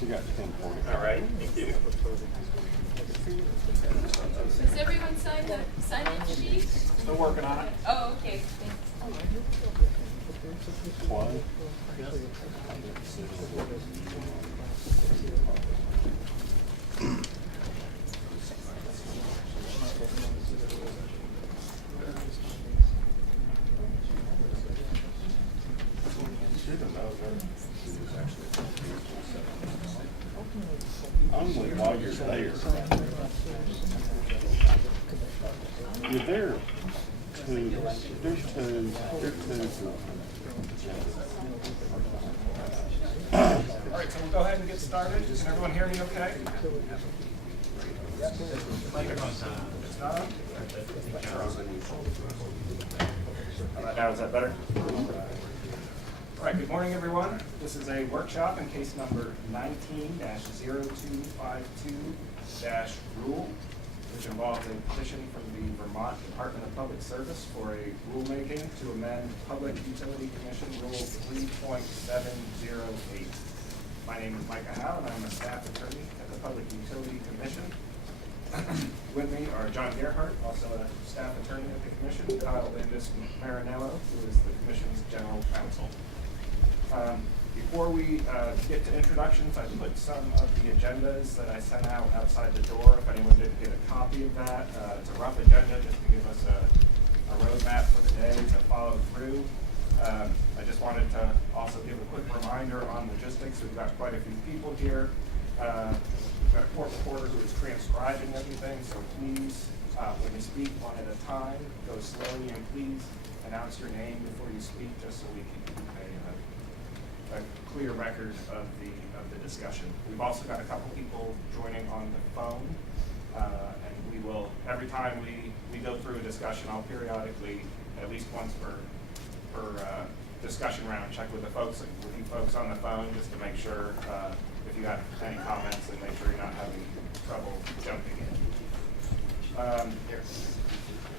She got 1040. All right, thank you. Has everyone signed the sign-in sheet? Still working on it. Oh, okay. One. Only while you're there. You're there. There's two. All right, so we'll go ahead and get started. Can everyone hear me okay? It's not on? How about now? Is that better? All right, good morning, everyone. This is a workshop in case number 19-0252-Rule, which involves a petition from the Vermont Department of Public Service for a rulemaking to amend Public Utility Commission Rule 3.708. My name is Micah Howe, and I'm a staff attorney at the Public Utility Commission. With me are John Gerhardt, also a staff attorney at the Commission, Kyle Landis-Marinello, who is the Commission's general counsel. Before we get to introductions, I put some of the agendas that I sent out outside the door. If anyone didn't get a copy of that, it's a rough agenda just to give us a roadmap for the day to follow through. I just wanted to also give a quick reminder on logistics. We've got quite a few people here. We've got a court reporter who is transcribing everything, so please, when you speak one at a time, go slowly, and please announce your name before you speak, just so we can keep a clear record of the discussion. We've also got a couple people joining on the phone, and we will, every time we go through a discussion, I'll periodically, at least once per discussion round, check with you folks on the phone just to make sure if you have any comments and make sure you're not having trouble jumping in.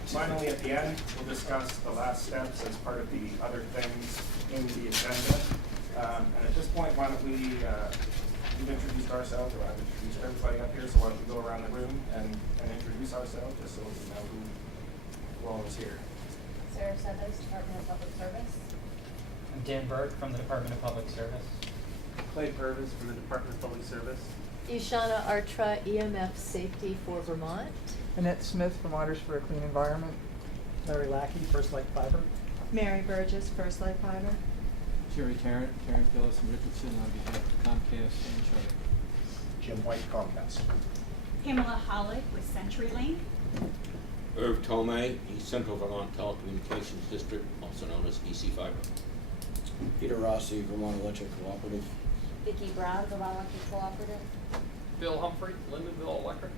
Finally, at the end, we'll discuss the last steps as part of the other things in the agenda. And at this point, why don't we've introduced ourselves, or I've introduced everybody up here, so why don't we go around the room and introduce ourselves, just so we know who all is here. Sarah Seves, Department of Public Service. I'm Dan Burke from the Department of Public Service. Clay Purvis from the Department of Public Service. Ishana Artra, EMF Safety for Vermont. Annette Smith from Auditors for a Clean Environment. Larry Lackey, First Light Fiber. Mary Burgess, First Light Fiber. Jerry Tarrant, Gillis and Richardson on behalf of Comcast and Charter. Jim White, Comcast. Pamela Hollick with CenturyLink. Irv Tomei, East Central Vermont Telecommunications District, also known as EC Fiber. Peter Rossi, Ramon Electric Cooperative. Vicki Brown, Vermont Electric Cooperative. Bill Humphrey, Lindenville Electric.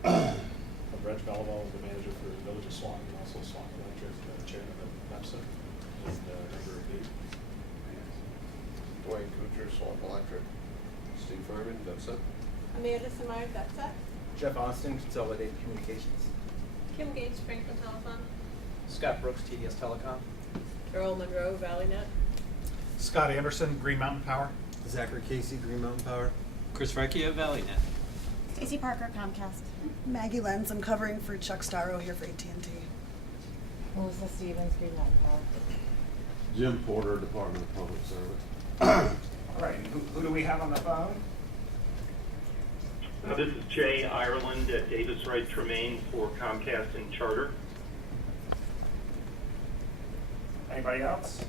Reg Belleville, the manager for the Village of Swan, and also Swan Electric, chairman of NEPSA, and member of the Dwayne Kuchar, Swan Electric. Steve Furman, VEPSA. Amanda Samar, VEPSA. Jeff Austin, Consolidated Communications. Kim Gates, Franklin Telephone. Scott Brooks, TDS Telecom. Earl Monroe, ValleyNet. Scott Anderson, Green Mountain Power. Zachary Casey, Green Mountain Power. Chris Vecchia, ValleyNet. Stacey Parker, Comcast. Maggie Lenz, I'm covering for Chuck Starro here for AT&T. Melissa Stevens, Green Mountain Power. Jim Porter, Department of Public Service. All right, and who do we have on the phone? This is Jay Ireland at Davis Wright Tremaine for Comcast and Charter. Anybody else?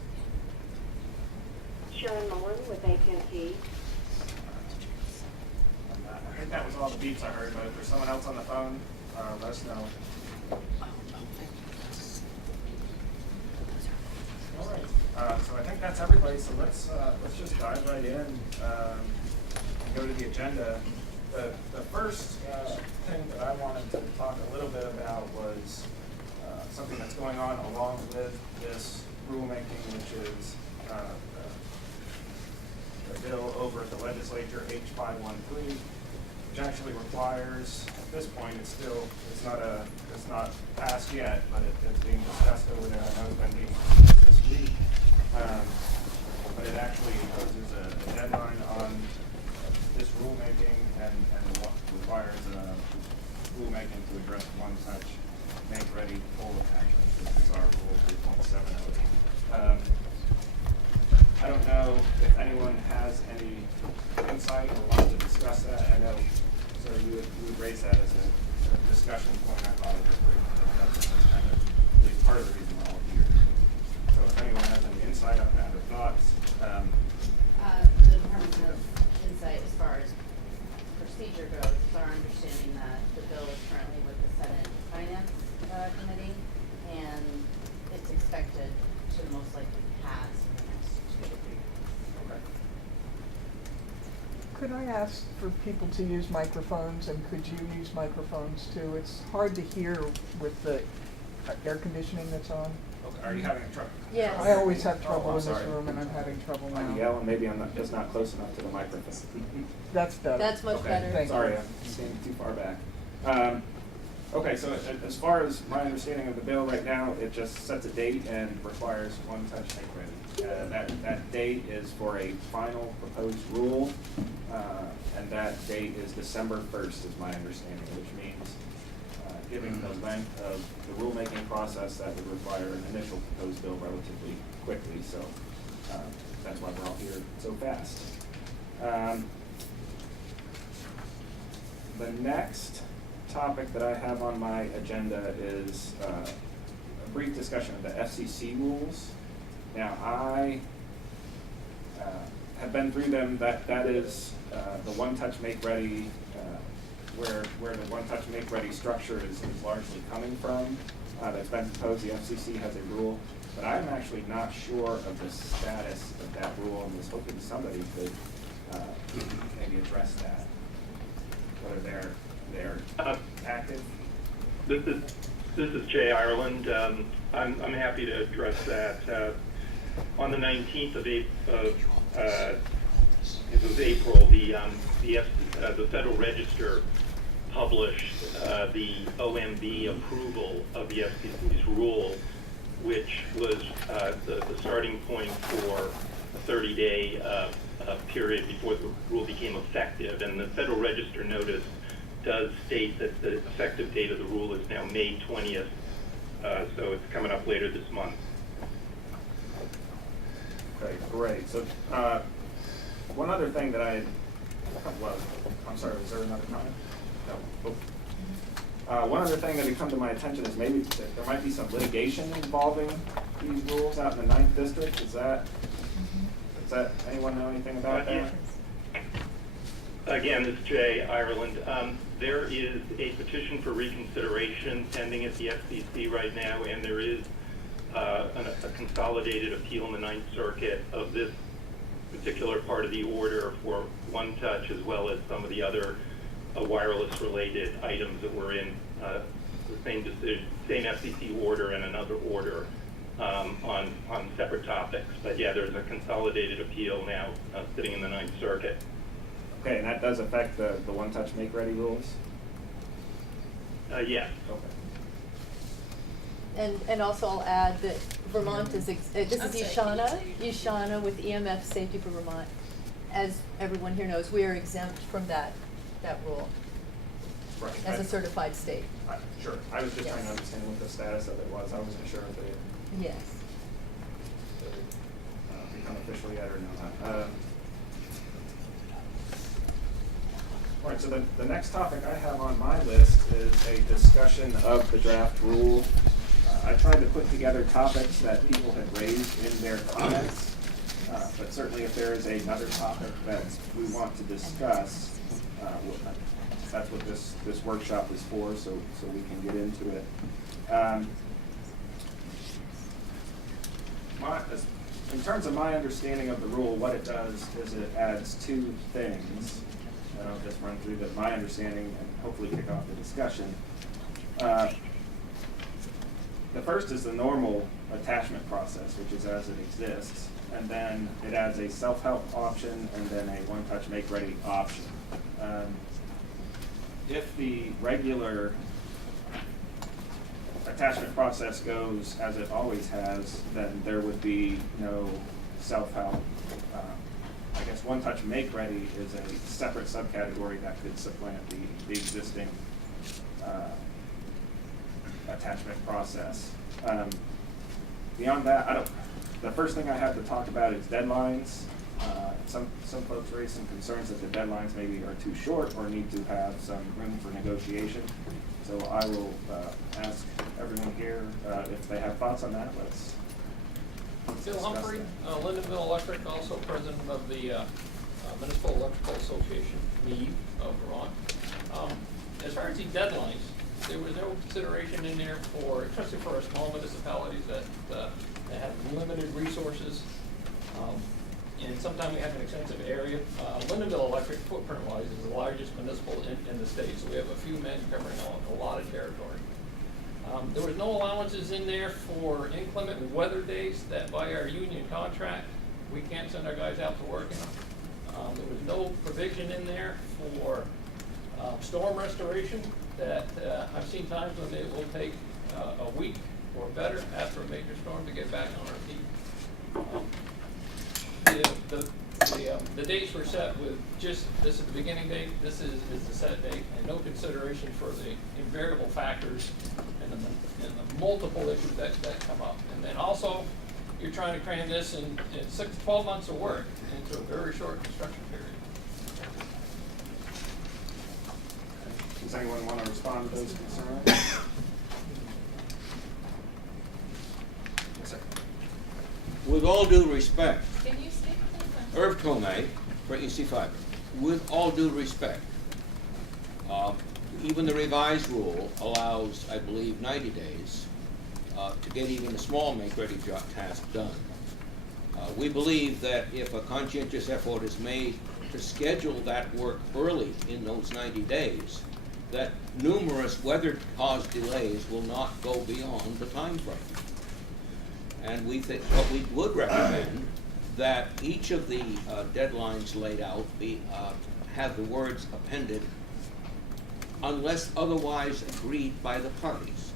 Sharon Mullen with AT&T. I think that was all the beeps I heard, but if there's someone else on the phone, let us know. All right, so I think that's everybody. So let's just dive right in and go to the agenda. The first thing that I wanted to talk a little bit about was something that's going on along with this rulemaking, which is a bill over at the legislature, H513, which actually requires, at this point, it's not passed yet, but it's being discussed over there. I know it's been being discussed this week, but it actually imposes a deadline on this rulemaking rulemaking and what requires rulemaking to address one-touch, make-ready, full attachment. This is our rule 3.708. I don't know if anyone has any insight or wants to discuss that. I know, so you would raise that as a discussion point. I thought it was great. That's kind of at least part of the reason we're all here. So if anyone has any insight on that or thoughts, The department has insight as far as procedure goes. It's our understanding that the bill is currently with the Senate Finance Committee, and it's expected to most likely pass in the next 2 to 3 years. okay. Could I ask for people to use microphones, and could you use microphones too? It's hard to hear with the air conditioning that's on. Okay. Are you having trouble? Yes. I always have trouble I'm in this sorry. room, and I'm having trouble I'm now. yelling. Maybe I'm not, just not close enough to the microphone. That's better. That's much Okay. better. Thank Sorry, you. I'm standing too far back. Okay, so as far as my understanding of the bill right now, it just sets a date and requires one-touch make-ready. That date is for a final proposed rule, and that date is December 1st, is my understanding, which means, given the length of the rulemaking process, that would require an initial proposed bill relatively quickly. So that's why we're all here so fast. The next topic that I have on my agenda is a brief discussion of the FCC rules. Now, I have been through them. That is the one-touch make-ready, where the one-touch make-ready structure is largely coming from. That's been proposed. The FCC has a rule, but I'm actually not sure of the status of that rule, and was hoping somebody could maybe address that, whether they're active. This is Jay Ireland. I'm happy to address that. On the 19th of April, the Federal Register published the OMB approval of the FCC's rule, which was the starting point for a 30-day period before the rule became effective. And the Federal Register notice does state that the effective date of the rule is now May 20th, so it's coming up later this month. Okay, great. So one other thing that I'm sorry, was there another comment? No. Oh. One other thing that had come to my attention is maybe that there might be some litigation involving these rules out in the 9th District. Does that anyone know anything about that? Again, this is Jay Ireland. There is a petition for reconsideration pending at the FCC right now, and there is a consolidated appeal in the 9th Circuit of this particular part of the order for one touch, as well as some of the other wireless-related items that were in the same decision, same FCC order and another order on separate topics. But yeah, there's a consolidated appeal now sitting in the 9th Circuit. Okay, and that does affect the one-touch make-ready rules? Yes. Okay. And also I'll add that Vermont is, this is Ushana with EMF Safety for Vermont. As everyone here knows, we are exempt from that rule Right. as a certified state. Sure. I was just Yes. trying to understand what the status of it was. I wasn't sure if it Yes. become official yet or not. All right, so the next topic I have on my list is a discussion of the draft rule. I tried to put together topics that people had raised in their comments, but certainly if there is another topic that we want to discuss, that's what this workshop is for, so we can get into it. In terms of my understanding of the rule, what it does is it adds 2 things. And I'll just run through my understanding and hopefully kick off the discussion. The first is the normal attachment process, which is as it exists, and then it adds a self-help option and then a one-touch make-ready option. If the regular attachment process goes as it always has, then there would be no self-help, one-touch make-ready is a separate subcategory that could supplant the existing attachment process. Beyond that, the first thing I have to talk about is deadlines. Some folks raise some concerns that the deadlines maybe are too short or need to have some room for negotiation. So I will ask everyone here if they have thoughts on that. Let's Phil discuss Humphrey, that. Lindenville Electric, also president of the Municipal Electrical Association, MEAD of Vermont. As far as the deadlines, there was no consideration in there for, especially for our small municipalities that have limited resources. And sometimes we have an extensive area. Lindenville Electric, footprint-wise, is the largest municipal in the state, so we have a few men covering a lot of territory. There was no allowances in there for inclement weather days that by our union contract, we can't send our guys out to work in. There was no provision in there for storm restoration that I've seen times when it will take a week or better after a major storm to get back on our feet. The dates were set with just, this is the beginning date, this is the set date, and no consideration for the invariable factors and the multiple issues that come up. And then also, you're trying to cram this in 6 to 12 months of work into a very short construction period. Does anyone want to respond to those concerns? Yes, sir. With all due respect, Can you speak to the Irv Tomei for EC Fiber. With all due respect, even the revised rule allows, I believe, 90 days to get even a small make-ready job task done. We believe that if a conscientious effort is made to schedule that work early in those 90 days, that numerous weather-caused delays will not go beyond the time frame. And we think what we would recommend that each of the deadlines laid out have the words appended unless otherwise agreed by the parties.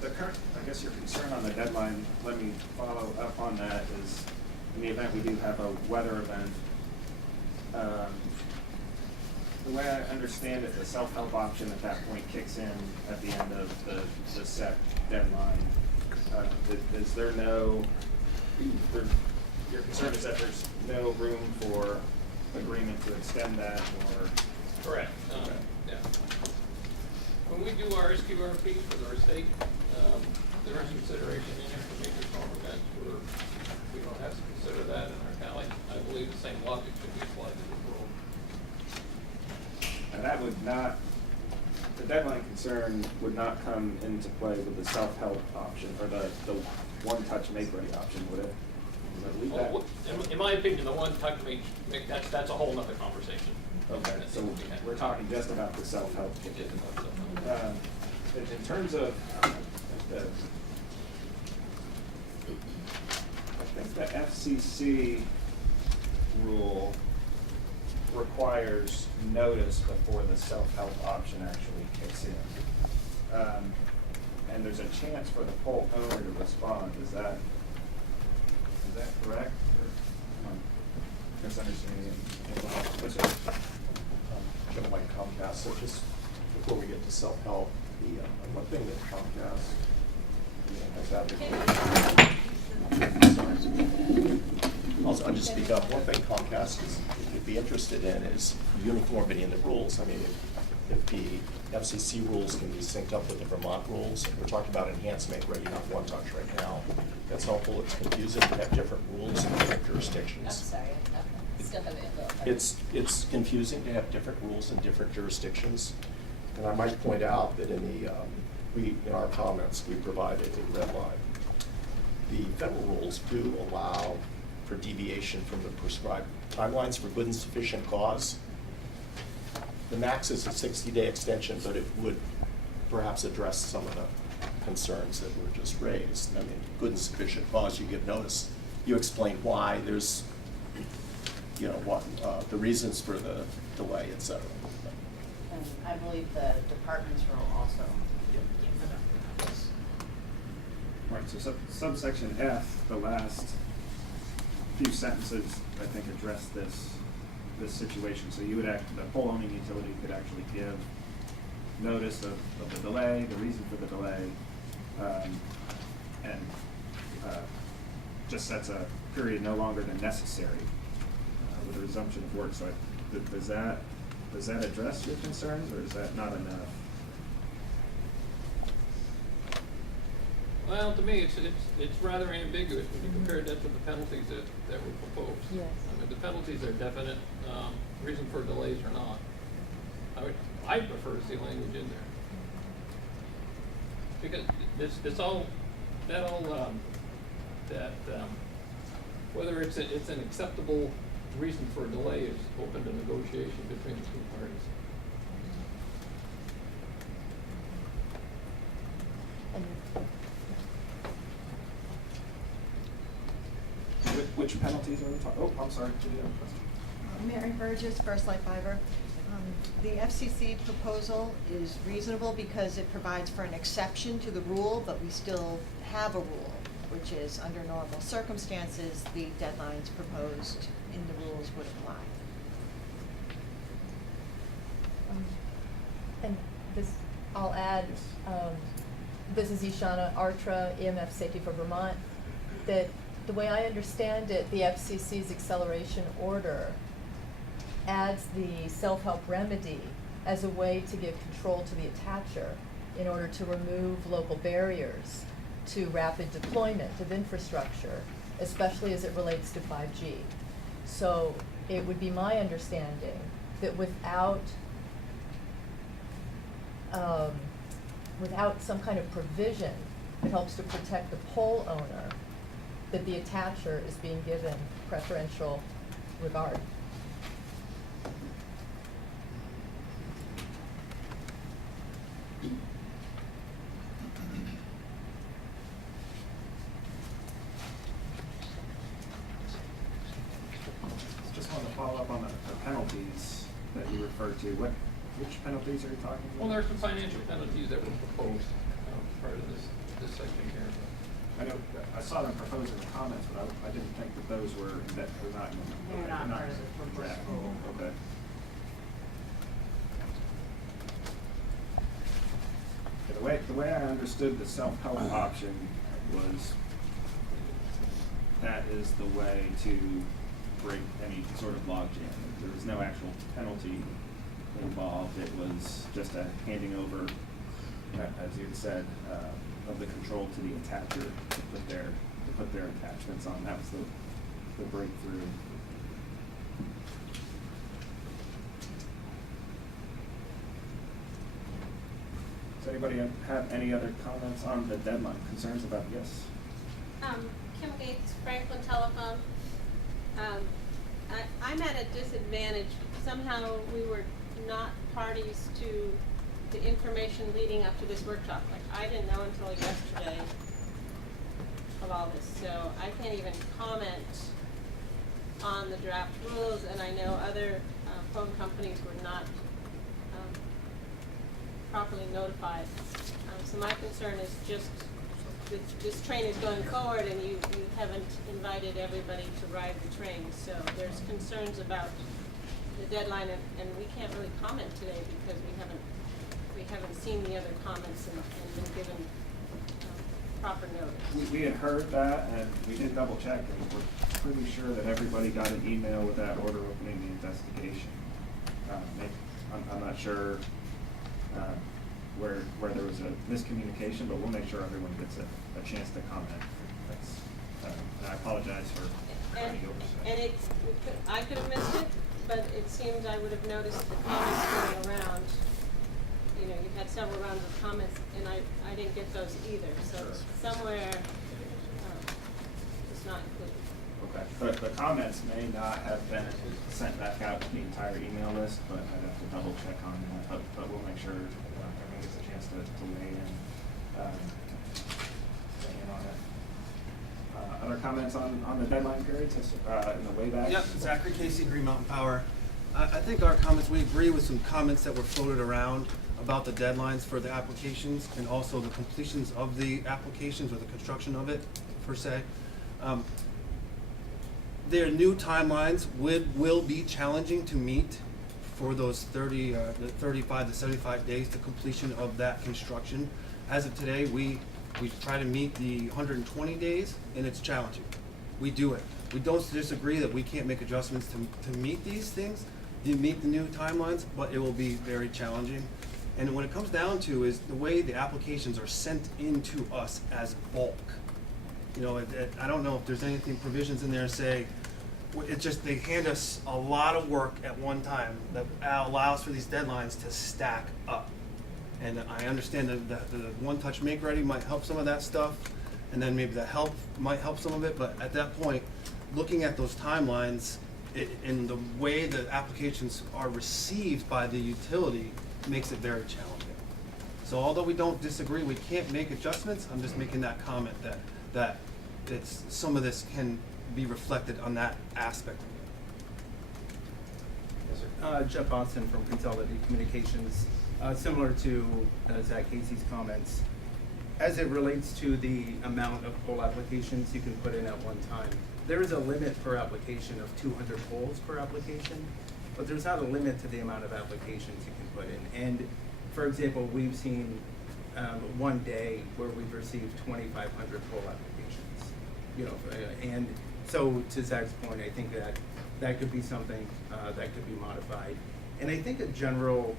The current, I guess your concern on the deadline, let me follow up on that, is in the event we do have a weather event, the way I understand it, the self-help option at that point kicks in at the end of the set deadline. Is there no, your concern is that there's no room for agreement to extend that, or? Correct. Okay. Yeah. When we do our SQRP for the state, there is consideration in there for major storm events where we don't have to consider that in our tally. I believe the same logic should be applied to the rule. And that would not, the deadline concern would not come into play with the self-help option, or the one-touch make-ready option, would it? Would it leave that? Well, in my opinion, the one touch make that's a whole nother conversation. Okay, so we're talking just about the self-help. In terms of I think the FCC rule requires notice before the self-help option actually kicks in. And there's a chance for the pole owner to respond. Is that correct? Or misunderstanding? Jim White, Comcast. So just before we get to self-help, the one thing that Comcast has I'll just speak up. One thing Comcast would be interested in is uniformity in the rules. I mean, if the FCC rules can be synced up with the Vermont rules, we're talking about enhanced make-ready, not one-touch right now. That's helpful. It's confusing to have different rules in different jurisdictions. I'm sorry, I still have it. It's confusing to have different rules in different jurisdictions. And I might point out that in our comments, we provided a red line. The federal rules do allow for deviation from the prescribed timelines for good and sufficient cause. The max is a 60-day extension, but it would perhaps address some of the concerns that were just raised. I mean, good and sufficient cause, you give notice. You explain why. There's you know, what, the reasons for the delay, et cetera. And I believe the department's role also. Right, so subsection F, the last few sentences, I think, address this situation. So you would the pole owning utility could actually give notice of the delay, the reason for the delay, and just sets a period no longer than necessary with a resumption of work. So does that address your concerns, or is that not enough? Well, to me, it's rather ambiguous when you compare that to the penalties that were proposed. Yes. I mean, the penalties are definite, reason for delays are not. I prefer to see language in there. Because whether it's an acceptable reason for a delay is open to negotiation between the two parties. Which penalties are we talking? Oh, I'm sorry. Did you have a question? Mary Burgess, First Light Fiber. The FCC proposal is reasonable because it provides for an exception to the rule, but we still have a rule, which is under normal circumstances, the deadlines proposed in the rules would apply. And this, I'll add, this is Ishana Artra, EMF Safety for Vermont, that the way I understand it, the FCC's acceleration order adds the self-help remedy as a way to give control to the attacher in order to remove local barriers to rapid deployment of infrastructure, especially as it relates to 5G. So it would be my understanding that without some kind of provision that helps to protect the pole owner, that the attacher is being given preferential regard. Just want to follow up on the penalties that you referred to. Which penalties are you talking about? Well, there are some financial penalties that were proposed part of this section here. I know, I saw them proposed in the comments, but I didn't think that those were not. They're not part of the proposed rule. Okay. The way I understood the self-help option was that is the way to break any sort of logjam. There was no actual penalty involved. It was just a handing over, as you had said, of the control to the attacher to put their attachments on. That was the breakthrough. Does anybody have any other comments on the deadline? Concerns about yes? Kim Gates, Franklin Telephone. I'm at a disadvantage. Somehow we were not parties to the information leading up to this workshop. Like, I didn't know until yesterday of all this, so I can't even comment on the draft rules, and I know other phone companies were not properly notified. So my concern is just this train is going forward, and you haven't invited everybody to ride the train. So there's concerns about the deadline, and we can't really comment today because we haven't seen the other comments and been given proper notice. We had heard that, and we did double check, and we're pretty sure that everybody got an email with that order opening the investigation. I'm not sure where there was a miscommunication, but we'll make sure everyone gets a chance to comment. And I apologize for any oversight. And I could have missed it, but it seems I would have noticed the comments going around. You know, you've had several rounds of comments, and I didn't get those either. So somewhere it's not included. Okay, but the comments may not have been sent back out to the entire email list, but I'd have to double check on that. But we'll make sure everyone gets a chance to weigh in on it. Other comments on the deadline periods in the way back? Yep, Zachary Casey, Green Mountain Power. I think our comments, we agree with some comments that were floated around about the deadlines for the applications and also the completions of the applications or the construction of it, per se. Their new timelines will be challenging to meet for those 35 to 75 days to completion of that construction. As of today, we try to meet the 120 days, and it's challenging. We do it. We don't disagree that we can't make adjustments to meet these things, to meet the new timelines, but it will be very challenging. And what it comes down to is the way the applications are sent into us as bulk. You know, I don't know if there's anything, provisions in there say, it's just they hand us a lot of work at one time that allows for these deadlines to stack up. And I understand that the one-touch make-ready might help some of that stuff, and then maybe the help might help some of it, but at that point, looking at those timelines in the way the applications are received by the utility makes it very challenging. So although we don't disagree, we can't make adjustments, I'm just making that comment that it's, some of this can be reflected on that aspect. Yes, sir. Jeff Austin from Consolidated Communications. Similar to Zach Casey's comments, as it relates to the amount of poll applications you can put in at one time, there is a limit per application of 200 polls per application, but there's not a limit to the amount of applications you can put in. And for example, we've seen one day where we've received 2,500 poll applications. You know, and so to Zach's point, I think that could be something that could be modified. And I think a general,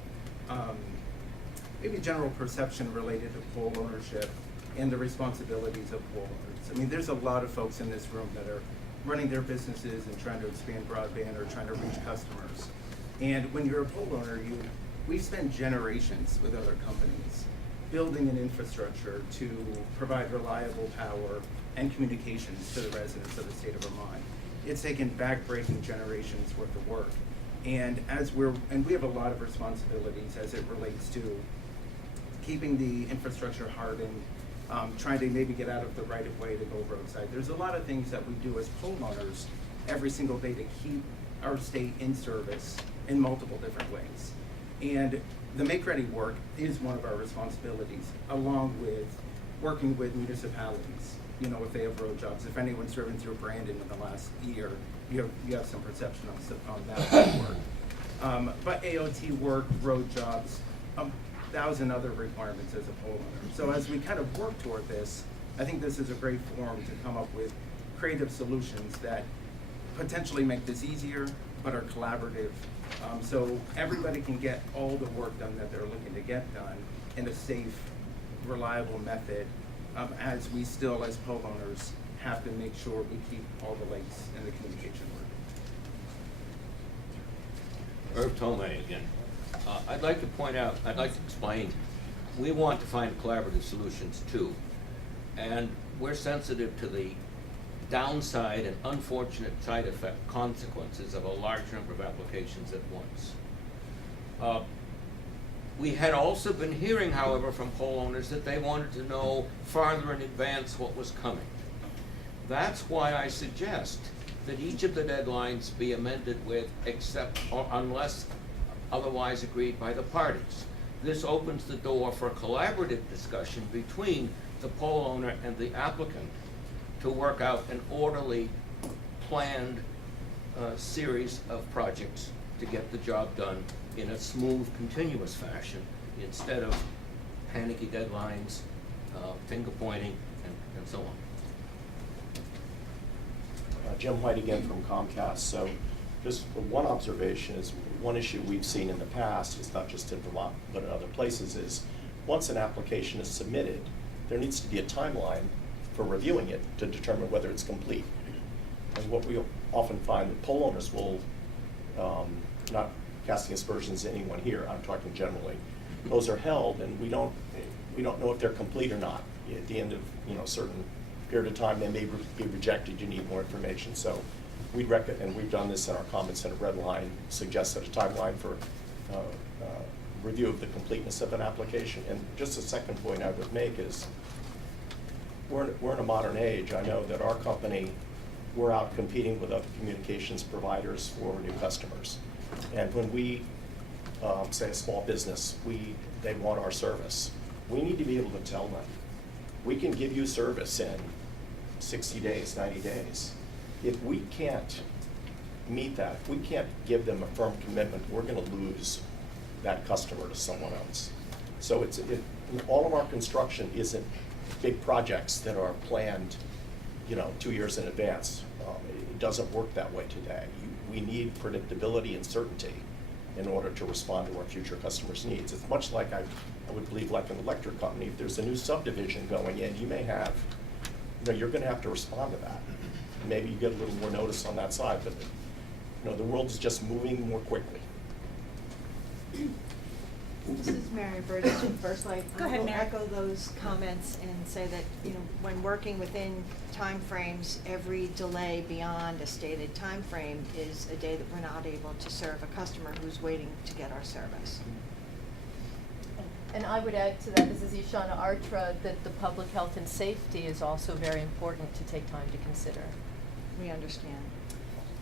maybe general perception related to poll ownership and the responsibilities of poll owners. I mean, there's a lot of folks in this room that are running their businesses and trying to expand broadband or trying to reach customers. And when you're a poll owner, we've spent generations with other companies building an infrastructure to provide reliable power and communications to the residents of the state of Vermont. It's taken back-breaking generations worth of work. And we have a lot of responsibilities as it relates to keeping the infrastructure hardened, trying to maybe get out of the right of way to go roadside. There's a lot of things that we do as poll owners every single day to keep our state in service in multiple different ways. And the make-ready work is one of our responsibilities, along with working with municipalities. You know, if they have road jobs, if anyone's driven through Brandon in the last year, you have some perception on that work. But AOT work, road jobs, 1,000 other requirements as a poll owner. So as we kind of work toward this, I think this is a great forum to come up with creative solutions that potentially make this easier, but are collaborative. So everybody can get all the work done that they're looking to get done in a safe, reliable method, as we still, as poll owners, have to make sure we keep all the links in the communication working. Irv Tomei again. I'd like to explain, we want to find collaborative solutions too. And we're sensitive to the downside and unfortunate side effect consequences of a large number of applications at once. We had also been hearing, however, from poll owners that they wanted to know farther in advance what was coming. That's why I suggest that each of the deadlines be amended with except or unless otherwise agreed by the parties. This opens the door for a collaborative discussion between the poll owner and the applicant to work out an orderly, planned series of projects to get the job done in a smooth, continuous fashion instead of panicky deadlines, finger pointing, and so on. Jim White again from Comcast. So just one observation is one issue we've seen in the past, it's not just in Vermont, but in other places, is once an application is submitted, there needs to be a timeline for reviewing it to determine whether it's complete. And what we often find that poll owners will, not casting aspersions at anyone here, I'm talking generally, those are held and we don't know if they're complete or not. At the end of a certain period of time, they may be rejected, you need more information. So we'd recommend, and we've done this in our comments in a red line, suggested a timeline for review of the completeness of an application. And just a second point I would make is, we're in a modern age. I know that our company, we're out competing with other communications providers for new customers. And when we, say a small business, they want our service, we need to be able to tell them, we can give you service in 60 days, 90 days. If we can't meet that, if we can't give them a firm commitment, we're gonna lose that customer to someone else. So all of our construction isn't big projects that are planned, 2 years in advance. It doesn't work that way today. We need predictability and certainty in order to respond to our future customers' needs. It's much like I would believe like an electric company. If there's a new subdivision going in, you may have, you're gonna have to respond to that. Maybe you get a little more notice on that side, but the world is just moving more quickly. This is Mary Burgess from First Light. Go ahead, I will Mary. echo those comments and say that, when working within timeframes, every delay beyond a stated time frame is a day that we're not able to serve a customer who's waiting to get our service. And I would add to that, this is Ishana Artra, that the public health and safety is also very important to take time to consider. We understand.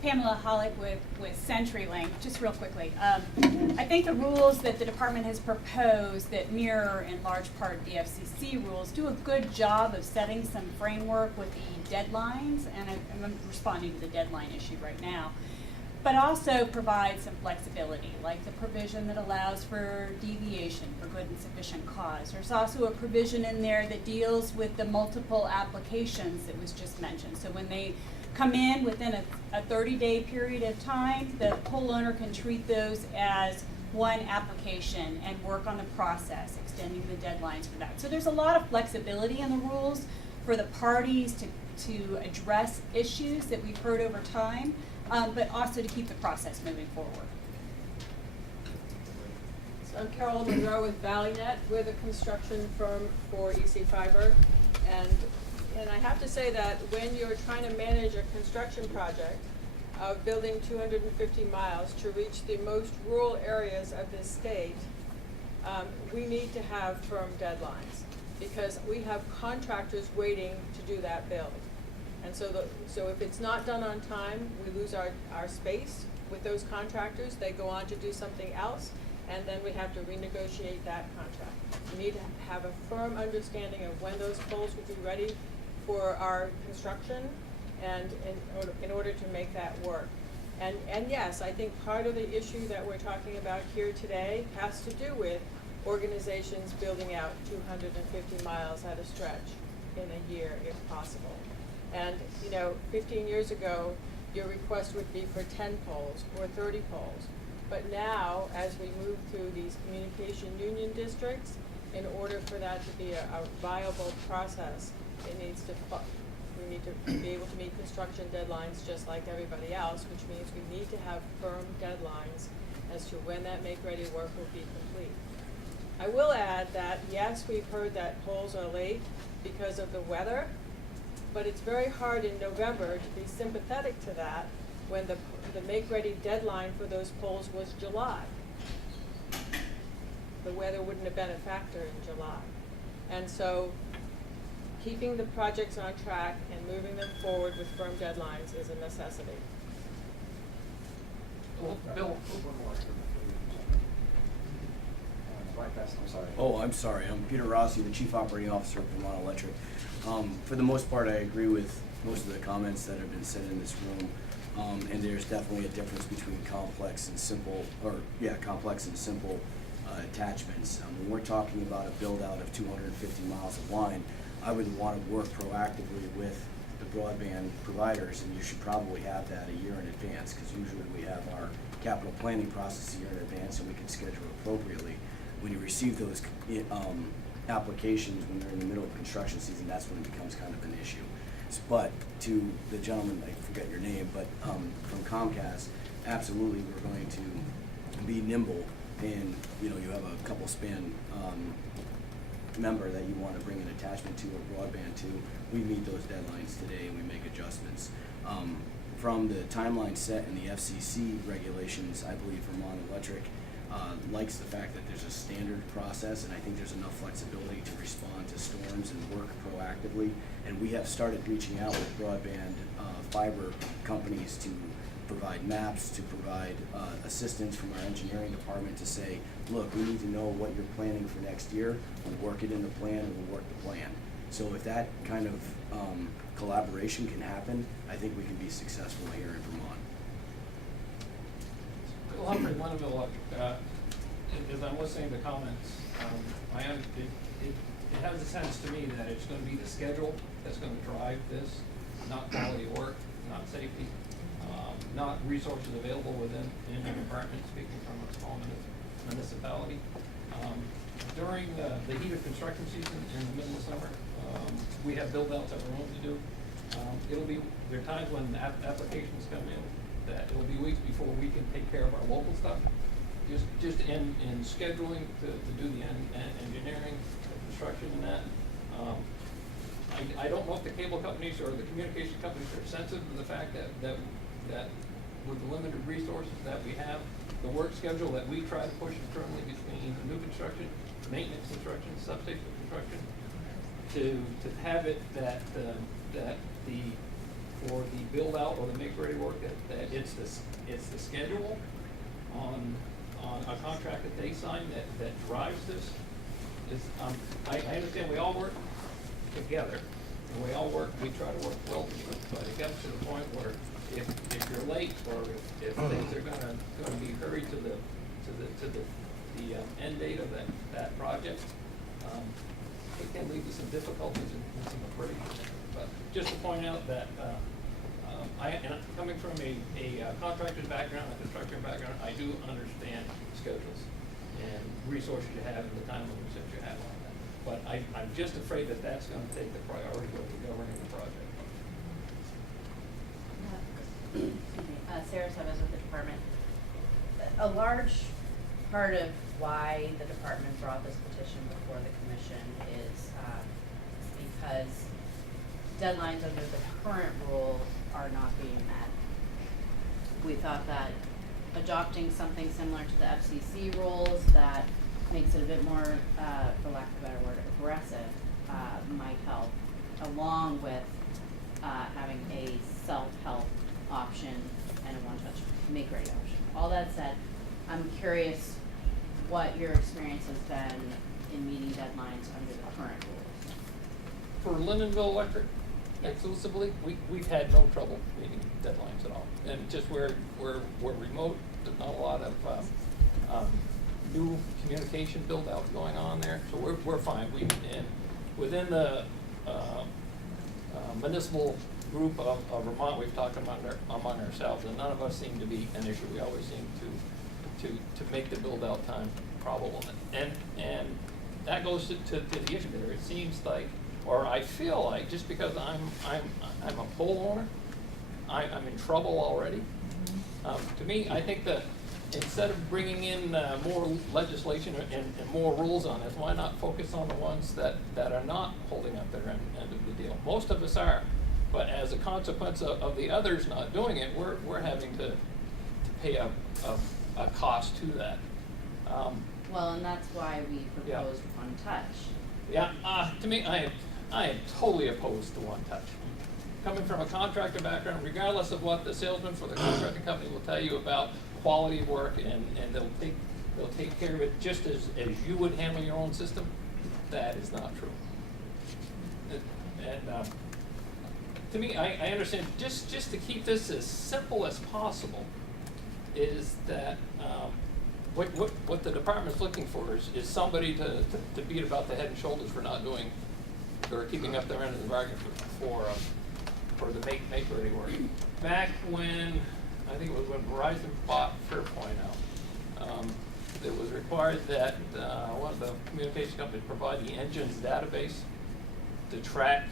Pamela Hollick with CenturyLink. Just real quickly, I think the rules that the department has proposed that mirror in large part the FCC rules do a good job of setting some framework with the deadlines, and I'm responding to the deadline issue right now, but also provide some flexibility, like the provision that allows for deviation for good and sufficient cause. There's also a provision in there that deals with the multiple applications that was just mentioned. So when they come in within a 30-day period of time, the pole owner can treat those as one application and work on the process, extending the deadlines for that. So there's a lot of flexibility in the rules for the parties to address issues that we've heard over time, but also to keep the process moving forward. So I'm Carol Monroe with ValleyNet. We're the construction firm for EC Fiber, and I have to say that when you're trying to manage a construction project of building 250 miles to reach the most rural areas of this state, we need to have firm deadlines because we have contractors waiting to do that build. And so if it's not done on time, we lose our space with those contractors. They go on to do something else, and then we have to renegotiate that contract. We need to have a firm understanding of when those poles will be ready for our construction, and in order to make that work. And yes, I think part of the issue that we're talking about here today has to do with organizations building out 250 miles at a stretch in a year, if possible. And 15 years ago, your request would be for 10 poles or 30 poles. But now, as we move through these communication union districts, in order for that to be a viable process, we need to be able to meet construction deadlines just like everybody else, which means we need to have firm deadlines as to when that make-ready work will be complete. I will add that, yes, we've heard that poles are late because of the weather, but it's very hard in November to be sympathetic to that when the make-ready deadline for those poles was July. The weather wouldn't have been a factor in July. And so keeping the projects on track and moving them forward with firm deadlines is a necessity. Bill. I'm sorry. Oh, I'm sorry. I'm Peter Rossi, the Chief Operating Officer of Ramon Electric. For the most part, I agree with most of the comments that have been said in this room. And there's definitely a difference between complex and simple attachments. When we're talking about a build out of 250 miles of line, I would want to work proactively with the broadband providers, and you should probably have that a year in advance, because usually we have our capital planning process a year in advance and we can schedule appropriately. When you receive those applications when you're in the middle of construction season, that's when it becomes kind of an issue. But to the gentleman, I forget your name, but from Comcast, absolutely we're going to be nimble, and you have a couple span member that you want to bring an attachment to or broadband to. We meet those deadlines today and we make adjustments. From the timeline set in the FCC regulations, I believe Ramon Electric likes the fact that there's a standard process, and I think there's enough flexibility to respond to storms and work proactively. And we have started reaching out with broadband fiber companies to provide maps, to provide assistance from our engineering department to say, look, we need to know what you're planning for next year. We'll work it in the plan, and we'll work the plan. So if that kind of collaboration can happen, I think we can be successful here in Vermont. Bill Humphrey, Lindenville Electric. As I'm listening to comments, it has a sense to me that it's going to be the schedule that's going to drive this, not quality of work, not safety, not resources available within the department, speaking from a small municipality. During the heat of construction season in the middle of summer, we have build outs that we're going to do. There are times when applications come in that it'll be weeks before we can take care of our local stuff. Just in scheduling to do the engineering, the construction and that. I don't know if the cable companies or the communication companies are sensitive to the fact that with the limited resources that we have, the work schedule that we try to push internally between new construction, maintenance construction, substation construction, to have it that for the build out or the make ready work that it's the schedule on a contract that they sign that drives this. I understand we all work together, and we try to work well together, but it comes to the point where if you're late or if things are gonna be hurried to the end date of that project, it can lead to some difficulties and some abrasions. But just to point out that coming from a contractor's background, a construction background, I do understand schedules and resources you have and the time limits that you have on that. But I'm just afraid that that's going to take the priority over governing the project. Sarah Severs with the department. A large part of why the department brought this petition before the commission is because deadlines under the current rules are not being met. We thought that adopting something similar to the FCC rules that makes it a bit more, for lack of a better word, aggressive, might help, along with having a self-help option and a one-touch make-ready option. All that said, I'm curious what your experience has been in meeting deadlines under the current rules. For Lindenville Electric, exclusively, we've had no trouble meeting deadlines at all. And just we're remote, there's not a lot of new communication build out going on there, so we're fine. And within the municipal group of Vermont, we've talked among ourselves, and none of us seem to be an issue. We always seem to make the build out time probable, and that goes to the issue there. It seems like, or I feel like, just because I'm a pole owner, I'm in trouble already. To me, I think that instead of bringing in more legislation and more rules on this, why not focus on the ones that are not holding up their end of the deal? Most of us are, but as a consequence of the others not doing it, we're having to pay a cost to that. Well, and that's why we proposed one touch. Yeah, to me, I am totally opposed to one touch. Coming from a contractor background, regardless of what the salesman for the contracting company will tell you about quality of work, and they'll take care of it just as you would handle your own system, that is not true. And to me, I understand, just to keep this as simple as possible, is that what the department's looking for is somebody to beat about the head and shoulders for not doing or keeping up their end of the bargain for the make ready work. Back when, I think it was when Verizon bought Fairpoint out, it was required that one of the communication companies provide the engine's database to track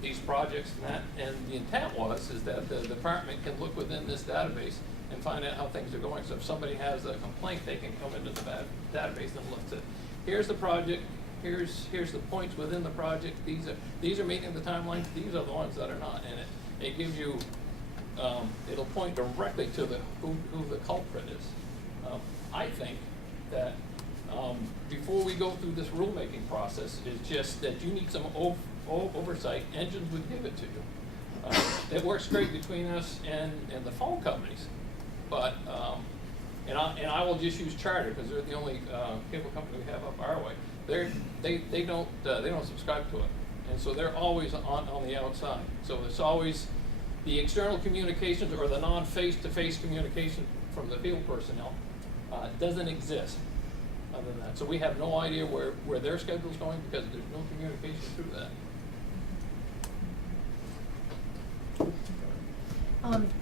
these projects and that. And the intent is that the department can look within this database and find out how things are going. So if somebody has a complaint, they can come into the database and look at, here's the project, here's the points within the project, these are meeting the timelines, these are the ones that are not, and it gives you, it'll point directly to who the culprit is. I think that before we go through this rulemaking process, is just that you need some oversight. Engines would give it to you. It works great between us and the phone companies, but and I will just use Charter because they're the only cable company we have up our way. They don't subscribe to it, and so they're always on the outside. So it's always the external communications or the non-face-to-face communication from the field personnel doesn't exist other than that. So we have no idea where their schedule's going because there's no communication through that.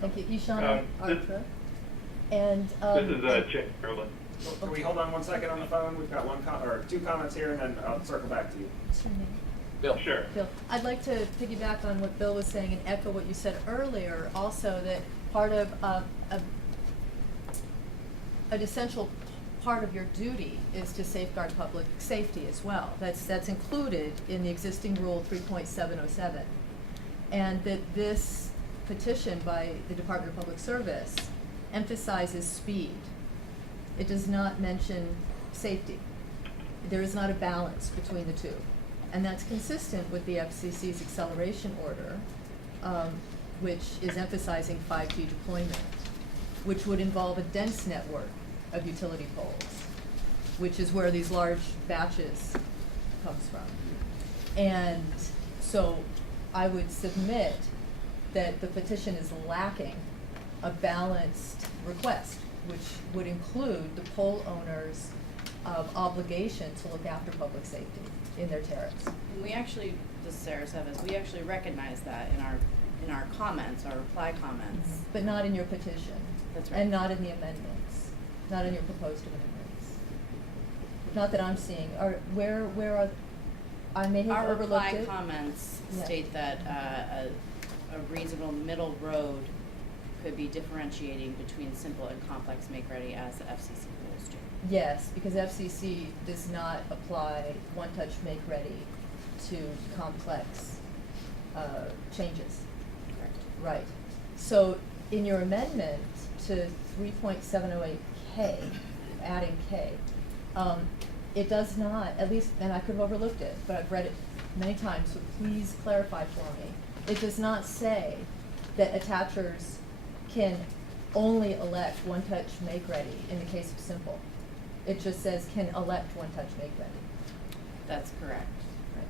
Thank you, Ishana Artra. And This is Chick Merlin. Can we hold on 1 second on the phone? We've got two comments here, and then I'll circle back to you. What's your name? Bill. Sure. Bill, I'd like to piggyback on what Bill was saying and echo what you said earlier. Also, that part of an essential part of your duty is to safeguard public safety as well. That's included in the existing rule 3.707, and that this petition by the Department of Public Service emphasizes speed. It does not mention safety. There is not a balance between the two. And that's consistent with the FCC's acceleration order, which is emphasizing 5G deployment, which would involve a dense network of utility poles, which is where these large batches comes from. And so I would submit that the petition is lacking a balanced request, which would include the pole owners' obligation to look after public safety in their tariffs. And we actually, this is Sarah Sevis, we actually recognize that in our comments, our reply comments. But not in your petition. That's right. And not in the amendments, not in your proposed amendments. Not that I'm seeing. Where are, I may have Our overlooked reply it. comments Yeah. state that a reasonable middle road could be differentiating between simple and complex make-ready as the FCC rules do. Yes, because FCC does not apply one-touch make-ready to complex changes. Correct. Right. So in your amendment to 3.708K, adding K, it does not, at least, and I could have overlooked it, but I've read it many times, so please clarify for me. It does not say that attachers can only elect one-touch make-ready in the case of simple. It just says can elect one-touch make-ready. That's correct. Right.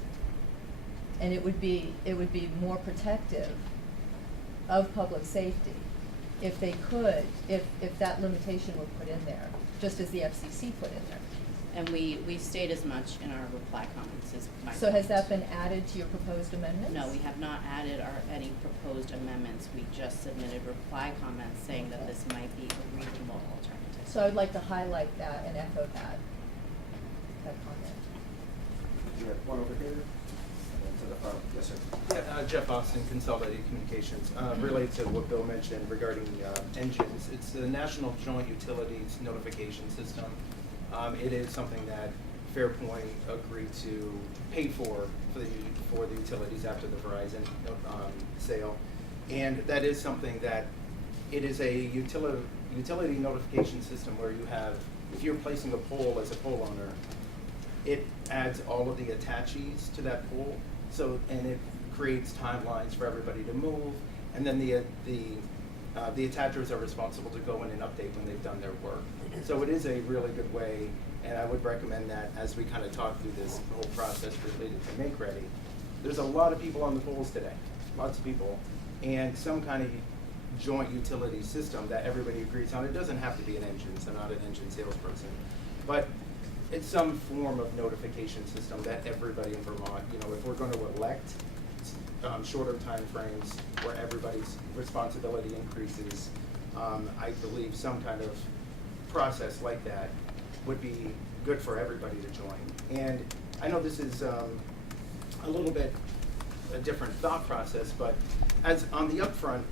And it would be more protective of public safety if they could, if that limitation were put in there, just as the FCC put in there. And we state as much in our reply comments as my. So has that been added to your proposed amendments? No, we have not added any proposed amendments. We just submitted reply comments saying that this might be a reasonable alternative. So I'd like to highlight that and echo that comment. You have one over here, and then to the front. Yes, sir. Yeah, Jeff Austin, Consolidated Communications. Related to what Bill mentioned regarding engines, it's the National Joint Utilities Notification System. It is something that Fairpoint agreed to pay for the utilities after the Verizon sale, and that is something that it is a utility notification system where you have, if you're placing a pole as a pole owner, it adds all of the attachees to that pole. So, and it creates timelines for everybody to move, and then the attachers are responsible to go in and update when they've done their work. So it is a really good way, and I would recommend that as we kind of talk through this whole process related to make ready. There's a lot of people on the poles today, lots of people, and some kind of joint utility system that everybody agrees on. It doesn't have to be an engine, so I'm not an engine salesperson, but it's some form of notification system that everybody in Vermont, if we're going to elect shorter time frames where everybody's responsibility increases, I believe some kind of process like that would be good for everybody to join. And I know this is a little bit a different thought process, but as on the upfront,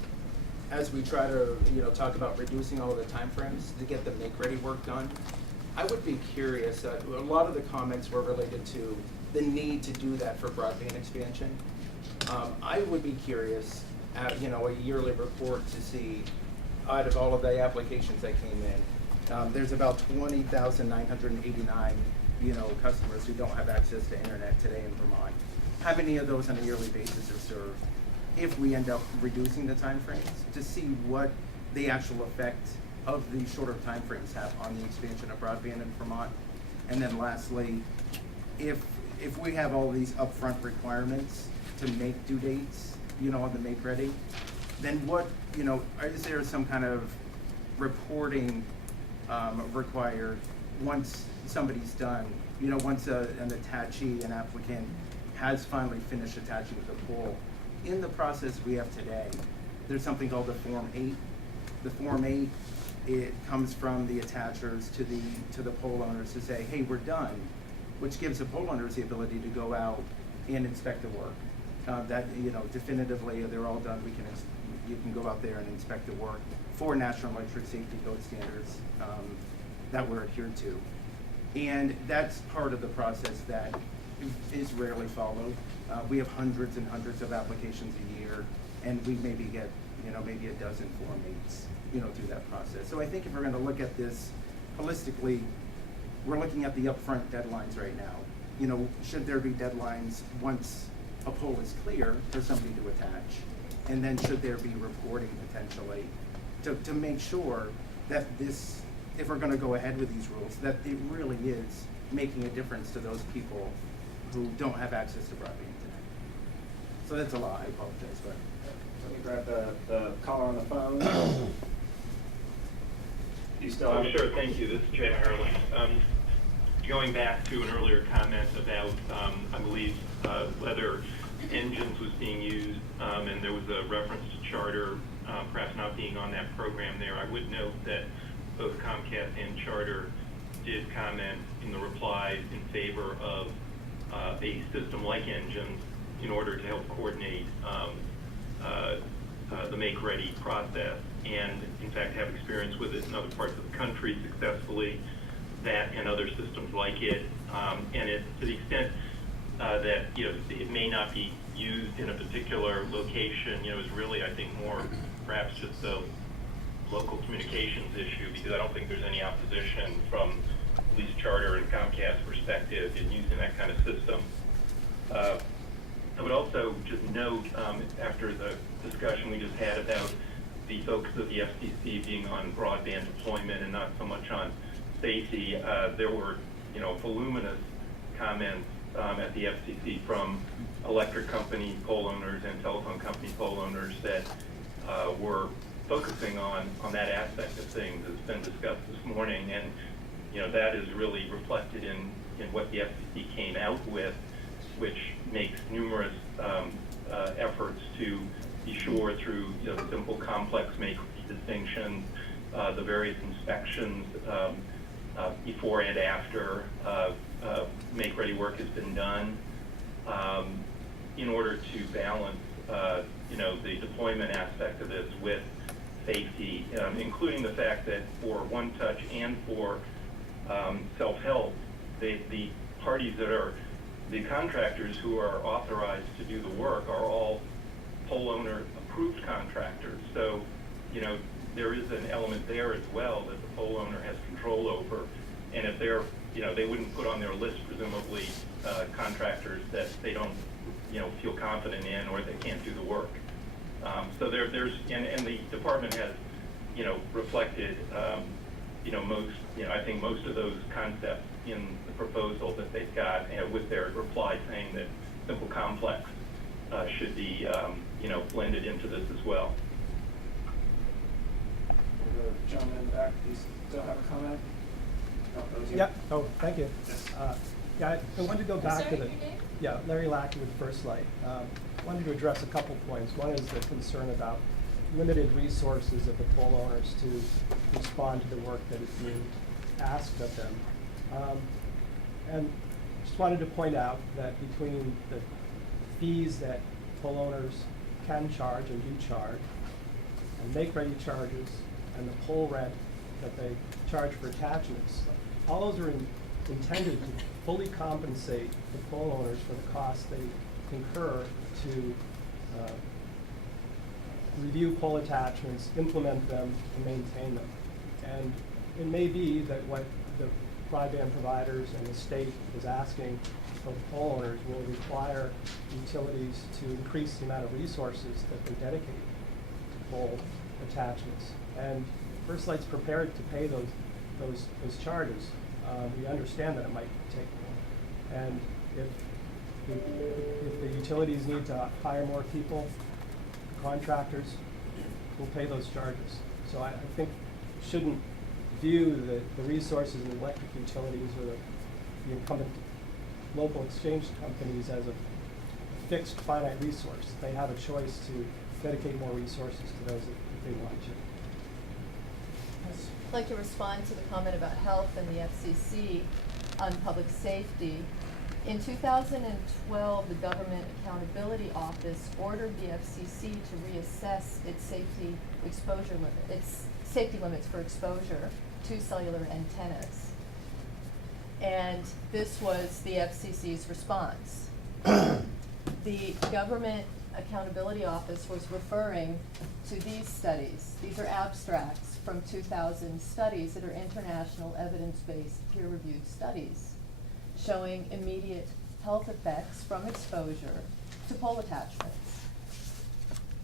as we try to talk about reducing all of the time frames to get the make-ready work done, I would be curious. A lot of the comments were related to the need to do that for broadband expansion. I would be curious at a yearly report to see, out of all of the applications that came in, There's about 20,989, customers who don't have access to internet today in Vermont. How many of those on a yearly basis are served? If we end up reducing the timeframes, to see what the actual effect of the shorter timeframes have on the expansion of broadband in Vermont. And then lastly, if we have all these upfront requirements to make due dates, on the make ready, then what, is there some kind of reporting required once somebody's done, once an attachee, an applicant has finally finished attaching the pole? In the process we have today, there's something called the Form 8. The Form 8, it comes from the attachers to the pole owners to say, hey, we're done, which gives the pole owners the ability to go out and inspect the work. That, definitively, they're all done. You can go out there and inspect the work for National Electric Safety Code standards that we're adhered to. And that's part of the process that is rarely followed. We have hundreds and hundreds of applications a year, and we maybe get, maybe a dozen Form 8s, through that process. So I think if we're going to look at this holistically, we're looking at the upfront deadlines right now. Should there be deadlines once a pole is clear for somebody to attach? And then should there be reporting potentially to make sure that this, if we're going to go ahead with these rules, that it really is making a difference to those people who don't have access to broadband today. So that's a lot, I apologize, but. Let me grab the caller on the phone. You still have? Sure, thank you. This is Jay Ireland. Going back to an earlier comment about, I believe, whether engines was being used, and there was a reference to Charter perhaps not being on that program there. I would note that both Comcast and Charter did comment in the replies in favor of a system like engines in order to help coordinate the make-ready process, and in fact have experience with it in other parts of the country successfully, that and other systems like it. And it, to the extent that it may not be used in a particular location, is really, I think, more perhaps just a local communications issue, because I don't think there's any opposition from at least Charter and Comcast perspective in using that kind of system. I would also just note, after the discussion we just had about the focus of the FCC being on broadband deployment and not so much on safety, there were, voluminous comments at the FCC from electric company pole owners and telephone company pole owners that were focusing on that aspect of things that's been discussed this morning, and that is really reflected in what the FCC came out with, which makes numerous efforts to be sure through simple, complex make distinctions, the various inspections before and after make-ready work has been done, in order to balance the deployment aspect of this with safety, including the fact that for One Touch and for Selfhelp, the parties that are the contractors who are authorized to do the work are all pole owner approved contractors. So, there is an element there as well that the pole owner has control over. And if they're, they wouldn't put on their list, presumably, contractors that they don't, feel confident in or they can't do the work. So there's, and the department has, reflected, most, I think most of those concepts in the proposal that they've got, with their reply saying that simple complex should be, blended into this as well. The gentleman in the back, do you still have a comment? Yep. Oh, thank you. Yeah, I wanted to go back Sorry, to the. your name? Yeah, Larry Lackey with First Light. Wanted to address a couple points. One is the concern about limited resources of the pole owners to respond to the work that is being asked of them. And just wanted to point out that between the fees that pole owners can charge and do charge, and make-ready charges, and the pole rent that they charge for attachments, all those are intended to fully compensate the pole owners for the costs they incur to review pole attachments, implement them, and maintain them. And it may be that what the broadband providers and the state is asking of pole owners will require utilities to increase the amount of resources that they dedicate to pole attachments. And First Light's prepared to pay those charges. We understand that it might take more. And if the utilities need to hire more people, contractors will pay those charges. So I think you shouldn't view the resources in the electric utilities or the incumbent local exchange companies as a fixed finite resource. They have a choice to dedicate more resources to those if they want to. I'd like to respond to the comment about health and the FCC on public safety. In 2012, the Government Accountability Office ordered the FCC to reassess its safety limits for exposure to cellular antennas. And this was the FCC's response. The Government Accountability Office was referring to these studies. These are abstracts from 2000 studies that are international evidence-based peer-reviewed studies showing immediate health effects from exposure to pole attachments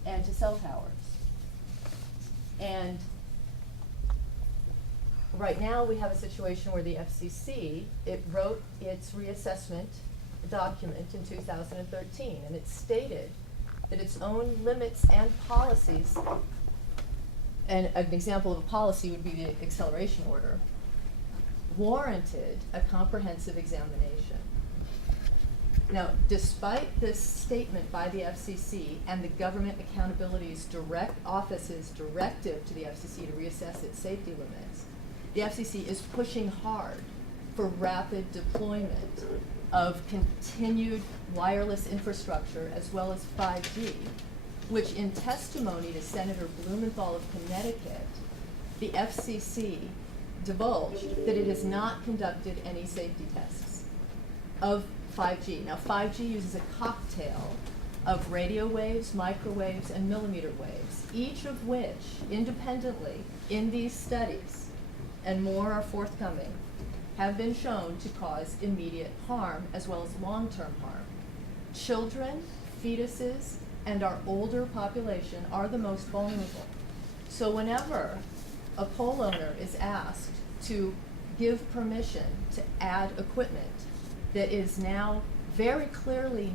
and to cell towers. And right now we have a situation where the FCC, it wrote its reassessment document in 2013, and it stated that its own limits and policies, and an example of a policy would be the acceleration order, warranted a comprehensive examination. Now, despite this statement by the FCC and the Government Accountability Office's directive to the FCC to reassess its safety limits, the FCC is pushing hard for rapid deployment of continued wireless infrastructure as well as 5G, which in testimony to Senator Blumenthal of Connecticut, the FCC divulged that it has not conducted any safety tests of 5G. Now, 5G uses a cocktail of radio waves, microwaves, and millimeter waves, each of which, independently, in these studies, and more are forthcoming, have been shown to cause immediate harm as well as long-term harm. Children, fetuses, and our older population are the most vulnerable. So whenever a pole owner is asked to give permission to add equipment that is now very clearly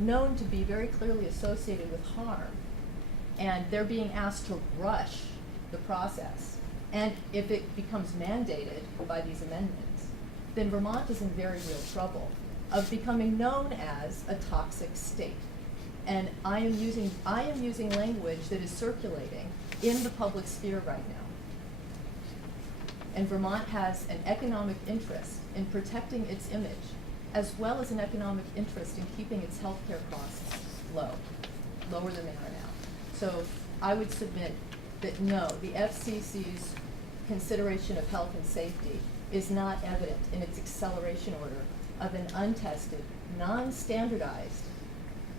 known to be very clearly associated with harm, and they're being asked to rush the process, and if it becomes mandated by these amendments, then Vermont is in very real trouble of becoming known as a toxic state. And I am using language that is circulating in the public sphere right now. And Vermont has an economic interest in protecting its image, as well as an economic interest in keeping its healthcare costs low, lower than they are now. So I would submit that no, the FCC's consideration of health and safety is not evident in its acceleration order of an untested, non-standardized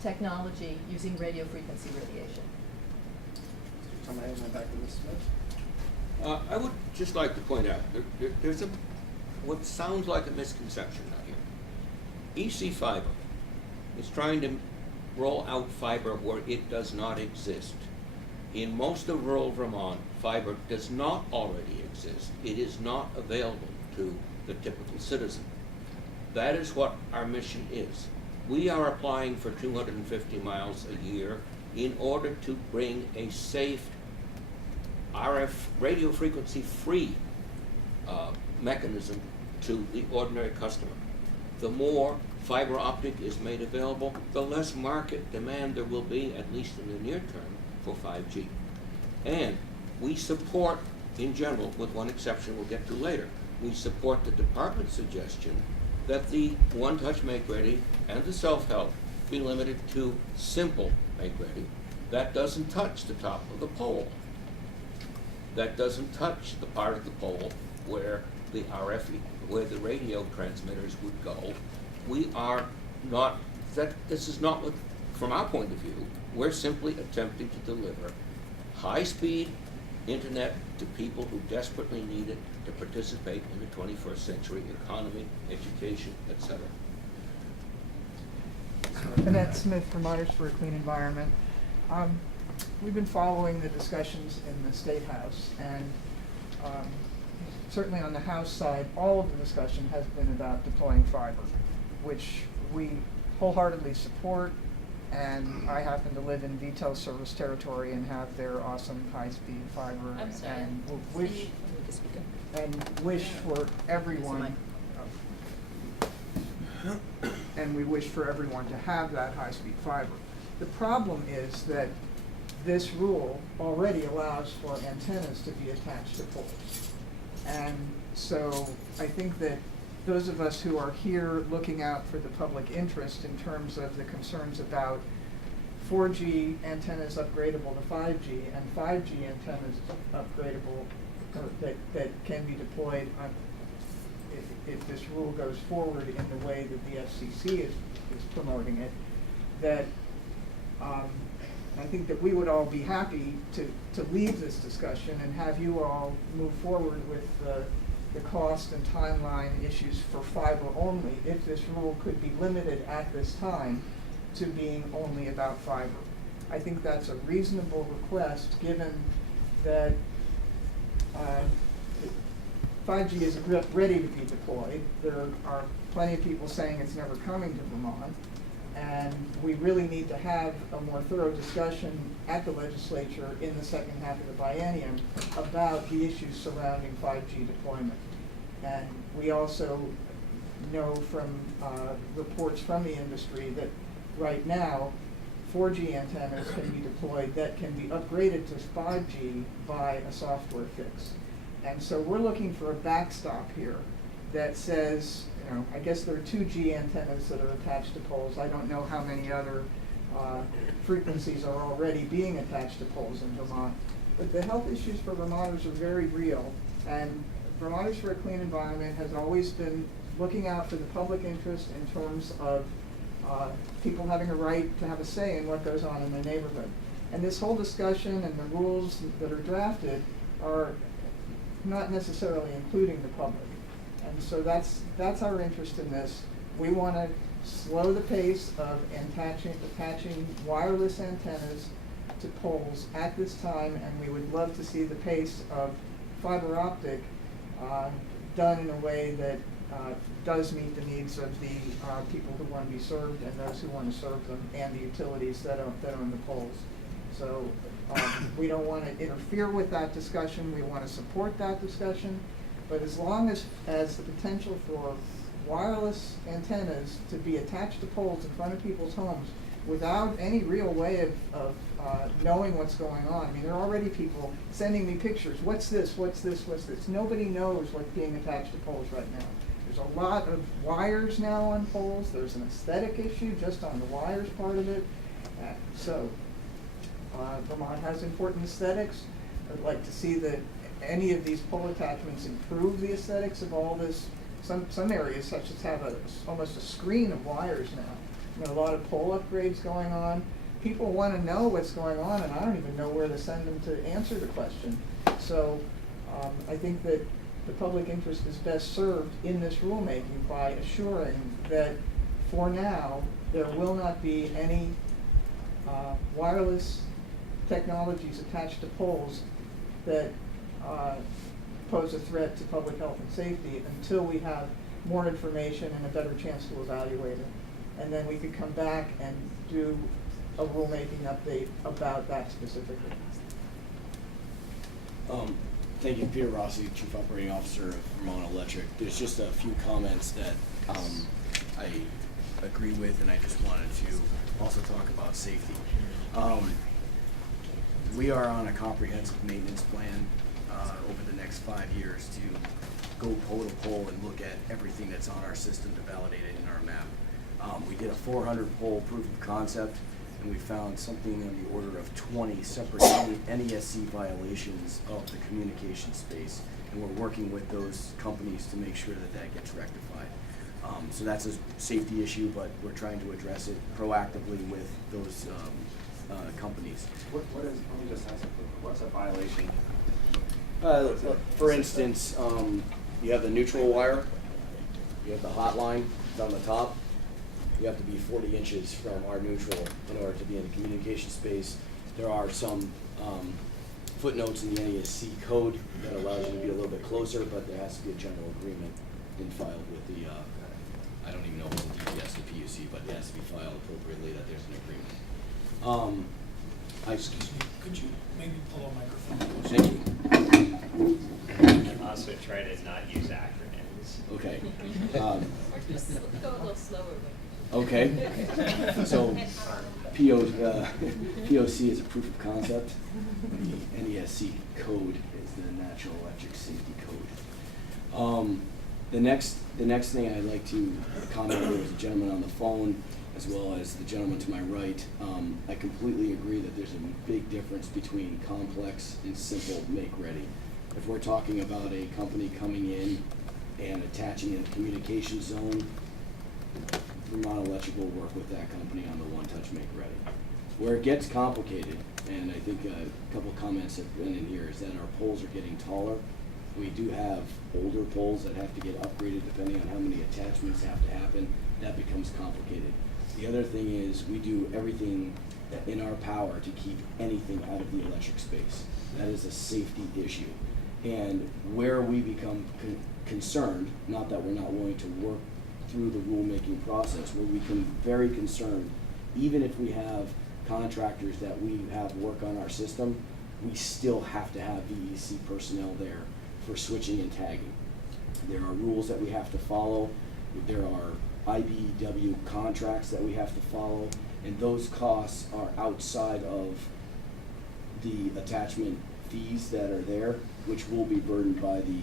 technology using radio frequency radiation. Tom, I have my back to Ms. Smith. I would just like to point out, there's what sounds like a misconception out here. EC Fiber is trying to roll out fiber where it does not exist. In most of rural Vermont, fiber does not already exist. It is not available to the typical citizen. That is what our mission is. We are applying for 250 miles a year in order to bring a safe RF radio frequency free mechanism to the ordinary customer. The more fiber optic is made available, the less market demand there will be, at least in the near term, for 5G. And we support, in general, with one exception we'll get to later, we support the department's suggestion that the one-touch make-ready and the self-help be limited to simple make-ready. That doesn't touch the top of the pole. That doesn't touch the part of the pole where the RF, where the radio transmitters would go. We are not, this is not what, from our point of view, we're simply attempting to deliver high-speed internet to people who desperately need it to participate in the 21st century economy, education, etc. Annette Smith, Vermonters for a Clean Environment. We've been following the discussions in the State House, and certainly on the House side, all of the discussion has been about deploying fiber, which we wholeheartedly support. And I happen to live in VTEL service territory and have their awesome high-speed fiber, I'm sorry. and wish for everyone. And we wish for everyone to have that high-speed fiber. The problem is that this rule already allows for antennas to be attached to poles. And so I think that those of us who are here looking out for the public interest in terms of the concerns about 4G antennas upgradable to 5G and 5G antennas upgradable that can be deployed on, if this rule goes forward in the way that the FCC is promoting it, that I think that we would all be happy to leave this discussion and have you all move forward with the cost and timeline issues for fiber only, if this rule could be limited at this time to being only about fiber. I think that's a reasonable request, given that 5G is ready to be deployed. There are plenty of people saying it's never coming to Vermont, and we really need to have a more thorough discussion at the legislature in the second half of the biennium about the issues surrounding 5G deployment. And we also know from reports from the industry that right now 4G antennas can be deployed that can be upgraded to 5G by a software fix. And so we're looking for a backstop here that says, you know, I guess there are 2G antennas that are attached to poles. I don't know how many other frequencies are already being attached to poles in Vermont. But the health issues for Vermonters are very real, and Vermonters for a Clean Environment has always been looking out for the public interest in terms of people having a right to have a say in what goes on in their neighborhood. And this whole discussion and the rules that are drafted are not necessarily including the public. And so that's our interest in this. We want to slow the pace of attaching wireless antennas to poles at this time, and we would love to see the pace of fiber optic done in a way that does meet the needs of the people who want to be served and those who want to serve them, and the utilities that own the poles. So we don't want to interfere with that discussion. We want to support that discussion. But as long as the potential for wireless antennas to be attached to poles in front of people's homes without any real way of knowing what's going on. I mean, there are already people sending me pictures. What's this? What's this? What's this? Nobody knows what's being attached to poles right now. There's a lot of wires now on poles. There's an aesthetic issue just on the wires part of it. So Vermont has important aesthetics. I'd like to see that any of these pole attachments improve the aesthetics of all this. Some areas such as have almost a screen of wires now. You know, a lot of pole upgrades going on. People want to know what's going on, and I don't even know where to send them to answer the question. So I think that the public interest is best served in this rulemaking by assuring that for now there will not be any wireless technologies attached to poles that pose a threat to public health and safety until we have more information and a better chance to evaluate it. And then we could come back and do a rulemaking update about that specifically. Thank you, Peter Rossi, Chief Operating Officer of Ramon Electric. There's just a few comments that I agree with, and I just wanted to also talk about safety. We are on a comprehensive maintenance plan over the next 5 years to go pole to pole and look at everything that's on our system to validate it in our map. We did a 400 pole proof of concept, and we found something in the order of 20 separate NESC violations of the communication space, and we're working with those companies to make sure that that gets rectified. So that's a safety issue, but we're trying to address it proactively with those companies. Let me just ask, what's a violation For instance, you have the neutral wire, you have the hot line it's on the top. You have to be 40 inches from our neutral in order to be in the communication space. There are some footnotes in the NESC code that allows you to be a little bit closer, but there has to be a general agreement in filed with the, I don't even know if it's the DPS or PUC, but it has to be filed appropriately that there's an agreement. Excuse me. Could you maybe pull a microphone? Thank you. And also try to not use acronyms. Okay. Just go a little slower. Okay. So POC is a proof of concept. The NESC code is the National Electric Safety Code. The next thing I'd like to comment, there was a gentleman on the phone as well as the gentleman to my right. I completely agree that there's a big difference between complex and simple make-ready. If we're talking about a company coming in and attaching a communication zone, Ramon Electric will work with that company on the one-touch make-ready. Where it gets complicated, and I think a couple comments have been in here, is that our poles are getting taller. We do have older poles that have to get upgraded depending on how many attachments have to happen. That becomes complicated. The other thing is we do everything in our power to keep anything out of the electric space. That is a safety issue. And where we become concerned, not that we're not willing to work through the rulemaking process, where we become very concerned, even if we have contractors that we have work on our system, we still have to have VEC personnel there for switching and tagging. There are rules that we have to follow. There are IBEW contracts that we have to follow, and those costs are outside of the attachment fees that are there, which will be burdened by the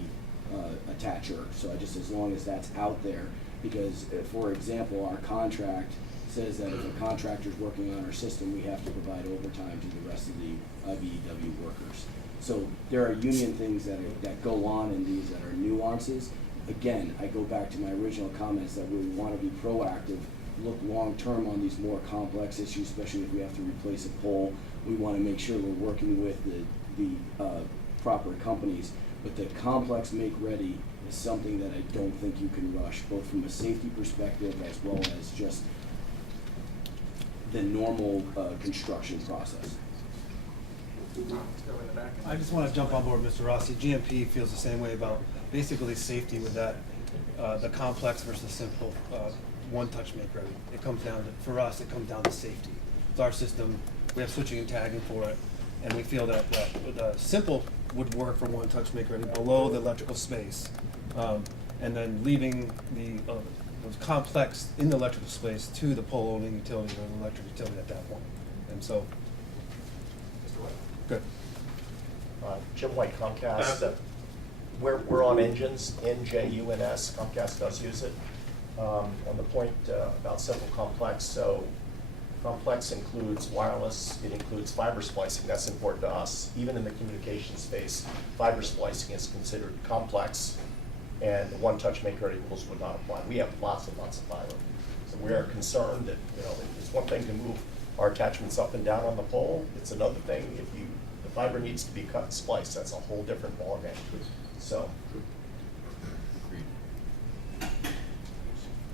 attacher. So just as long as that's out there, because for example, our contract says that if a contractor is working on our system, we have to provide overtime to the rest of the IBEW workers. So there are union things that go on in these that are nuances. Again, I go back to my original comments that we want to be proactive, look long-term on these more complex issues, especially if we have to replace a pole. We want to make sure we're working with the proper companies. But the complex make-ready is something that I don't think you can rush, both from a safety perspective as well as just the normal construction process. Let's go in the back. I just want to jump on board, Mr. Rossi. GMP feels the same way about basically safety with that, the complex versus simple one-touch make-ready. It comes down to, for us, it comes down to safety. It's our system. We have switching and tagging for it, and we feel that the simple would work for one-touch make-ready below the electrical space, and then leaving those complex in the electrical space to the pole-owning utility or the electric utility at that point. And so, good. Jim White, Comcast. We're on engines, NJUNS. Comcast does use it. On the point about simple complex, so complex includes wireless, it includes fiber splicing. That's important to us. Even in the communication space, fiber splicing is considered complex, and the one-touch make-ready rules would not apply. We have lots and lots of fiber. So we are concerned that, it's one thing to move our attachments up and down on the pole. It's another thing if the fiber needs to be cut and spliced. That's a whole different ballgame. So.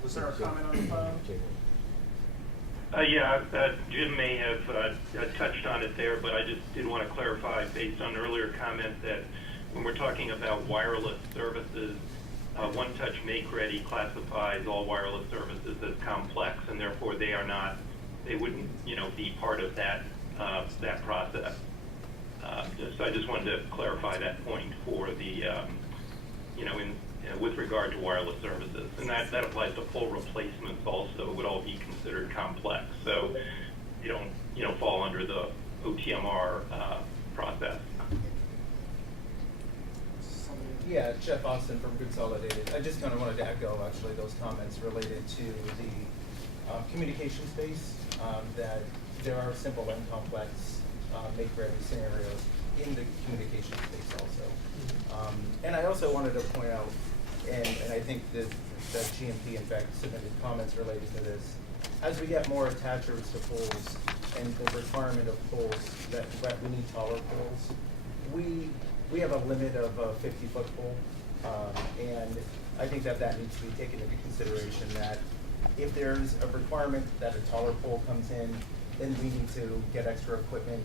Was there a comment on the phone? Jim may have touched on it there, but I just did want to clarify based on earlier comment that when we're talking about wireless services, one-touch make-ready classifies all wireless services as complex, and therefore they wouldn't, be part of that process. So I just wanted to clarify that point for the, with regard to wireless services, and that applies to pole replacements also. Would all be considered complex, so you don't fall under the OTMR process. Yeah, Jeff Austin from Consolidated. I just kind of wanted to echo actually those comments related to the communication space, that there are simple and complex make-ready scenarios in the communication space also. And I also wanted to point out, and I think that GMP in fact submitted comments related to this, as we get more attachers to poles and the requirement of poles that we need taller poles, we we have a limit of a 50-foot pole, and I think that needs to be taken into consideration, that if there's a requirement that a taller pole comes in, then we need to get extra equipment,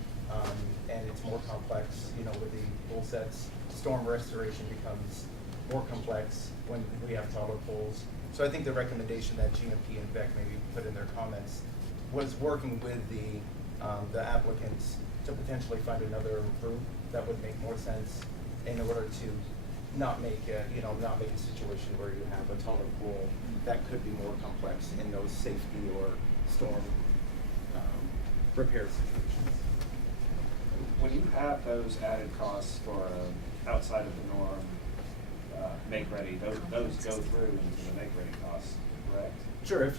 and it's more complex, with the pole sets. Storm restoration becomes more complex when we have taller poles. So I think the recommendation that GMP and Beck maybe put in their comments was working with the applicants to potentially find another route that would make more sense in order to not make a situation where you have a taller pool that could be more complex in those safety or storm repair situations. When you have those added costs for outside of the norm make ready, those go through into the make ready costs, correct? Sure. If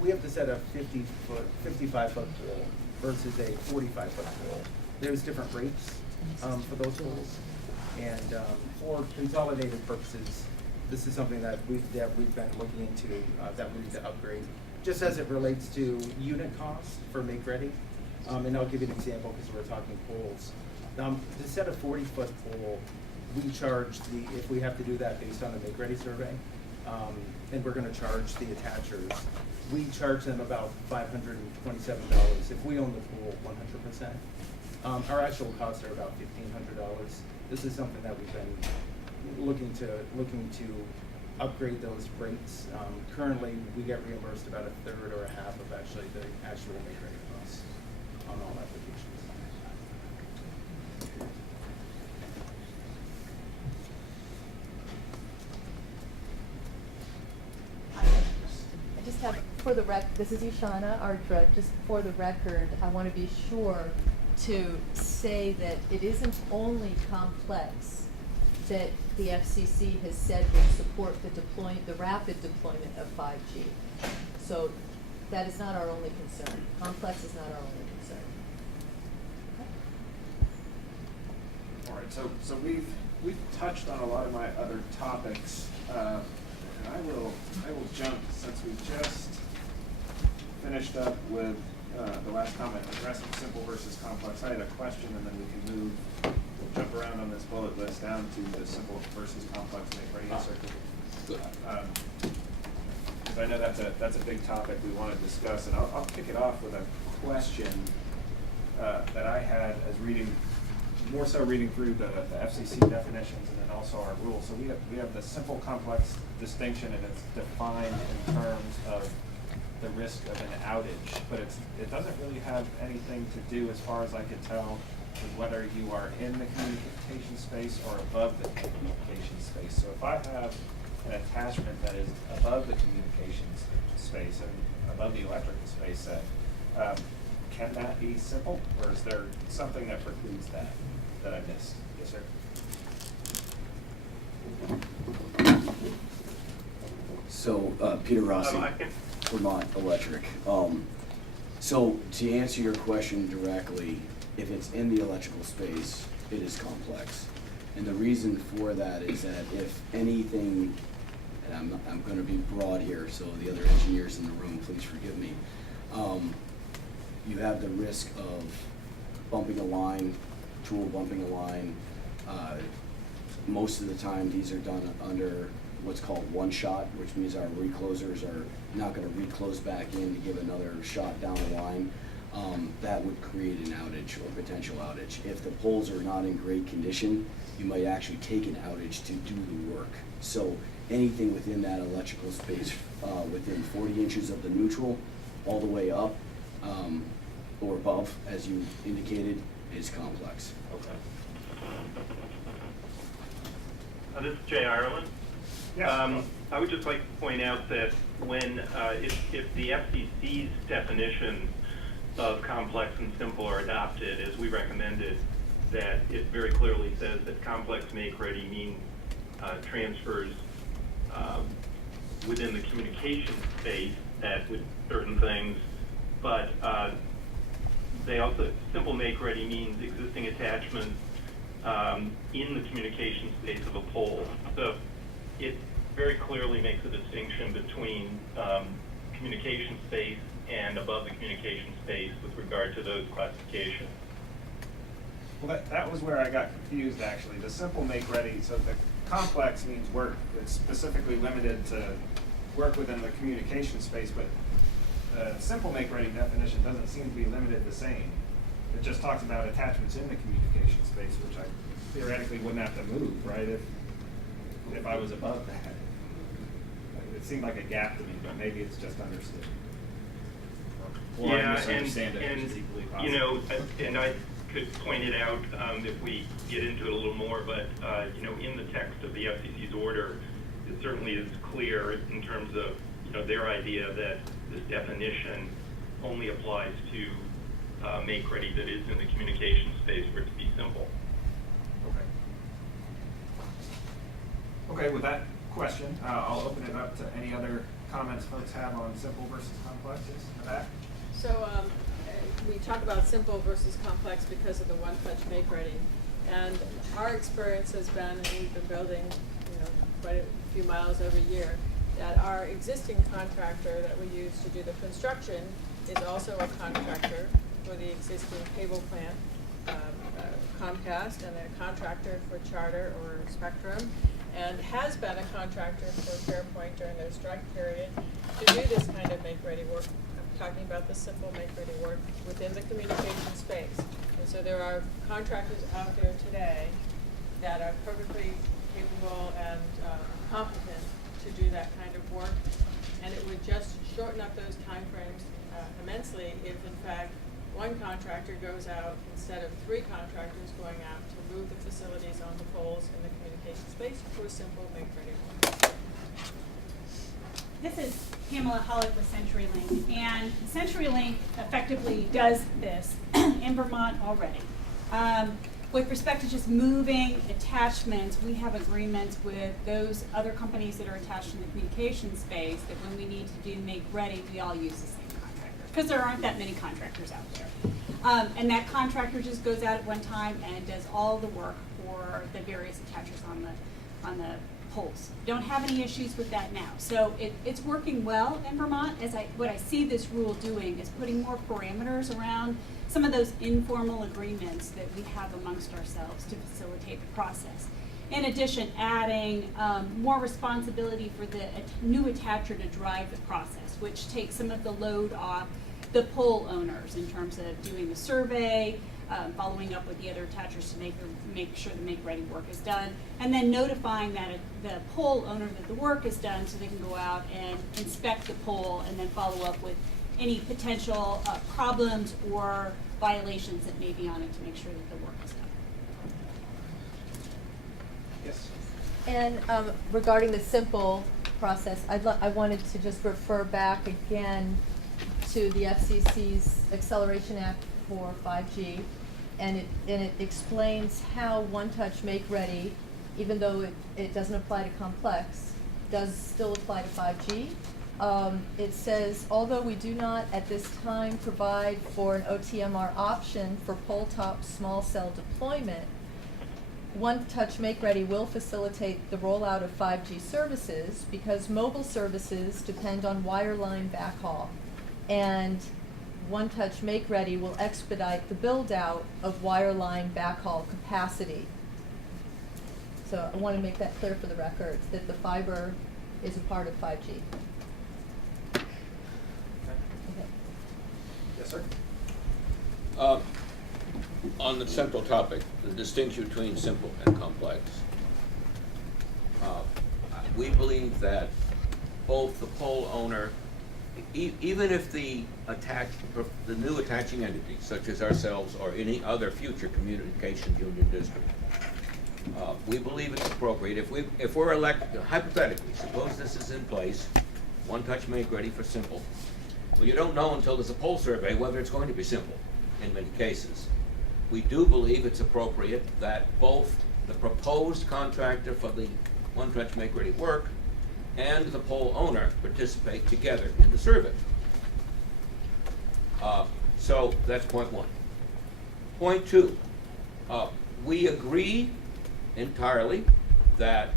we have to set a 55-foot pool versus a 45-foot pool, there's different rates for those pools. And for consolidated purposes, this is something that we've been looking into that we need to upgrade, just as it relates to unit costs for make ready. And I'll give you an example because we're talking pools. To set a 40-foot pool, we charge if we have to do that based on the make ready survey, and we're going to charge the attachers, we charge them about $527 if we own the pool 100%. Our actual costs are about $1,500. This is something that we've been looking to upgrade those rates. Currently, we get reimbursed about a third or a half of actually the actual make ready costs on all applications. I just have, this is Ishana Artra, just for the record, I want to be sure to say that it isn't only complex that the FCC has said will support the rapid deployment of 5G. So that is not our only concern. Complex is not our only concern. All right, so we've touched on a lot of my other topics, and I will jump, since we just finished up with the last comment, addressing simple versus complex. I had a question, and then we can we'll jump around on this bullet list down to the simple versus complex make ready circuit. Because I know that's a big topic we want to discuss, and I'll kick it off with a question that I had as more so reading through the FCC definitions and then also our rules. So we have the simple complex distinction, and it's defined in terms of the risk of an outage, but it doesn't really have anything to do, as far as I could tell, with whether you are in the communication space or above the communication space. So if I have an attachment that is above the communications space and above the electrical space set, can that be simple, or is there something that precludes that I missed? Yes, sir. So, Peter Rossi, Ramon Electric. So to answer your question directly, if it's in the electrical space, it is complex. And the reason for that is that if anything, and I'm going to be broad here, so the other engineers in the room, please forgive me. You have the risk of bumping a line, tool bumping a line. Most of the time, these are done under what's called one shot, which means our reclosers are not going to reclose back in to give another shot down the line. That would create an outage or potential outage. If the poles are not in great condition, you might actually take an outage to do the work. So anything within that electrical space, within 40 inches of the neutral, all the way up or above, as you indicated, is complex. Okay. This is Jay Ireland. Yes. I would just like to point out that when, if the FCC's definition of complex and simple are adopted, as we recommended, that it very clearly says that complex make-ready means transfers within the communication space with certain things, but they also, simple make-ready means existing attachments in the communication space of a pole. So it very clearly makes a distinction between communication space and above the communication space with regard to those classifications. Well, that was where I got confused, actually. The simple make ready, so the complex means work that's specifically limited to work within the communication space, but the simple make ready definition doesn't seem to be limited the same. It just talks about attachments in the communication space, which I theoretically wouldn't have to move, right, if I was above that. It seemed like a gap to me, but maybe it's just understood. Or I misunderstand it, which is equally possible. You know, and I could point it out if we get into it a little more, but you know, in the text of the FCC's order, it certainly is clear in terms of, you know, their idea that this definition only applies to make ready that is in the communication space for it to be simple. Okay, with that question, I'll open it up to any other comments folks have on simple versus complexes in the back. So we talk about simple versus complex because of the one-touch make-ready. And our experience has been, and we've been building, you know, quite a few miles every year, that our existing contractor that we use to do the construction is also a contractor for the existing cable plant, Comcast, and a contractor for Charter or Spectrum, and has been a contractor for Fairpoint during their strike period to do this kind of make-ready work. I'm talking about the simple make-ready work within the communication space. And so there are contractors out there today that are perfectly capable and competent to do that kind of work. And it would just shorten up those timeframes immensely if, in fact, one contractor goes out instead of 3 contractors going out to move the facilities on the poles in the communication space for simple make-ready work. This is Pamela Hollick with CenturyLink, and CenturyLink effectively does this in Vermont already. With respect to just moving attachments, we have agreements with those other companies that are attached in the communication space that when we need to do make ready, we all use the same contractor, because there aren't that many contractors out there. And that contractor just goes out at one time and does all the work for the various attachers on the poles. Don't have any issues with that now. So it's working well in Vermont. What I see this rule doing is putting more parameters around some of those informal agreements that we have amongst ourselves to facilitate the process. In addition, adding more responsibility for the new attacher to drive the process, which takes some of the load off the pole owners in terms of doing the survey, following up with the other attachers to make sure the make-ready work is done, and then notifying the pole owner that the work is done so they can go out and inspect the pole and then follow up with any potential problems or violations that may be on it to make sure that the work is done. Yes. And regarding the simple process, I wanted to just refer back again to the FCC's Acceleration Act for 5G, and it explains how one-touch make-ready, even though it doesn't apply to complex, does still apply to 5G. It says, although we do not at this time provide for an OTMR option for pole-top small cell deployment, one-touch make-ready will facilitate the rollout of 5G services because mobile services depend on wireline backhaul, and one-touch make-ready will expedite the build-out of wireline backhaul capacity. So I want to make that clear for the record, that the fiber is a part of 5G. Okay. Yes, sir. On the central topic, the distinction between simple and complex, we believe that both the pole owner, even if the new attaching entity, such as ourselves or any other future communications union district, we believe it's appropriate if we're elected, hypothetically, suppose this is in place, one touch make ready for simple. Well, you don't know until there's a poll survey whether it's going to be simple in many cases. We do believe it's appropriate that both the proposed contractor for the one touch make ready work and the pole owner participate together in the survey. So that's point one. Point two, we agree entirely that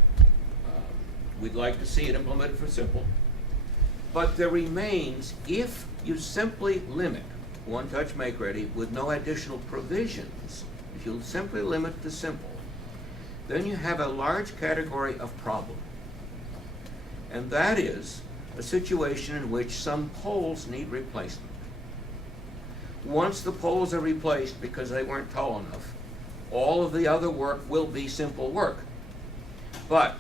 we'd like to see it implemented for simple, but there remains, if you simply limit one touch make ready with no additional provisions if you simply limit to simple, then you have a large category of problem. And that is a situation in which some poles need replacement. Once the poles are replaced because they weren't tall enough, all of the other work will be simple work. But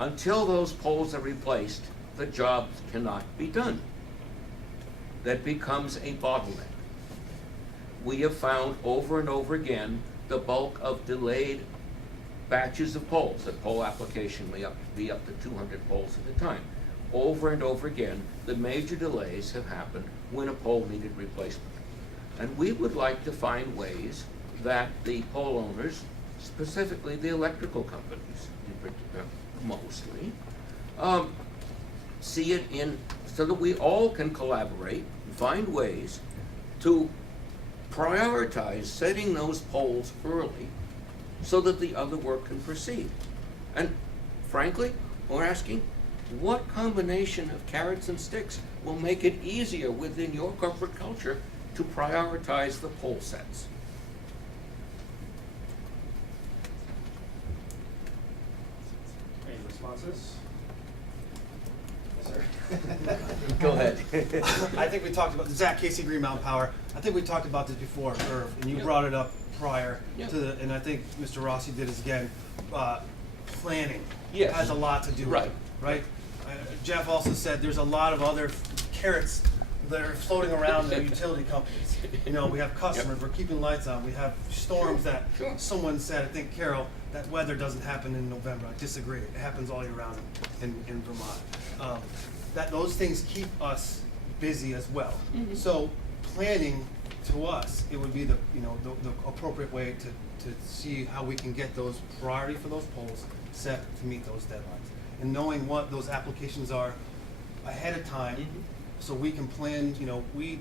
until those poles are replaced, the job cannot be done. That becomes a bottleneck. We have found over and over again the bulk of delayed batches of poles. A pole application may be up to 200 poles at a time. Over and over again, the major delays have happened when a pole needed replacement. And we would like to find ways that the pole owners, specifically the electrical companies, mostly, see it in, so that we all can collaborate and find ways to prioritize setting those poles early so that the other work can proceed. And frankly, we're asking, what combination of carrots and sticks will make it easier within your corporate culture to prioritize the pole sets? Any responses? Yes, sir. Go ahead. I think we talked about, Zach Casey, Green Mountain Power. I think we talked about this before, Irv, and you brought it up prior to the, and I think Mr. Rossi did as again. Planning has a lot to do with it, right? Jeff also said there's a lot of other carrots that are floating around the utility companies. You know, we have customers, we're keeping lights on, we have storms that someone said, I think Carol, that weather doesn't happen in November. I disagree. It happens all year round in Vermont. That those things keep us busy as well. Mhm. So planning to us, it would be the appropriate way to see how we can get those priority for those poles set to meet those deadlines. And knowing what those applications are ahead of time, so we can plan, we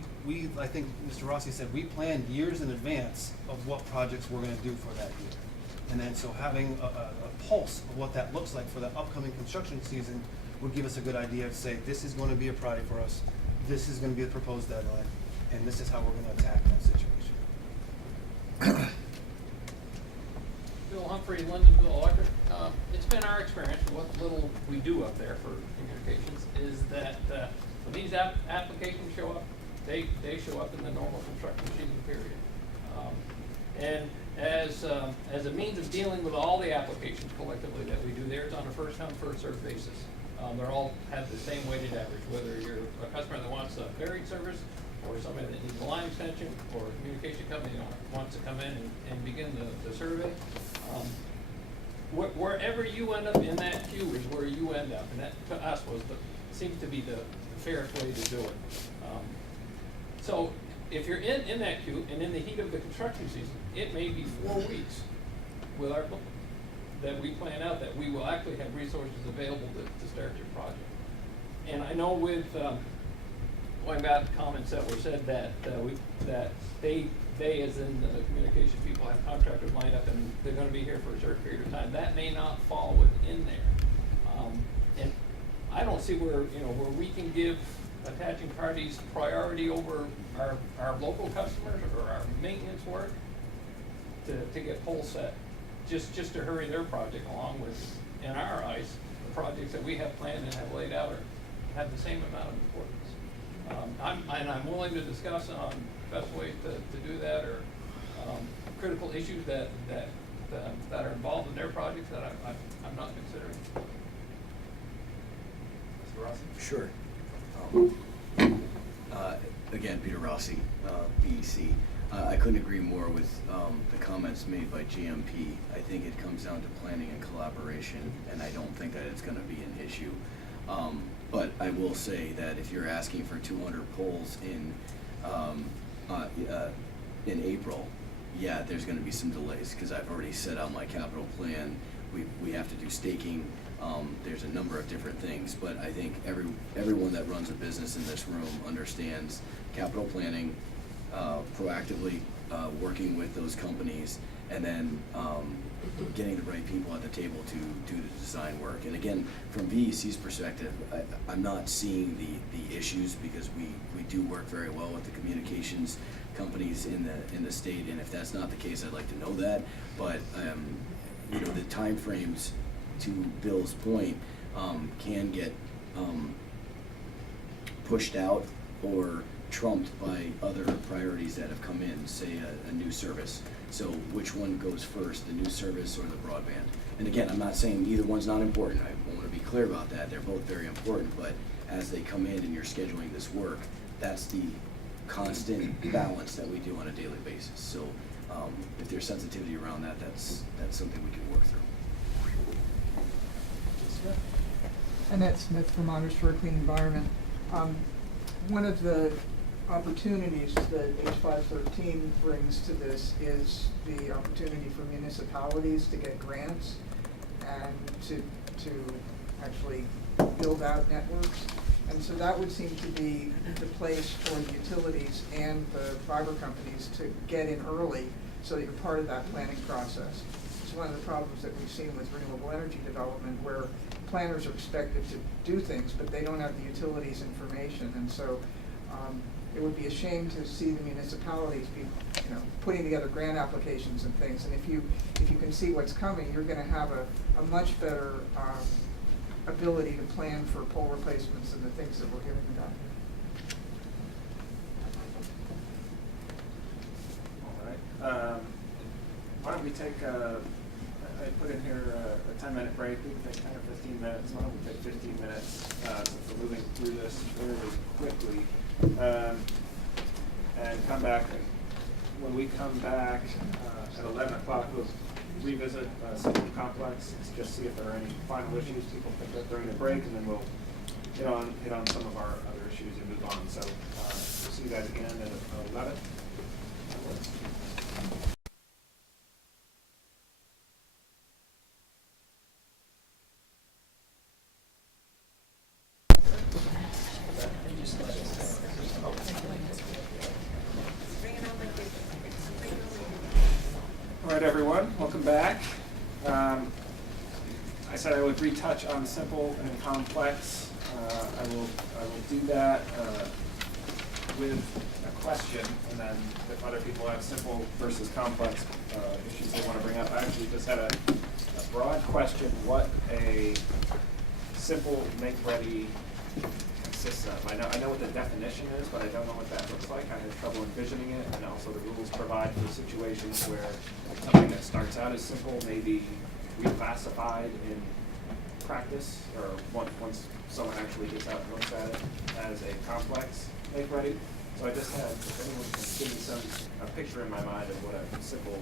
I think Mr. Rossi said, we plan years in advance of what projects we're gonna do for that year. And then so having a pulse of what that looks like for the upcoming construction season would give us a good idea to say, this is gonna be a priority for us, this is gonna be a proposed deadline, and this is how we're gonna attack that situation. Bill Humphrey, Lindenville Electric. It's been our experience, what little we do up there for communications, is that when these applications show up, they show up in the normal construction season period. And as a means of dealing with all the applications collectively that we do there, it's on a first come, first served basis. They're all have the same weighted average, whether you're a customer that wants a buried service, or somebody that needs a line extension, or a communication company that wants to come in and begin the survey. Wherever you end up in that queue is where you end up, and that to us seems to be the fairest way to do it. So if you're in that queue and in the heat of the construction season, it may be 4 weeks with our that we plan out that we will actually have resources available to start your project. And I know with going back to comments that were said that they as in the communication people have contractors lined up and they're going to be here for a certain period of time. That may not fall within there, and I don't see where we can give attaching parties priority over our local customers or our maintenance work to get pole set, just to hurry their project along with, in our eyes, the projects that we have planned and have laid out have the same amount of importance. I'm willing to discuss on best ways to do that, or critical issues that are involved in their projects that I'm not considering. Mr. Rossi? Sure. Again, Peter Rossi, BEC. I couldn't agree more with the comments made by GMP. I think it comes down to planning and collaboration, and I don't think that it's going to be an issue. But I will say that if you're asking for 200 poles in April, yeah, there's going to be some delays because I've already set out my capital plan. We have to do staking. There's a number of different things, but I think everyone that runs a business in this room understands capital planning, proactively working with those companies, and then getting the right people at the table to do the design work. And again, from VEC's perspective, I'm not seeing the issues because we do work very well with the communications companies in the state, and if that's not the case, I'd like to know that. But you know, the timeframes, to Bill's point, can get pushed out or trumped by other priorities that have come in, say a new service. So which one goes first, the new service or the broadband? And again, I'm not saying either one's not important. I want to be clear about that. They're both very important, but as they come in and you're scheduling this work, that's the constant balance that we do on a daily basis. So if there's sensitivity around that, that's something we can work through. Annette Smith, Vermonters for a Clean Environment. One of the opportunities that H513 brings to this is the opportunity for municipalities to get grants and to actually build out networks. And so that would seem to be the place for the utilities and the fiber companies to get in early so that you're part of that planning process. It's one of the problems that we've seen with renewable energy development, where planners are expected to do things, but they don't have the utilities information. And so it would be a shame to see the municipalities be, you know, putting together grant applications and things. And if you can see what's coming, you're going to have a much better ability to plan for pole replacements and the things that we're hearing about here. All right. Why don't we take, I put in here a 10-minute break. We can take 10 or 15 minutes. Why don't we take 15 minutes since we're moving through this fairly quickly, and come back. And when we come back at 11 o'clock, we'll revisit Selfhelp Complex, just see if there are any final issues people picked up during the break, and then we'll hit on some of our other issues and move on. So we'll see you guys again at 11. All right, everyone, welcome back. I said I would retouch on simple and complex. I will do that with a question, and then if other people have simple versus complex issues they want to bring up. I actually just had a broad question: what a simple make-ready consists of. I know what the definition is, but I don't know what that looks like. I have trouble envisioning it, and also the rules provide for situations where something that starts out as simple may be reclassified in practice, or once someone actually gets out and looks at it, as a complex make-ready. So I just had, if anyone can give me a picture in my mind of what a simple,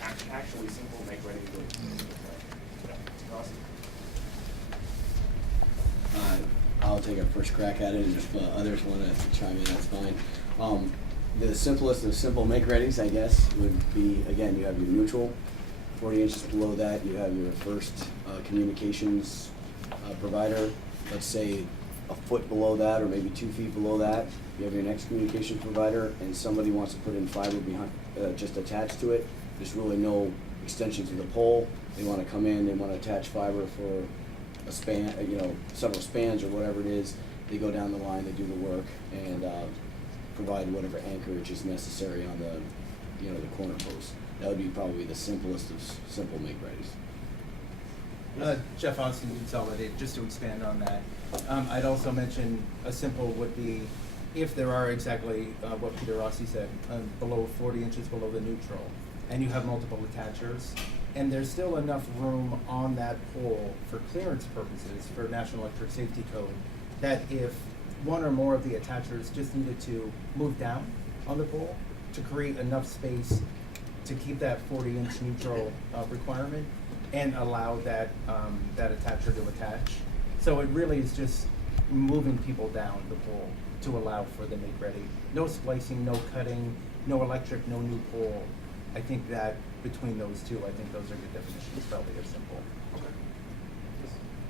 actually simple make-ready would look like. Yeah, awesome. I'll take a first crack at it, and if others want to chime in, that's fine. The simplest of simple make-readies, I guess, would be, again, you have your neutral. 40 inches below that, you have your first communications provider. Let's say a foot below that, or maybe 2 feet below that, you have your next communications provider, and somebody wants to put in fiber behind, just attached to it. There's really no extension to the pole. They want to come in, they want to attach fiber for a span, several spans or whatever it is. They go down the line, they do the work, and provide whatever anchorage is necessary on the, the corner post. That would be probably the simplest of simple make-readies. Jeff Austin, Consolidated, just to expand on that. I'd also mention a simple would be if there are exactly what Peter Rossi said, below 40 inches below the neutral, and you have multiple attachers, and there's still enough room on that pole for clearance purposes for National Electric Safety Code, that if one or more of the attachers just needed to move down on the pole to create enough space to keep that 40-inch neutral requirement and allow that that attacher to attach. So it really is just moving people down the pole to allow for the make-ready. No splicing, no cutting, no electric, no new pole. I think that between those two, I think those are good definitions, probably of simple.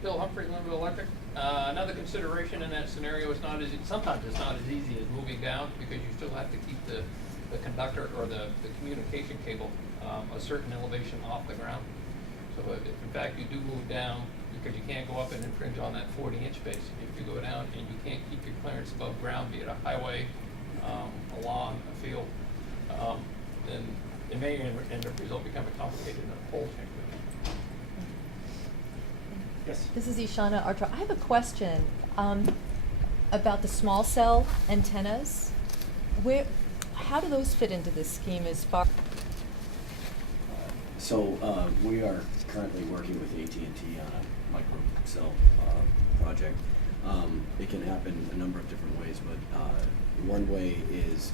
Bill Humphrey, Ramon Electric. Another consideration in that scenario is sometimes it's not as easy as moving down, because you still have to keep the conductor or the communication cable a certain elevation off the ground. So if in fact you do move down, because you can't go up and infringe on that 40-inch space, if you go down and you can't keep your clearance above ground, be it a highway, a lawn, a field, then it may end up becoming complicated in a pole change. Yes. This is Ishana Artra. I have a question about the small cell antennas. How do those fit into this scheme as far? So we are currently working with AT&T on a micro cell project. It can happen a number of different ways, but one way is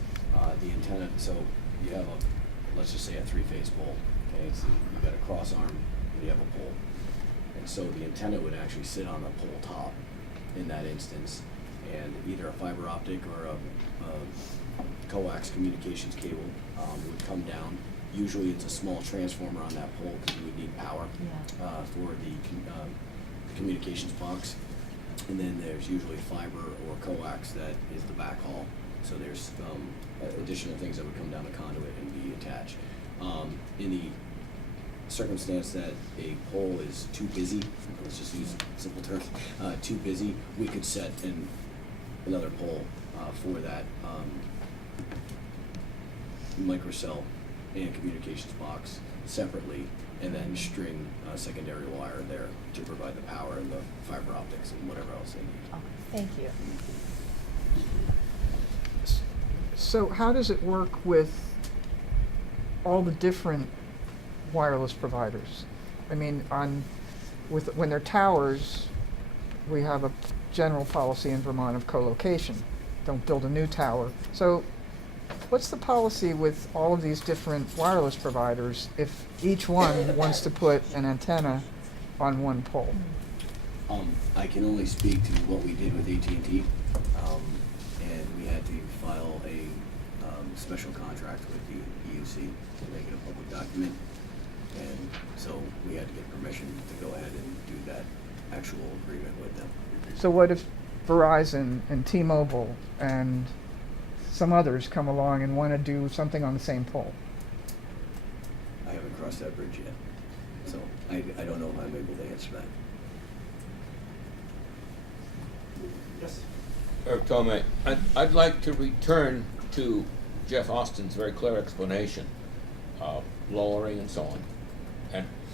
the antenna. So you have let's just say a three-phase pole. Okay, so you've got a cross arm and you have a pole, and so the antenna would actually sit on the pole top in that instance, and either a fiber optic or a coax communications cable would come down. Usually it's a small transformer on that pole because you would need power for the communications box. And then there's usually fiber or coax that is the backhaul. So there's additional things that would come down the conduit and be attached. In the circumstance that a pole is too busy, let's just use simple terms, too busy, we could set another pole for that microcell and communications box separately, and then string secondary wire there to provide the power and the fiber optics and whatever else they need. Oh, thank you. So how does it work with all the different wireless providers? I mean, when they're towers, we have a general policy in Vermont of co-location. Don't build a new tower. So what's the policy with all of these different wireless providers if each one wants to put an antenna on one pole? I can only speak to what we did with AT&T, and we had to file a special contract with the PUC to make it a public document, and so we had to get permission to go ahead and do that actual agreement with them. So what if Verizon and T-Mobile and some others come along and want to do something on the same pole? I haven't crossed that bridge yet, so I don't know if I'm able to answer that. Yes. Tomei, I'd like to return to Jeff Austin's very clear explanation of lowering and so on.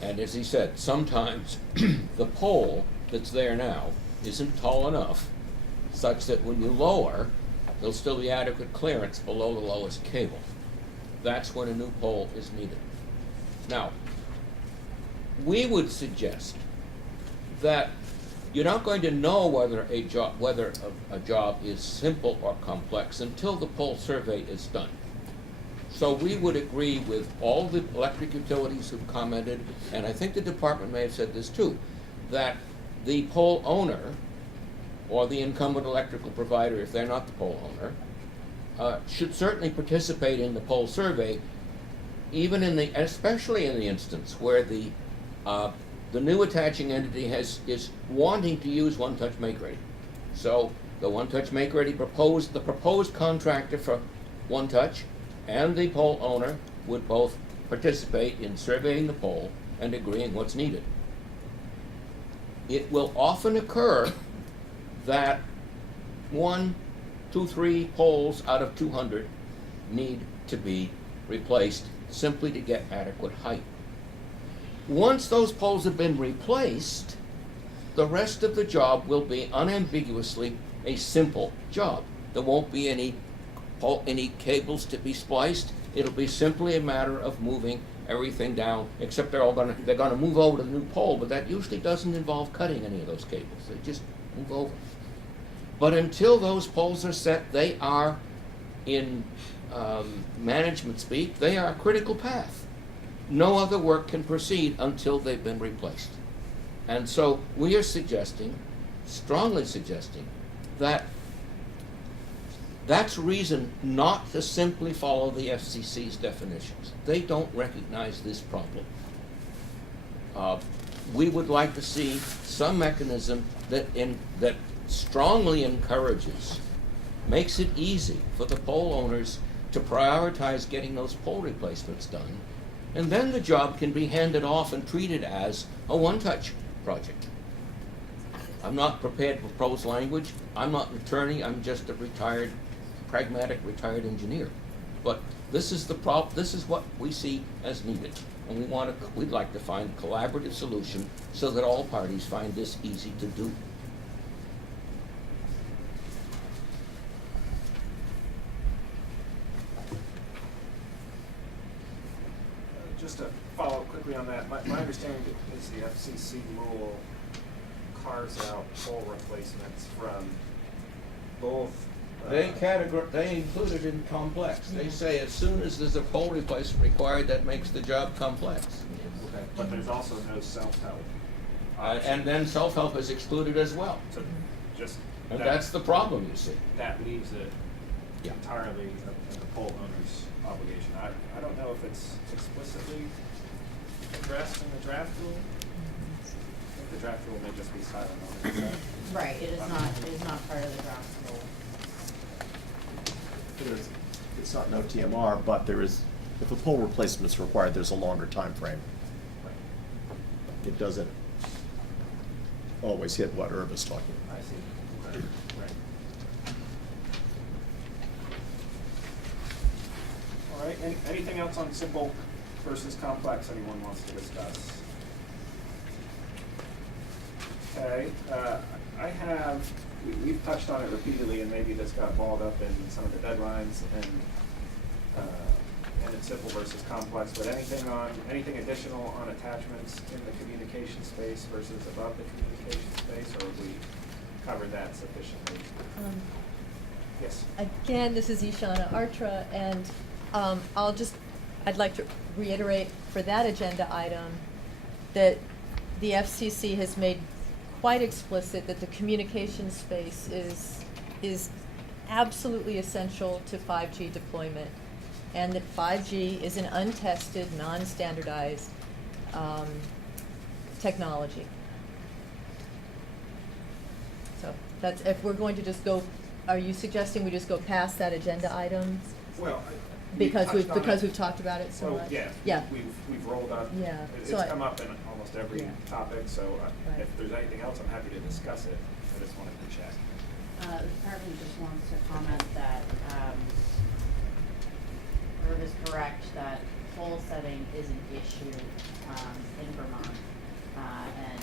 And as he said, sometimes the pole that's there now isn't tall enough such that when you lower, there'll still be adequate clearance below the lowest cable. That's when a new pole is needed. Now, we would suggest that you're not going to know whether a job is simple or complex until the pole survey is done. So we would agree with all the electric utilities who've commented, and I think the department may have said this too, that the pole owner or the incumbent electrical provider, if they're not the pole owner, should certainly participate in the pole survey, especially in the instance where the new attaching entity is wanting to use one-touch make-ready. So the one-touch make-ready the proposed contractor for one-touch and the pole owner would both participate in surveying the pole and agreeing what's needed. It will often occur that 1, 2, 3 poles out of 200 need to be replaced simply to get adequate height. Once those poles have been replaced, the rest of the job will be unambiguously a simple job. There won't be any cables to be spliced. It'll be simply a matter of moving everything down, except they're gonna move over to the new pole, but that usually doesn't involve cutting any of those cables. They just move over. But until those poles are set, they are, in management speak, they are a critical path. No other work can proceed until they've been replaced. And so we are strongly suggesting, that that's reason not to simply follow the FCC's definitions. They don't recognize this problem. We would like to see some mechanism that strongly encourages, makes it easy for the pole owners to prioritize getting those pole replacements done, and then the job can be handed off and treated as a one-touch project. I'm not prepared to propose language. I'm not an attorney. I'm just a pragmatic retired engineer. But this is this is what we see as needed. And we'd like to find a collaborative solution so that all parties find this easy to do. Just to follow up quickly on that, my understanding is the FCC rule carves out pole replacements from both. They include it in complex. They say as soon as there's a pole replacement required, that makes the job complex. Okay, but there's also no self-help. And then self-help is excluded as well. So just. And that's the problem, you see. That leaves it entirely the pole owner's obligation. I don't know if it's explicitly addressed in the draft rule. I think the draft rule may just be silent on it. Right, it is not part of the draft rule. It's not no TMR, but there is, if a pole replacement is required, there's a longer time frame. It doesn't always hit what Irv is talking about. I see. Okay. Right. All right, anything else on simple versus complex anyone wants to discuss? Okay, we've touched on it repeatedly, and maybe this got balled up in some of the deadlines and in simple versus complex, but anything additional on attachments in the communication space versus above the communication space, or have we covered that sufficiently? Yes. Again, this is Ishana Artra, and I'd like to reiterate for that agenda item that the FCC has made quite explicit that the communication space is absolutely essential to 5G deployment, and that 5G is an untested, non-standardized technology. So that's, if we're going to just go, are you suggesting we just go past that agenda item? Well, Because we've talked about it so much? Yeah. We've rolled up. Yeah. It's So come up in almost every topic, so Right. if there's anything else, I'm happy to discuss it. I just wanted to check. The department just wants to comment that, Irv is correct that pole setting is an issue, in Vermont. And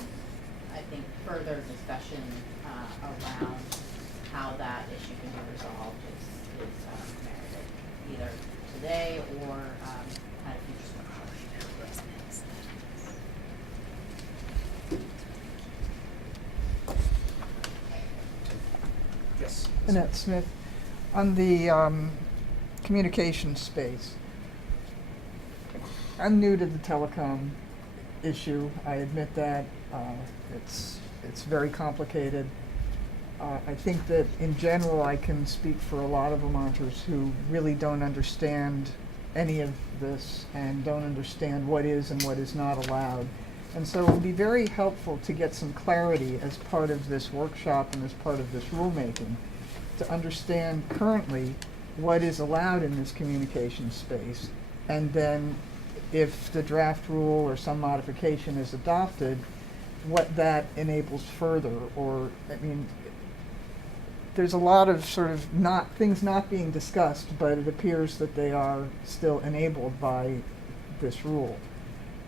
I think further discussion, around how that issue can be resolved is merited, either today or, at a future Yes. Annette Smith, on the communication space, I'm new to the telecom issue. I admit that. It's very complicated. I think that in general I can speak for a lot of Vermonters who really don't understand any of this and don't understand what is and what is not allowed. And so it would be very helpful to get some clarity as part of this workshop and as part of this rulemaking to understand currently what is allowed in this communication space, and then if the draft rule or some modification is adopted, what that enables further. Or, I mean, there's a lot of sort of things not being discussed, but it appears that they are still enabled by this rule.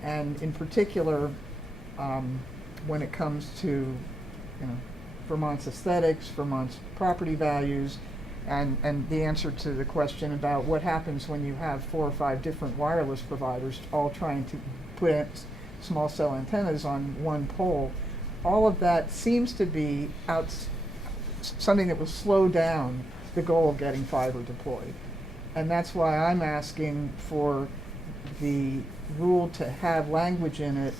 And in particular, when it comes to, Vermont's aesthetics, Vermont's property values, and the answer to the question about what happens when you have 4 or 5 different wireless providers all trying to put small cell antennas on one pole, all of that seems to be something that will slow down the goal of getting fiber deployed. And that's why I'm asking for the rule to have language in it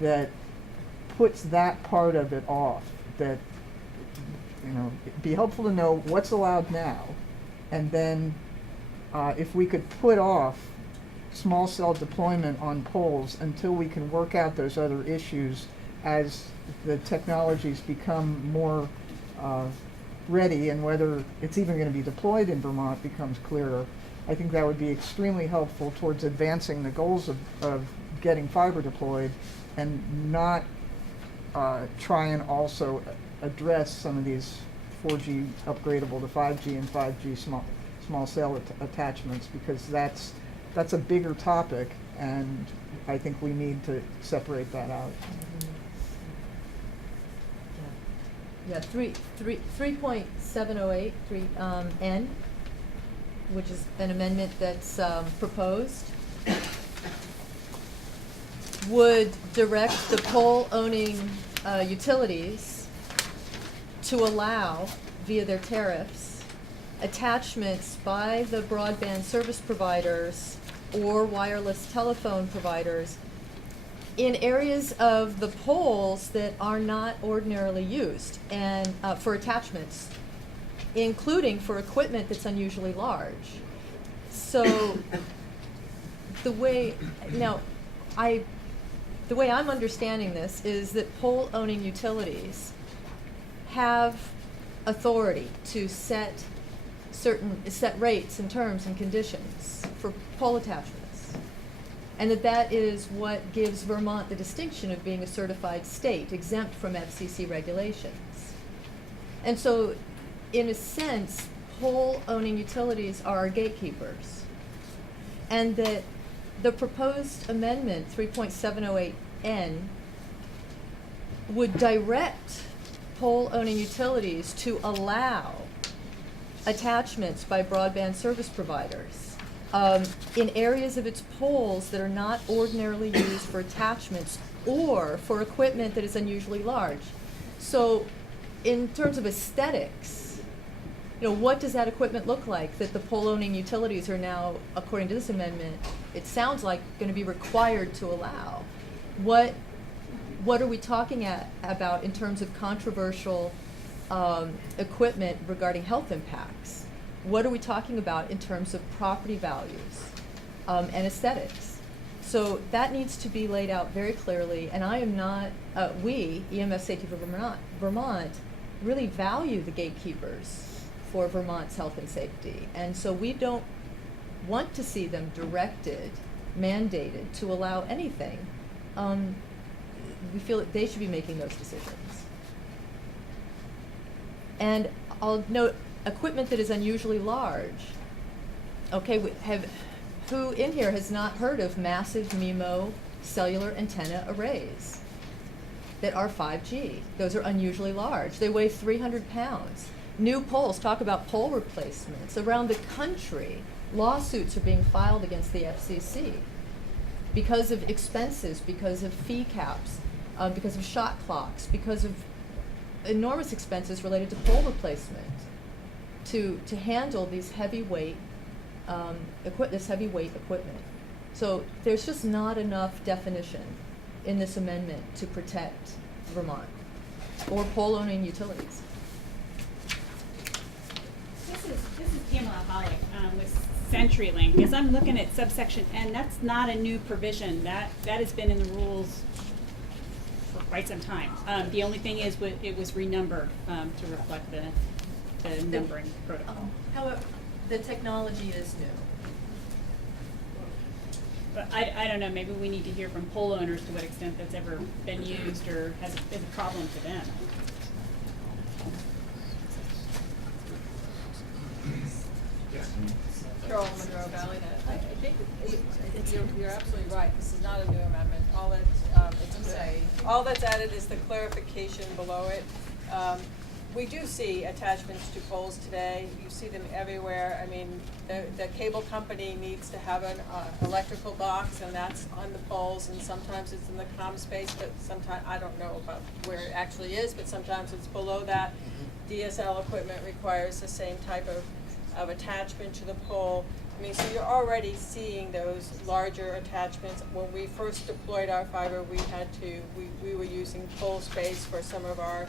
that puts that part of it off, that, it'd be helpful to know what's allowed now, and then if we could put off small cell deployment on poles until we can work out those other issues as the technologies become more ready, and whether it's even going to be deployed in Vermont becomes clearer. I think that would be extremely helpful towards advancing the goals of getting fiber deployed, and not try and also address some of these 4G upgradable to 5G and 5G small cell attachments, because that's a bigger topic, and I think we need to separate that out. Yeah, 3.708, N, which is an amendment that's proposed, would direct the pole-owning utilities to allow, via their tariffs, attachments by the broadband service providers or wireless telephone providers in areas of the poles that are not ordinarily used, and for attachments, including for equipment that's unusually large. So the way I'm understanding this is that pole-owning utilities have authority to set rates and terms and conditions for pole attachments. And that is what gives Vermont the distinction of being a certified state, exempt from FCC regulations. And so, in a sense, pole-owning utilities are our gatekeepers. And that the proposed amendment, 3.708N, would direct pole-owning utilities to allow attachments by broadband service providers in areas of its poles that are not ordinarily used for attachments or for equipment that is unusually large. So in terms of aesthetics, what does that equipment look like that the pole-owning utilities are now, according to this amendment, it sounds like going to be required to allow? What are we talking about in terms of controversial equipment regarding health impacts? What are we talking about in terms of property values and aesthetics? So that needs to be laid out very clearly, and I am not, we, EMS Safety for Vermont, really value the gatekeepers for Vermont's health and safety. And so we don't want to see them directed, mandated to allow anything. We feel that they should be making those decisions. And I'll note, equipment that is unusually large. Okay, who in here has not heard of massive MIMO cellular antenna arrays that are 5G? Those are unusually large. They weigh 300 pounds. New poles, talk about pole replacements. Around the country, lawsuits are being filed against the FCC because of expenses, because of fee caps, because of shot clocks, because of enormous expenses related to pole replacement to handle these heavyweight equipment. So there's just not enough definition in this amendment to protect Vermont or pole-owning utilities. This is Pamela Hollick with CenturyLink. As I'm looking at subsection N, that's not a new provision. That has been in the rules for quite some time. The only thing is it was renumbered to reflect the numbering protocol. However, the technology is new. But I don't know, maybe we need to hear from pole owners to what extent that's ever been used or is a problem to them. Yes. Carol Monroe, Valley Net. I think you're absolutely right. This is not a new amendment. All that's added is the clarification below it. We do see attachments to poles today. You see them everywhere. I mean, the cable company needs to have an electrical box, and that's on the poles, and sometimes it's in the comm space, but sometimes, I don't know about where it actually is, but sometimes it's below that. DSL equipment requires the same type of attachment to the pole. I mean, so you're already seeing those larger attachments. When we first deployed our fiber, we were using pole space for some of our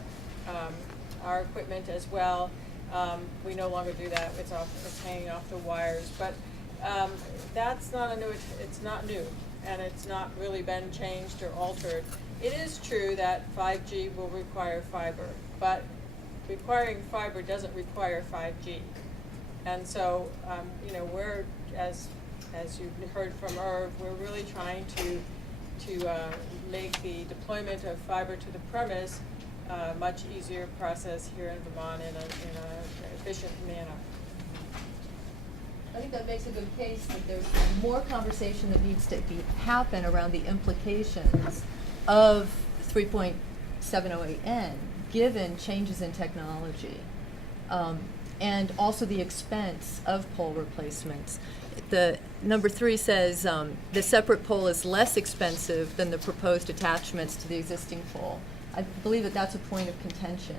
equipment as well. We no longer do that. It's hanging off the wires. But that's not it's not new, and it's not really been changed or altered. It is true that 5G will require fiber, but requiring fiber doesn't require 5G. And so, we're, as you heard from Irv, we're really trying to make the deployment of fiber to the premise much easier. easier process here in Vermont in an efficient manner. This is Pamela Pollock with CenturyLink. As I'm looking at subsection N, that's not a new provision. That has been in the rules for quite some time. The only thing is it was renumbered to reflect the numbering protocol. I think that makes a good case that there's more conversation that needs to happen around the implications of 3.708N, given changes in technology, and also the expense of pole replacements. The number 3 says the separate pole is less expensive than the proposed attachments to the existing pole. I believe that that's a point of contention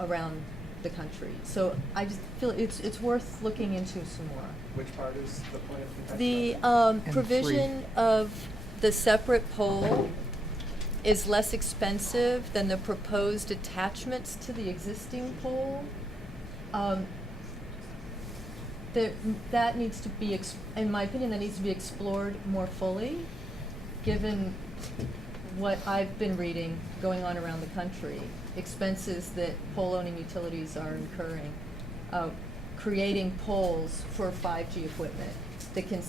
around the country. So I just feel it's worth looking into some more. Which part is the point of contention? The provision of the separate pole is less expensive than the proposed attachments to the existing pole. That needs to be, in my opinion, that needs to be explored more fully, given what I've been reading going on around the country, expenses that pole-owning utilities are incurring, creating poles for 5G equipment that can,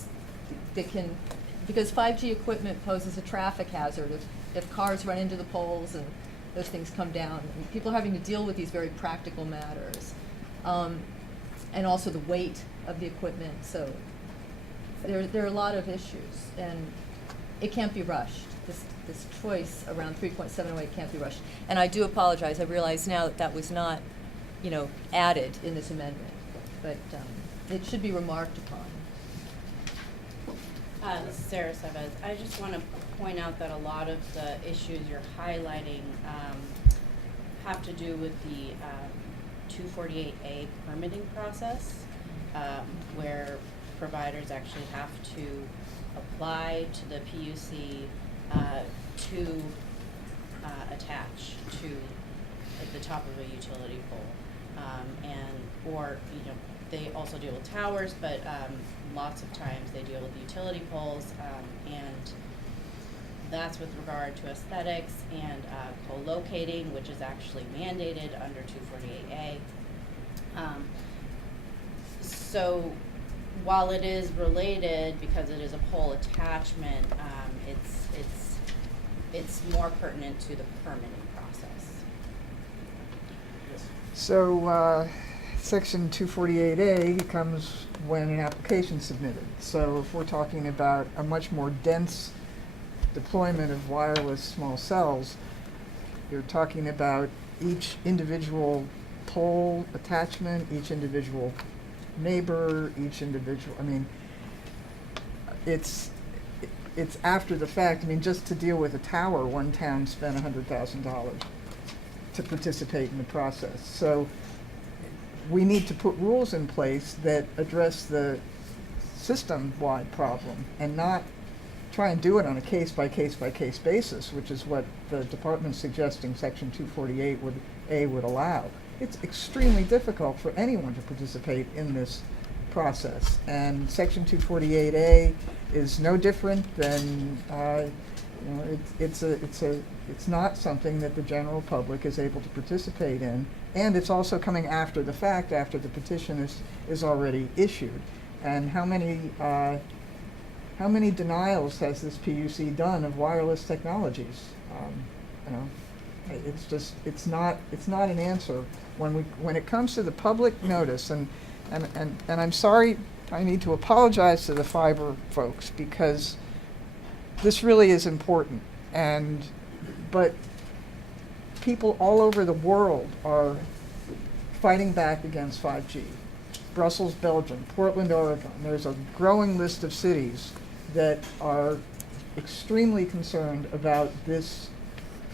because 5G equipment poses a traffic hazard if cars run into the poles and those things come down. And people are having to deal with these very practical matters. And also the weight of the equipment. So there are a lot of issues, and it can't be rushed. This choice around 3.708 can't be rushed. And I do apologize. I realize now that was not, added in this amendment, but it should be remarked upon. This is Sarah Sevez. I just want to point out that a lot of the issues you're highlighting have to do with the 248A permitting process, where providers actually have to apply to the PUC to attach to the top of a utility pole, or they also deal with towers, but lots of times they deal with utility poles, and that's with regard to aesthetics and co-locating, which is actually mandated under 248A. So while it is related because it is a pole attachment, it's more pertinent to the permitting process. Yes. So Section 248A comes when an application is submitted. So if we're talking about a much more dense deployment of wireless small cells, you're talking about each individual pole attachment, each individual neighbor, each individual, it's after the fact. Just to deal with a tower, one town spent $100,000 to participate in the process. So we need to put rules in place that address the system-wide problem and not try and do it on a case-by-case-by-case basis, which is what the department's suggesting Section 248A would allow. It's extremely difficult for anyone to participate in this process, and Section 248A is no different than it's not something that the general public is able to participate in, and it's also coming after the fact, after the petition is already issued. And how many denials has this PUC done of wireless technologies? It's not an answer when it comes to the public notice. And I'm sorry, I need to apologize to the fiber folks because this really is important. But people all over the world are fighting back against 5G. Brussels, Belgium, Portland, Oregon. There's a growing list of cities that are extremely concerned about this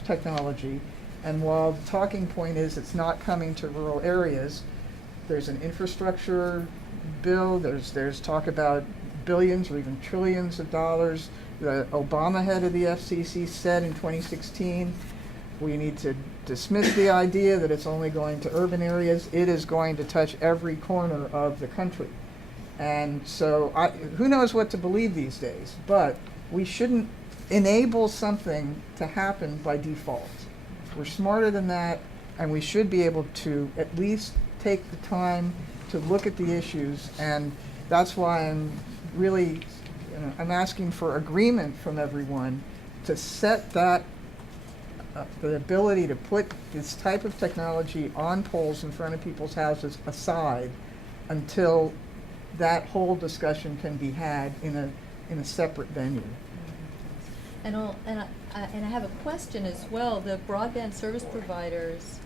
technology. And while the talking point is it's not coming to rural areas, there's an infrastructure bill, there's talk about billions or even trillions of dollars. The Obama head of the FCC said in 2016, we need to dismiss the idea that it's only going to urban areas. It is going to touch every corner of the country. And so who knows what to believe these days, but we shouldn't enable something to happen by default. We're smarter than that, and we should be able to at least take the time to look at the issues, and that's why I'm really, I'm asking for agreement from everyone to set that, the ability to put this type of technology on poles in front of people's houses aside until that whole discussion can be had in a separate venue. And I have a question as well. The broadband service providers,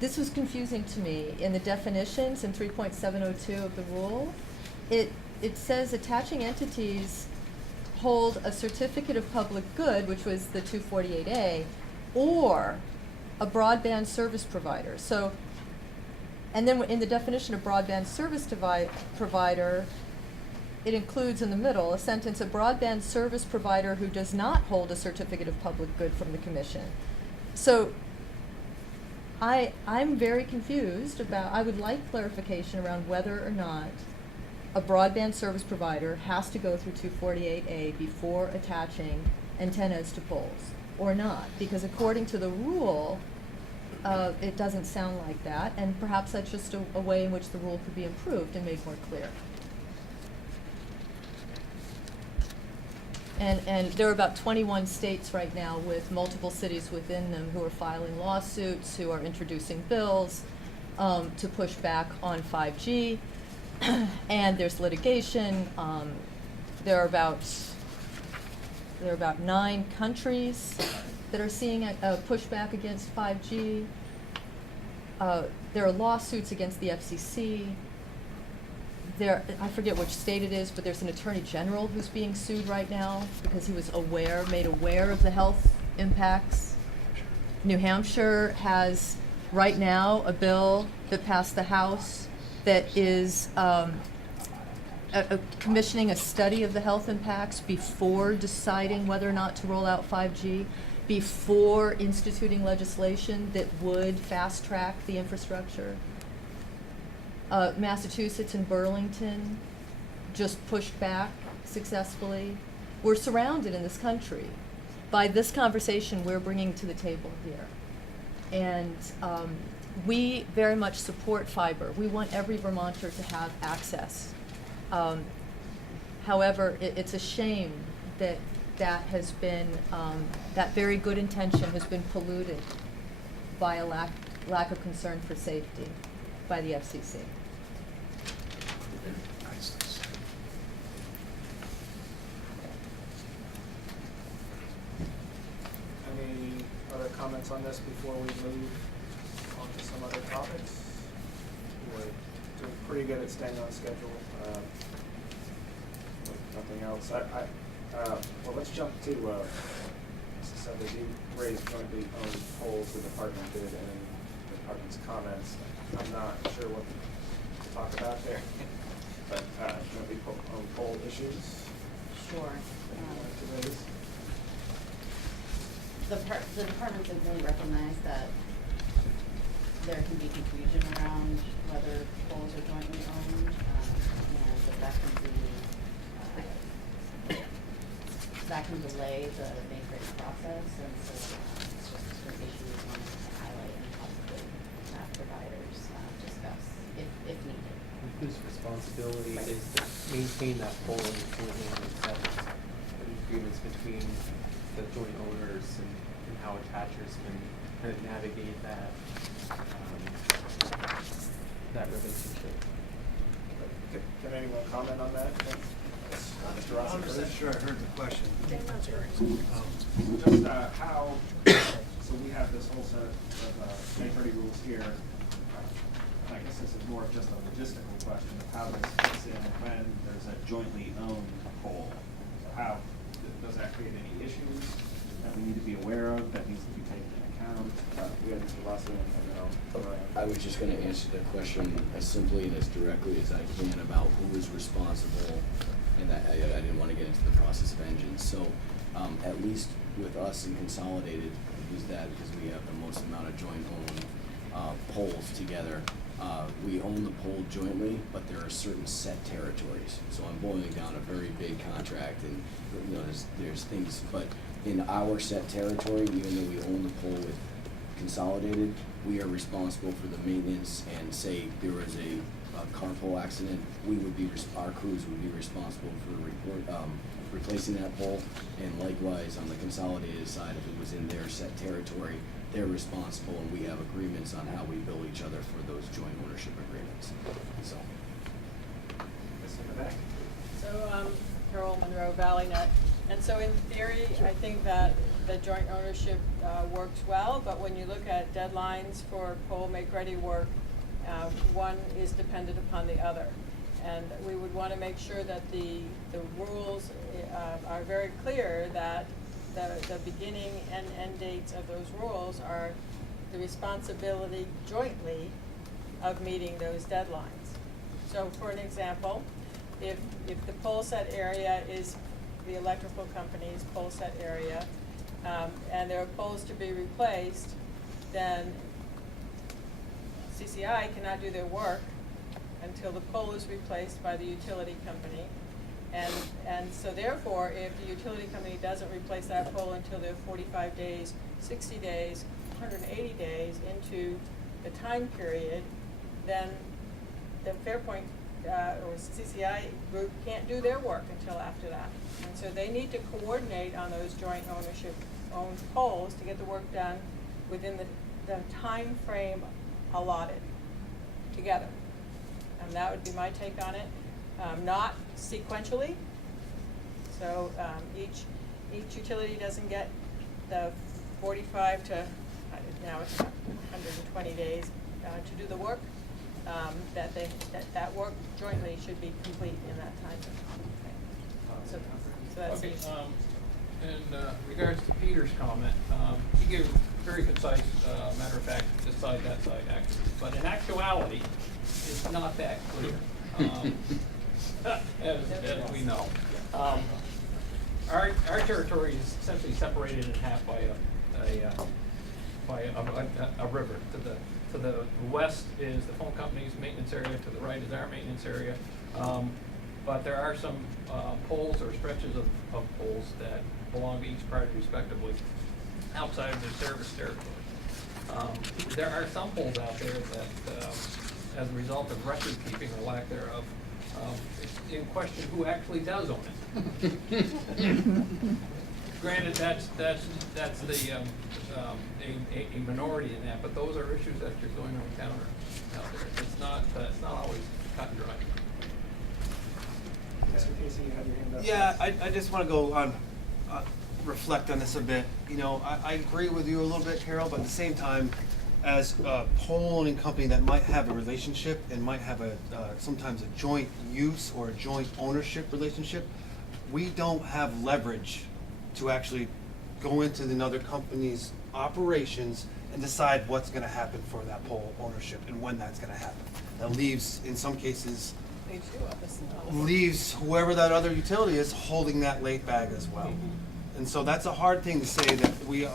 this was confusing to me. In the definitions in 3.702 of the rule, it says attaching entities hold a certificate of public good, which was the 248A, or a broadband service provider. So, and then in the definition of broadband service provider, it includes in the middle a sentence, a broadband service provider who does not hold a certificate of public good from the commission. So I'm very confused about, I would like clarification around whether or not a broadband service provider has to go through 248A before attaching antennas to poles, or not. Because according to the rule, it doesn't sound like that, and perhaps that's just a way in which the rule could be improved and made more clear. And there are about 21 states right now with multiple cities within them who are filing lawsuits, who are introducing bills to push back on 5G. And there's litigation. There are about 9 countries that are seeing a pushback against 5G. There are lawsuits against the FCC. I forget which state it is, but there's an attorney general who's being sued right now because he was made aware of the health impacts. New Hampshire has right now a bill that passed the House that is commissioning a study of the health impacts before deciding whether or not to roll out 5G, before instituting legislation that would fast track the infrastructure. Massachusetts and Burlington just pushed back successfully. We're surrounded in this country by this conversation we're bringing to the table here. And we very much support fiber. We want every Vermonter to have access. However, it's a shame that has been, that very good intention has been polluted by a lack of concern for safety by the FCC. Any other comments on this before we move on to some other topics? We're doing pretty good at staying on schedule. With nothing else. Well, let's jump to, so they do raise jointly owned poles, the department did, and the department's comments. I'm not sure what to talk about there, but jointly owned pole issues. Sure. That you wanted to raise? The departments have really recognized that there can be confusion around whether poles are jointly owned, and that can delay the make-ready process, and so it's just an issue we wanted to highlight and possibly have providers discuss if needed. Whose responsibility is to maintain that pole and jointly owned settings? Agreements between the joint owners and how attachers can kind of navigate that relationship. Can anyone comment on that? Mr. Ross? I'm not sure I heard the question. Just how, so we have this whole set of make-ready rules here. I guess this is more of just a logistical question of how this fits in when there's a jointly owned pole. So how, does that create any issues that we need to be aware of, that needs to be taken into account? We have Mr. Russell and then I was just going to answer the question as simply and as directly as I can about who is responsible, and I didn't want to get into the process of engines. So at least with us in Consolidated, use that because we have the most amount of joint owned poles together. We own the pole jointly, but there are certain set territories. So I'm boiling down a very big contract, and you know there's things, but in our set territory, even though we own the pole with Consolidated, we are responsible for the maintenance, and say there was a car pole accident, our crews would be responsible for replacing that pole, and likewise on the Consolidated side, if it was in their set territory, they're responsible, and we have agreements on how we bill each other for those joint ownership agreements. So. back. So, Carol Monroe, ValleyNet. And so in theory, I think that the joint ownership works well, but when you look at deadlines for pole make-ready work, one is dependent upon the other. And we would want to make sure that the rules are very clear, that the beginning and end dates of those rules are the responsibility jointly of meeting those deadlines. So for an example, if the pole set area is the electrical company's pole set area, and there are poles to be replaced, then CCI cannot do their work until the pole is replaced by the utility company. And so therefore, if the utility company doesn't replace that pole until they're 45 days, 60 days, 180 days into the time period, then the Fairpoint or CCI group can't do their work until after that. And so they need to coordinate on those joint ownership owned poles to get the work done within the time frame allotted together. And that would be my take on it. Not sequentially. So each utility doesn't get the 45 to now it's 120 days to do the work. That work jointly should be complete in that time. So that's Okay, it. in regards to Peter's comment, he gave very concise, matter of fact, this side, that side, actually. But in actuality, it's not that clear, as we know. Our territory is essentially separated in half by a river. To the west is the phone company's maintenance area, to the right is our maintenance area. But there are some poles or stretches of poles that belong to each party respectively outside of their service territory. There are some poles out there that, as a result of record keeping or lack thereof, it's in question who actually does own it. Granted, that's a minority in that, but those are issues that you're going to encounter out there. It's not always cut and dry. Mr. Casey, you had your hand up. Yeah, I just want to go on, reflect on this a bit. You know, I agree with you a little bit, Carol, but at the same time, as a pole owning company that might have a relationship and might have sometimes a joint use or a joint ownership relationship, we don't have leverage to actually go into another company's operations and decide what's going to happen for that pole ownership and when that's going to happen. That leaves, in some cases, leaves whoever that other utility is holding that late bag as well. And so that's a hard thing to say that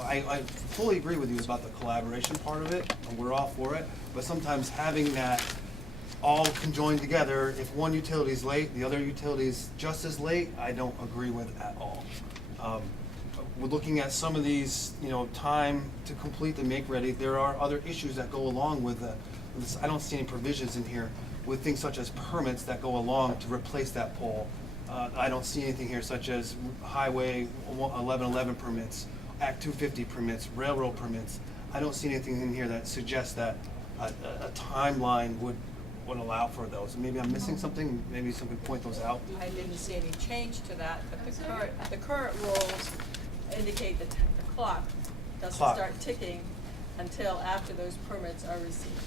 I fully agree with you about the collaboration part of it, and we're all for it, but sometimes having that all conjoined together, if one utility is late, the other utility is just as late, I don't agree with at all. We're looking at some of these, time to complete the make ready. There are other issues that go along with this. I don't see any provisions in here with things such as permits that go along to replace that pole. I don't see anything here such as Highway 1111 permits, Act 250 permits, railroad permits. I don't see anything in here that suggests that a timeline would allow for those. Maybe I'm missing something. Maybe someone could point those out. I didn't see any change to that, but the current rules indicate that the clock doesn't start ticking until after those permits are received.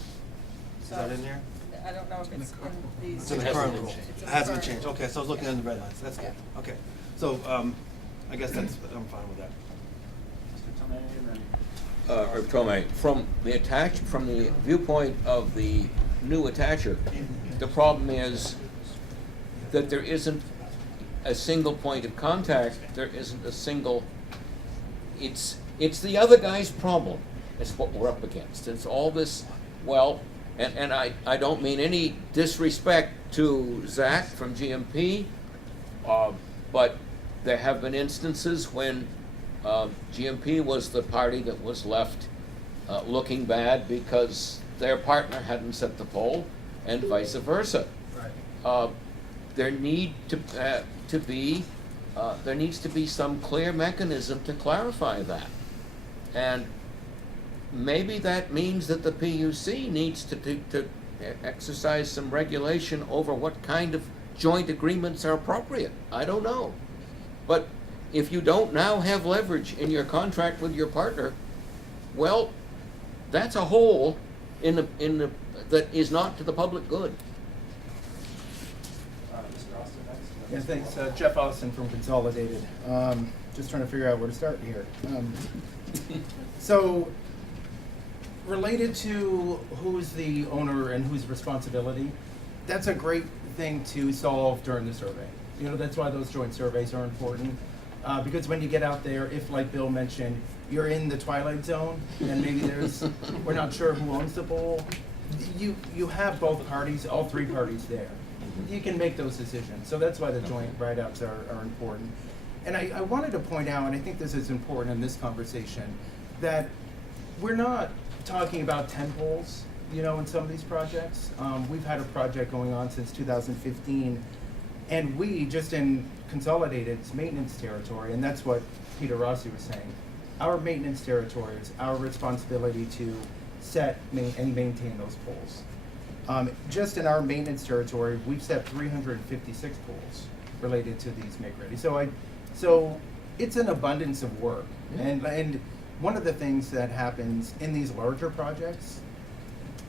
Is that in there? I don't know if it's in these. It's in the current rule. It hasn't been changed. Okay, so I was looking at the red lines. That's good. Okay. So I guess I'm fine with that. Mr. Tomei, and then From the viewpoint of the new attacher, the problem is that there isn't a single point of contact. There isn't a single. It's the other guy's problem. It's what we're up against. It's all this. Well, and I don't mean any disrespect to Zach from GMP, but there have been instances when GMP was the party that was left looking bad because their partner hadn't set the pole, and vice versa. Right. There needs to be some clear mechanism to clarify that, and maybe that means that the PUC needs to exercise some regulation over what kind of joint agreements are appropriate. I don't know. But if you don't now have leverage in your contract with your partner, well, that's a hole that is not to the public good. Mr. Austin next. Yeah, thanks. Jeff Austin from Consolidated. Just trying to figure out where to start here. So, related to who's the owner and whose responsibility, that's a great thing to solve during the survey. You know, that's why those joint surveys are important. Because when you get out there, if, like Bill mentioned, you're in the twilight zone and maybe we're not sure who owns the pole, you have both parties, all three parties there. You can make those decisions. So that's why the joint write-ups are important. And I wanted to point out, and I think this is important in this conversation, that we're not talking about 10 poles, you know, in some of these projects. We've had a project going on since 2015, and we, just in Consolidated's maintenance territory, and that's what Peter Rossi was saying, our maintenance territory is our responsibility to set and maintain those poles. Just in our maintenance territory, we've set 356 poles related to these make-ready. So it's an abundance of work. And one of the things that happens in these larger projects,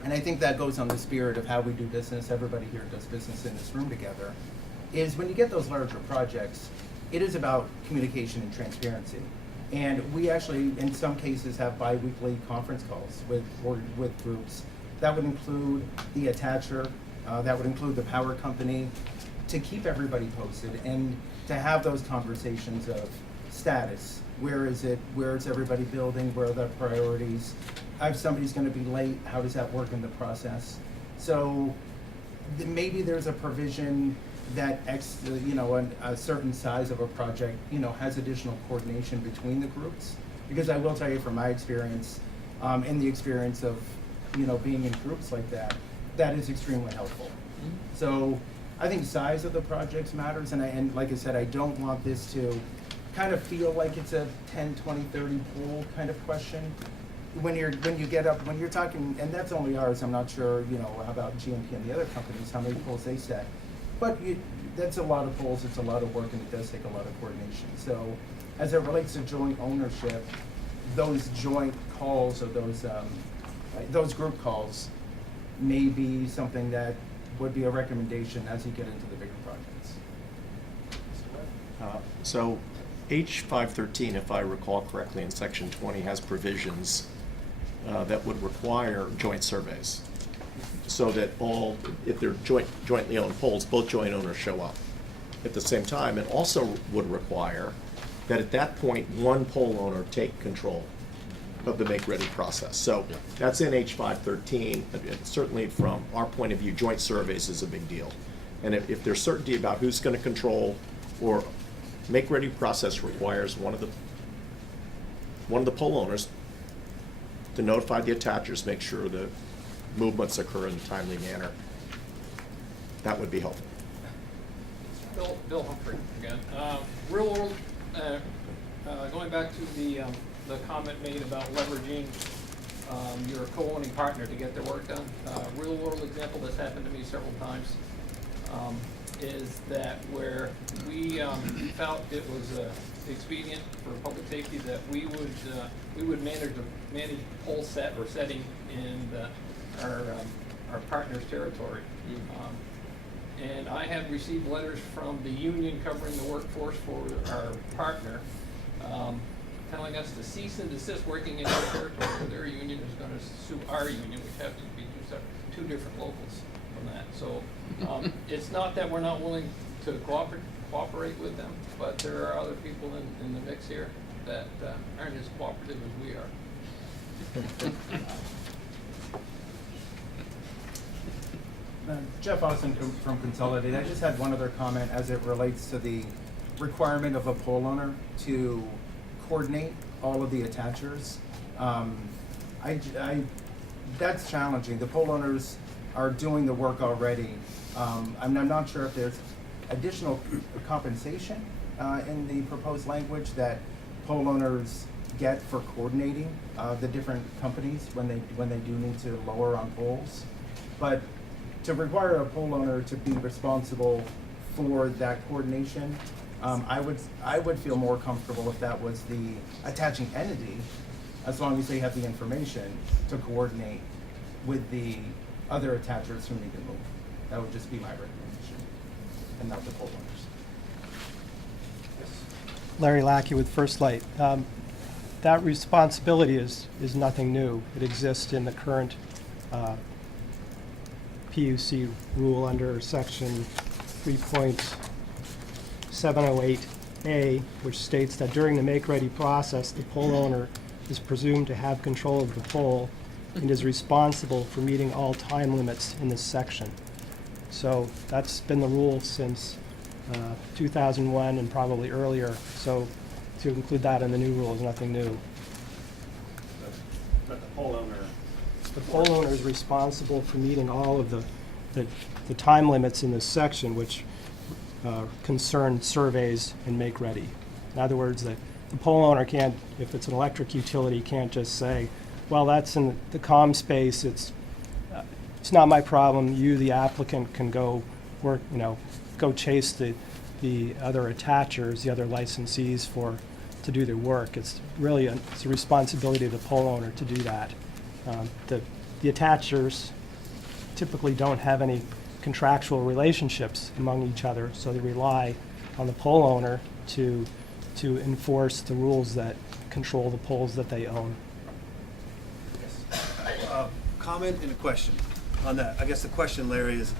and I think that goes on the spirit of how we do business, everybody here does business in this room together, is when you get those larger projects, it is about communication and transparency. And we actually, in some cases, have bi-weekly conference calls with groups. That would include the attacher, that would include the power company, to keep everybody posted and to have those conversations of status. Where is it? Where is everybody building? Where are the priorities? If somebody's going to be late, how does that work in the process? So maybe there's a provision that a certain size of a project, has additional coordination between the groups. Because I will tell you from my experience, and the experience of, being in groups like that, that is extremely helpful. So I think size of the projects matters, and like I said, I don't want this to kind of feel like it's a 10, 20, 30 pool kind of question. When you're talking, and that's only ours, I'm not sure, how about GMP and the other companies, how many pools they set. But that's a lot of polls, it's a lot of work, and it does take a lot of coordination. So as it relates to joint ownership, those joint calls or those group calls may be something that would be a recommendation as you get into the bigger projects. So H513, if I recall correctly, in section 20 has provisions that would require joint surveys, so that if they're jointly owned poles, both joint owners show up at the same time, and also would require that at that point, one pole owner take control of the make-ready process. So that's in H513. Certainly from our point of view, joint surveys is a big deal. And if there's certainty about who's going to control, or make-ready process requires one of the pole owners to notify the attachers, make sure the movements occur in a timely manner, that would be helpful. Bill Humphrey again. Real world, going back to the comment made about leveraging your co-owning partner to get their work done. Real world example that's happened to me several times is that where we felt it was expedient for public safety that we would manage pole set or setting in our partner's territory. And I had received letters from the union covering the workforce for our partner, telling us to cease and desist working in their territory. Their union is going to sue our union, which happens to be two different locals from that. So it's not that we're not willing to cooperate with them, but there are other people in the mix here that aren't as cooperative as we are. Jeff Austin from Consolidated. I just had one other comment as it relates to the requirement of a pole owner to coordinate all of the attachers. That's challenging. The pole owners are doing the work already. I'm not sure if there's additional compensation in the proposed language that pole owners get for coordinating the different companies when they do need to lower on poles. But to require a pole owner to be responsible for that coordination. I would feel more comfortable if that was the attaching entity, as long as they have the information to coordinate with the other attachers who need to move. That would just be my recommendation, and not the pole owners. Larry Lackey with First Light. That responsibility is nothing new. It exists in the current PUC rule under section 3.708A, which states that during the make-ready process, the pole owner is presumed to have control of the pole and is responsible for meeting all time limits in this section. So that's been the rule since 2001 and probably earlier. So to include that in the new rule is nothing new. But the pole owner. The pole owner is responsible for meeting all of the time limits in this section, which concern surveys and make ready. In other words, the pole owner can't, if it's an electric utility, can't just say, well, that's in the comm space, it's not my problem, you, the applicant, can go work, go chase the other attachers, the other licensees to do their work. It's really it's a responsibility of the pole owner to do that. The attachers typically don't have any contractual relationships among each other, so they rely on the pole owner to enforce the rules that control the poles that they own. Comment and a question on that. I guess the question, Larry, is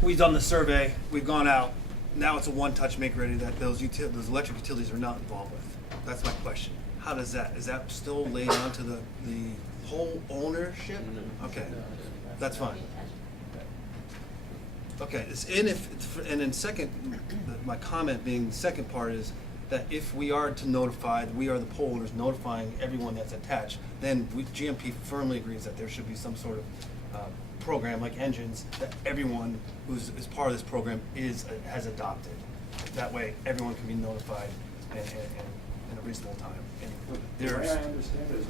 we've done the survey, we've gone out, now it's a one-touch make-ready that those electric utilities are not involved with. That's my question. How does that, is that still laid onto the pole ownership? Okay, that's fine. Okay, and then second, my comment being, the second part is that if we are to notify, we are the pole owners notifying everyone that's attached, then GMP firmly agrees that there should be some sort of program like engines that everyone who's is part of this program has adopted. That way, everyone can be notified in a reasonable time. The way I understand it is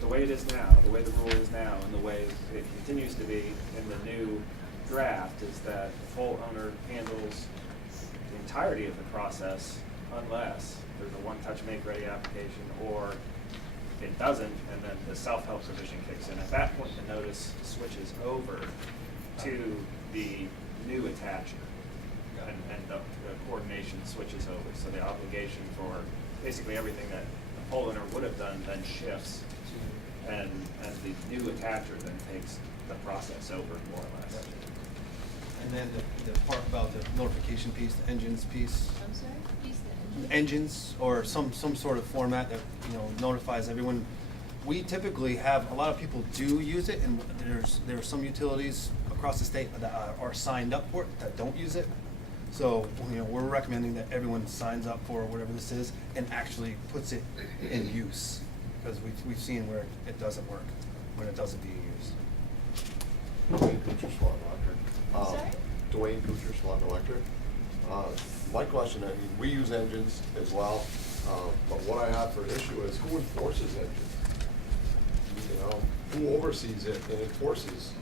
the way it is now, the way the rule is now, and the way it continues to be in the new draft is that the pole owner handles the entirety of the process unless there's a one-touch make-ready application or it doesn't, and then the self-help provision kicks in. At that point, the notice switches over to the new attacher, and the coordination switches over. So the obligation for basically everything that the pole owner would have done then shifts, and the new attacher then takes the process over, more or less. And then the part about the notification piece, the engines piece. I'm sorry, piece the Engines or some sort of format that notifies everyone. We typically have, a lot of people do use it, and there are some utilities across the state that are signed up for it that don't use it. So we're recommending that everyone signs up for whatever this is and actually puts it in use, because we've seen where it doesn't work when it doesn't being used. Dwayne Kuchar, Swan Electric. Sorry? Dwayne Kuchar, Swan Electric. My question, we use engines as well, but what I have for an issue is who enforces engines? Who oversees it and enforces?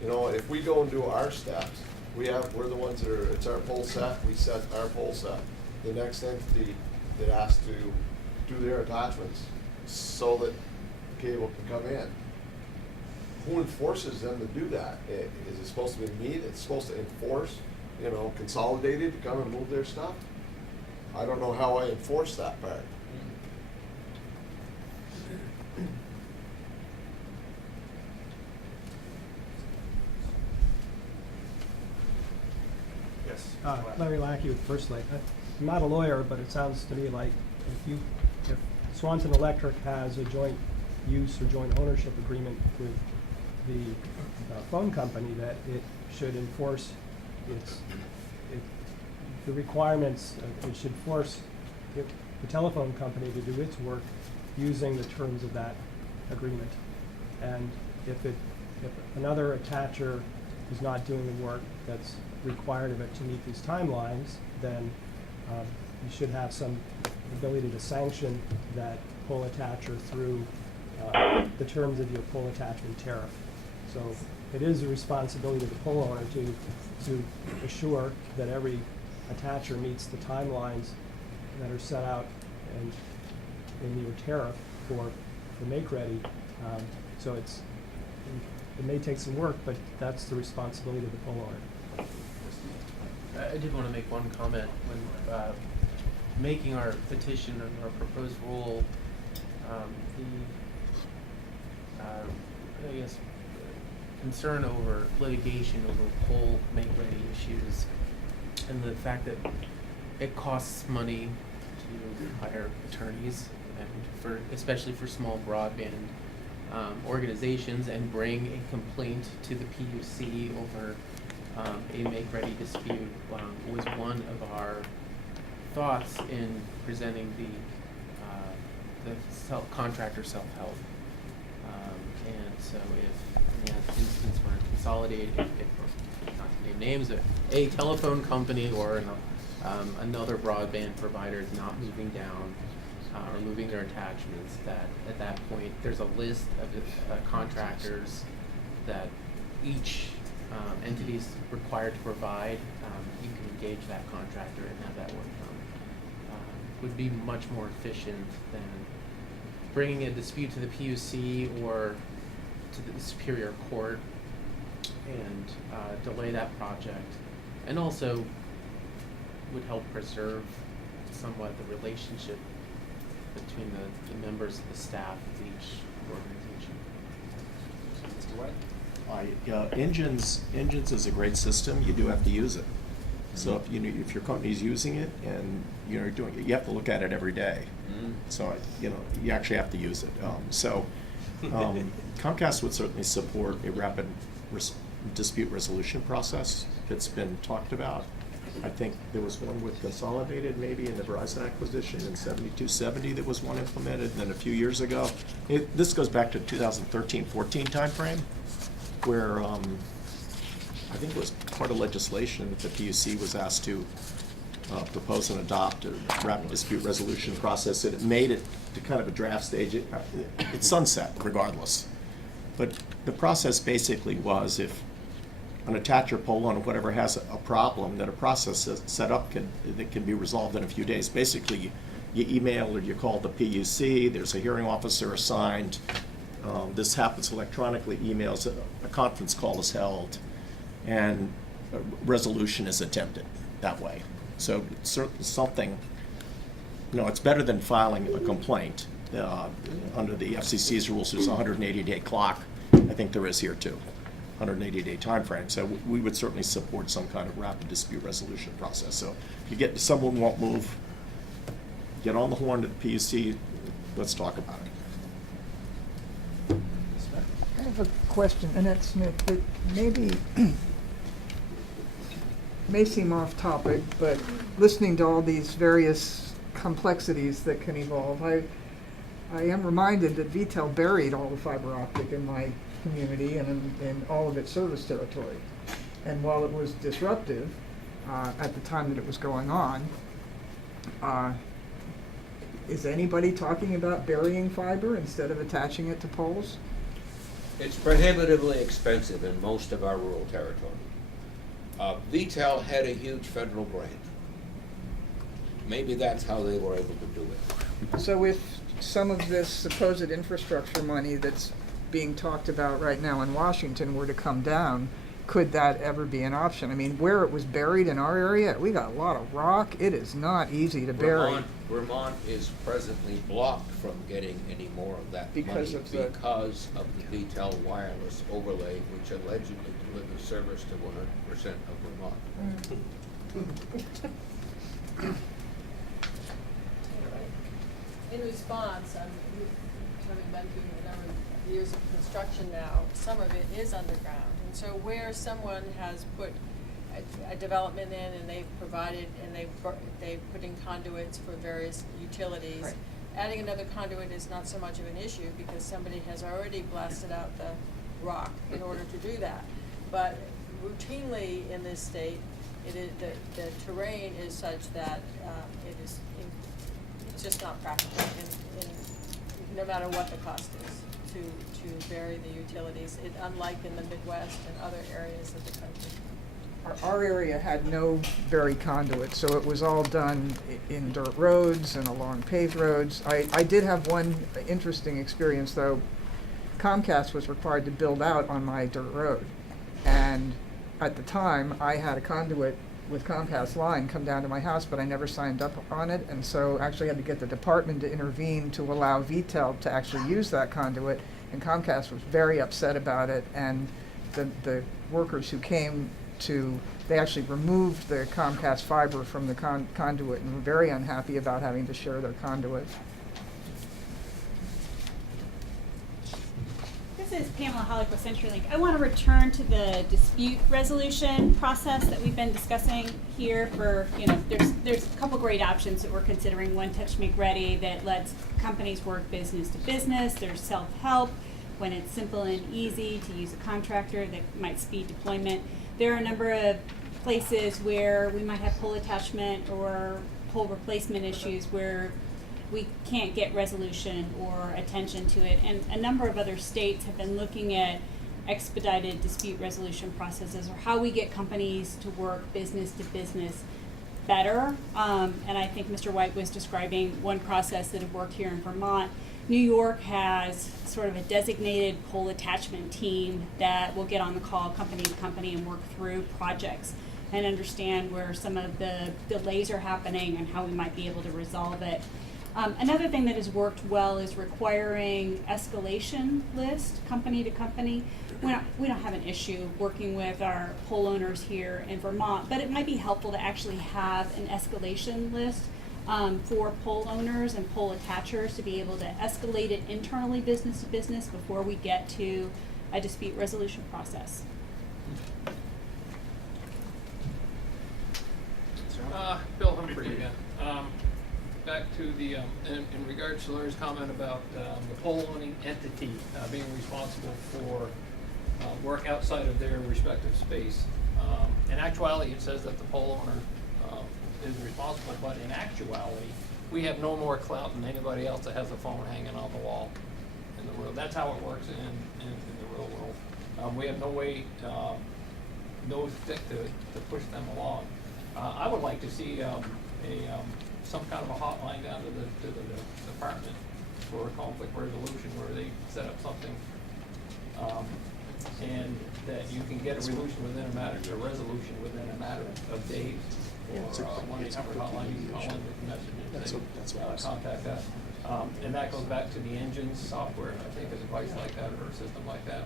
If we go and do our steps, we're the ones that it's our pole set, we set our pole set. The next entity that has to do their attachments so that the cable can come in. Who enforces them to do that? Is it supposed to be me that's supposed to enforce, Consolidated to come and move their stuff? I don't know how I enforce that part. Yes. Larry Lackey with First Light. I'm not a lawyer, but it sounds to me like if Swanson Electric has a joint use or joint ownership agreement with the phone company, that it should enforce the requirements. It should force the telephone company to do its work using the terms of that agreement. And if another attacher is not doing the work that's required of it to meet these timelines, then you should have some ability to sanction that pole attacher through the terms of your pole attachment tariff. So it is the responsibility of the pole owner to assure that every attacher meets the timelines that are set out and in your tariff for make ready. So it may take some work, but that's the responsibility of the pole owner. I did want to make one comment. When making our petition and our proposed rule, I guess, concern over litigation over pole make-ready issues, and the fact that it costs money to hire attorneys, and especially for small broadband organizations, and bring a complaint to the PUC over a make-ready dispute was one of our thoughts in presenting the contractor self-help. And so if in that instance where Consolidated, if not to name names, a telephone company or another broadband provider is not moving down or moving their attachments, that at that point there's a list of contractors that each entity is required to provide. You can engage that contractor and have that work done. Would be much more efficient than bringing a dispute to the PUC or to the Superior Court and delay that project, and also would help preserve somewhat the relationship between the members of the staff of each organization. Mr. White? Engines is a great system. You do have to use it. So if your company's using it and you're doing it, you have to look at it every day. So you actually have to use it. Comcast would certainly support a rapid dispute resolution process that's been talked about. I think there was one with Consolidated maybe in the Verizon acquisition in 7270. There was one implemented, and then a few years ago. This goes back to 2013-14 timeframe, where I think it was part of legislation that the PUC was asked to propose and adopt a rapid dispute resolution process, and it made it to kind of a draft stage. It's sunset regardless. But the process basically was, if an attacher, pole owner, whatever has a problem, that a process is set up that can be resolved in a few days. Basically, you email or you call the PUC, there's a hearing officer assigned, this happens electronically, emails, a conference call is held, and a resolution is attempted that way. So it's certainly something, it's better than filing a complaint. Under the FCC's rules, there's a 180-day clock. I think there is here too, 180-day time frame. So we would certainly support some kind of rapid dispute resolution process. So if you get someone won't move, get on the horn to the PUC, let's talk about it. I have a question, Annette Smith, that maybe may seem off topic, but listening to all these various complexities that can evolve, I am reminded that VTEL buried all the fiber optic in my community and in all of its service territory. And while it was disruptive at the time that it was going on, is anybody talking about burying fiber instead of attaching it to poles? It's prohibitively expensive in most of our rural territory. VTEL had a huge federal grant. Maybe that's how they were able to do it. So if some of this supposed infrastructure money that's being talked about right now in Washington were to come down, could that ever be an option? I mean, where it was buried in our area, we got a lot of rock. It is not easy to bury. Vermont is presently blocked from getting any more of that because money because of the VTEL wireless overlay, which allegedly delivers service to 100% of Vermont. In response, having been through a number of years of construction now, some of it is underground. And so where someone has put a development in and they've provided and they've put in conduits for various utilities, right. Adding another conduit is not so much of an issue because somebody has already blasted out the rock in order to do that. But routinely in this state, it is the terrain is such that it's just not practical, no matter what the cost is. to vary the utilities, unlike in the Midwest and other areas of the country. Our area had no buried conduit, so it was all done in dirt roads and along paved roads. I did have one interesting experience, though. Comcast was required to build out on my dirt road, and at the time, I had a conduit with Comcast line come down to my house, but I never signed up on it, and so actually had to get the department to intervene to allow VTEL to actually use that conduit, and Comcast was very upset about it, and the workers who came they actually removed the Comcast fiber from the conduit and were very unhappy about having to share their conduit. This is Pamela Hollick with CenturyLink. I want to return to the dispute resolution process that we've been discussing here for, there's a couple great options that we're considering. One, Touch Make Ready, that lets companies work business to business. There's Selfhelp, when it's simple and easy to use a contractor that might speed deployment. There are a number of places where we might have pole attachment or pole replacement issues where we can't get resolution or attention to it. And a number of other states have been looking at expedited dispute resolution processes, or how we get companies to work business to business better. And I think Mr. White was describing one process that had worked here in Vermont. New York has sort of a designated pole attachment team that will get on the call company to company and work through projects and understand where some of the delays are happening and how we might be able to resolve it. Another thing that has worked well is requiring escalation list company to company. We don't have an issue working with our pole owners here in Vermont, but it might be helpful to actually have an escalation list for pole owners and pole attachers to be able to escalate it internally business to business before we get to a dispute resolution process. Bill Humphrey again. Back to the, in regards to Larry's comment about the pole owning entity being responsible for work outside of their respective space. In actuality, it says that the pole owner is responsible, but in actuality, we have no more clout than anybody else that has a phone hanging on the wall in the world. That's how it works in the real world. We have no way, no stick to push them along. I would like to see some kind of a hotline down to the department for conflict resolution, where they set up something and that you can get a resolution within a matter of days. Or 1-800 hotline, you can call in with a message and say, contact us. And that goes back to the engines software. I think a device like that or a system like that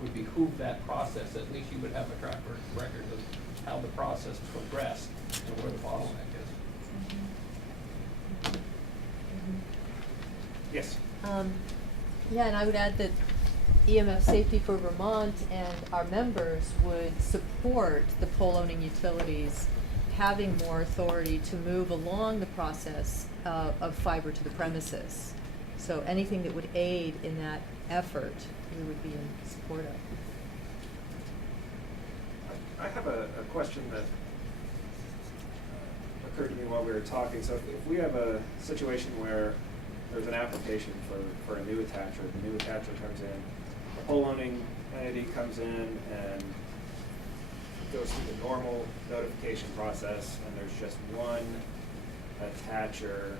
would behoove that process. At least you would have a track record of how the process progressed and where the bottleneck is. Yes. Yeah, and I would add that EMF Safety for Vermont and our members would support the pole owning utilities having more authority to move along the process of fiber to the premises. So anything that would aid in that effort, we would be in support of. I have a question that occurred to me while we were talking. So if we have a situation where there's an application for a new attacher, the new attacher comes in, the pole owning entity comes in and goes through the normal notification process, and there's just one attacher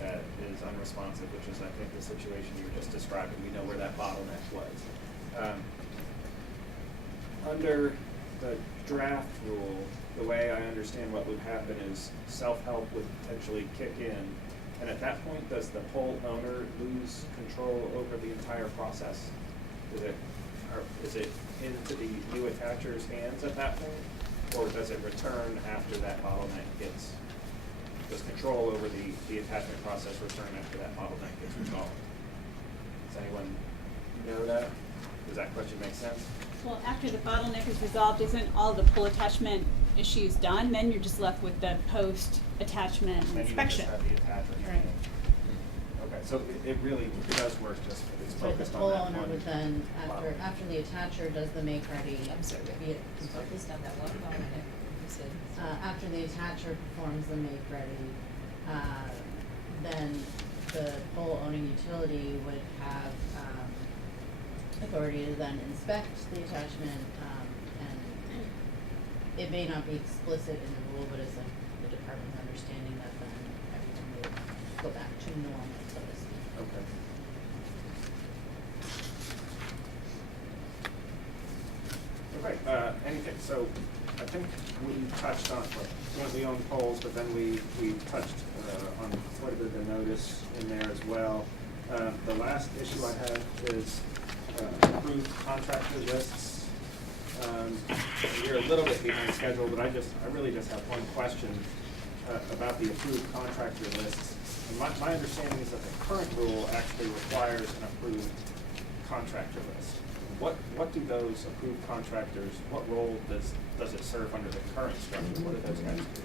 that is unresponsive, which is, I think, the situation you were just describing. We know where that bottleneck was. Under the draft rule, the way I understand what would happen is Selfhelp would potentially kick in, and at that point, does the pole owner lose control over the entire process? Is it into the new attacher's hands at that point, or does it return after that bottleneck gets? Does control over the attachment process return after that bottleneck gets resolved? Does anyone know that? Does that question make sense? Well, after the bottleneck is resolved, isn't all the pole attachment issues done? Then you're just left with the post-attachment inspection. Then you just have the attachment. Right. Okay, so it really does work, just it's But the focused on pole that owner one. would then, after the attacher does the make ready, be it, after the attacher performs the make ready, then the pole owning utility would have authority to then inspect the attachment, and it may not be explicit in the rule, but it's like the department's understanding that then everything will go back to normal, so to speak. Okay. Okay, anything, so I think we touched on, jointly owned poles, but then we touched on quite a bit of the notice in there as well. The last issue I have is approved contractor lists. We're a little bit behind schedule, but I really just have one question about the approved contractor lists. And my understanding is that the current rule actually requires an approved contractor list. What do those approved contractors, what role does it serve under the current structure? What do those guys do?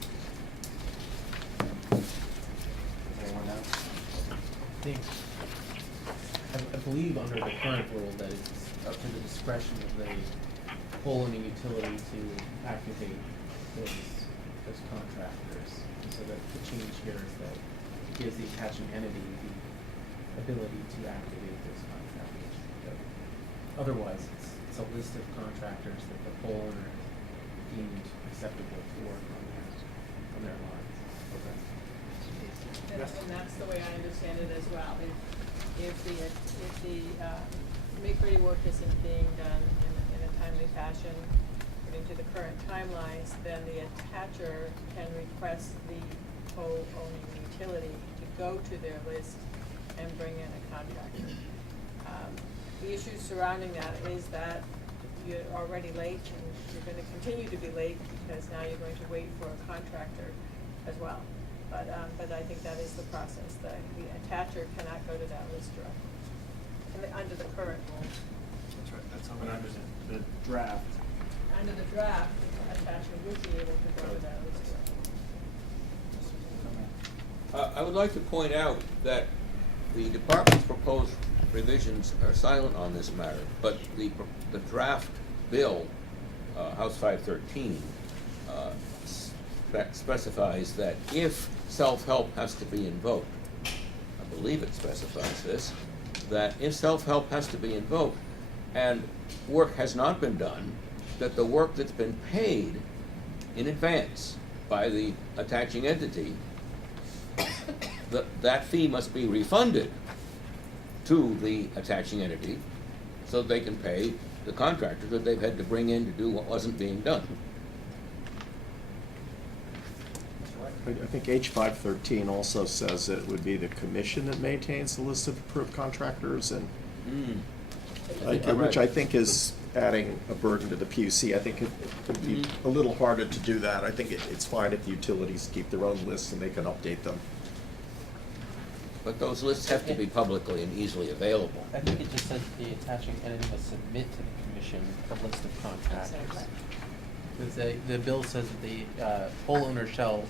Does anyone know? I believe under the current rule that it's up to the discretion of the pole owning utility to activate those contractors. And so that the change here is that it gives the attaching entity the ability to activate those contractors. So otherwise, it's a list of contractors that the pole owner deemed acceptable to work on their lines. Okay. And that's the way I understand it as well. If the make-ready work isn't being done in a timely fashion, according to the current timelines, then the attacher can request the pole-owning utility to go to their list and bring in a contractor. The issue surrounding that is that you're already late, and you're going to continue to be late because now you're going to wait for a contractor as well. But I think that is the process. The attacher cannot go to that list directly under the current rule. That's right. That's something under the draft. Under the draft, the attacher would be able to go to that list directly. I would like to point out that the department's proposed revisions are silent on this matter, but the draft bill, House 513, specifies that if self-help has to be invoked, I believe it specifies this, that if self-help has to be invoked and work has not been done, that the work that's been paid in advance by the attaching entity, that fee must be refunded to the attaching entity so they can pay the contractor that they've had to bring in to do what wasn't being done. I think H513 also says that it would be the commission that maintains the list of approved contractors, and which I think is adding a burden to the PUC. I think it would be a little harder to do that. I think it's fine if the utilities keep their own lists and they can update them. But those lists have to be publicly and easily available. I think it just says the attaching entity must submit to the commission a list of contractors. Because the bill says that the pole owner shall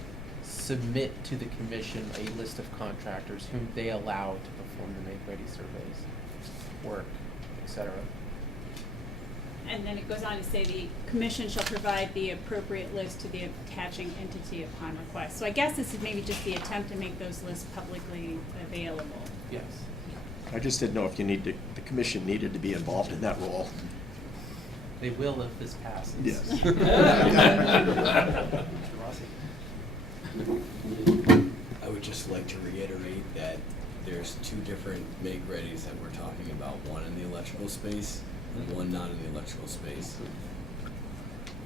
submit to the commission a list of contractors whom they allow to perform the make-ready surveys, work, etc. And then it goes on to say the commission shall provide the appropriate list to the attaching entity upon request. So I guess this is maybe just the attempt to make those lists publicly available. Yes. I just didn't know if the commission needed to be involved in that role. They will if this passes. Yes. I would just like to reiterate that there's two different make-readies that we're talking about, one in the electrical space and one not in the electrical space.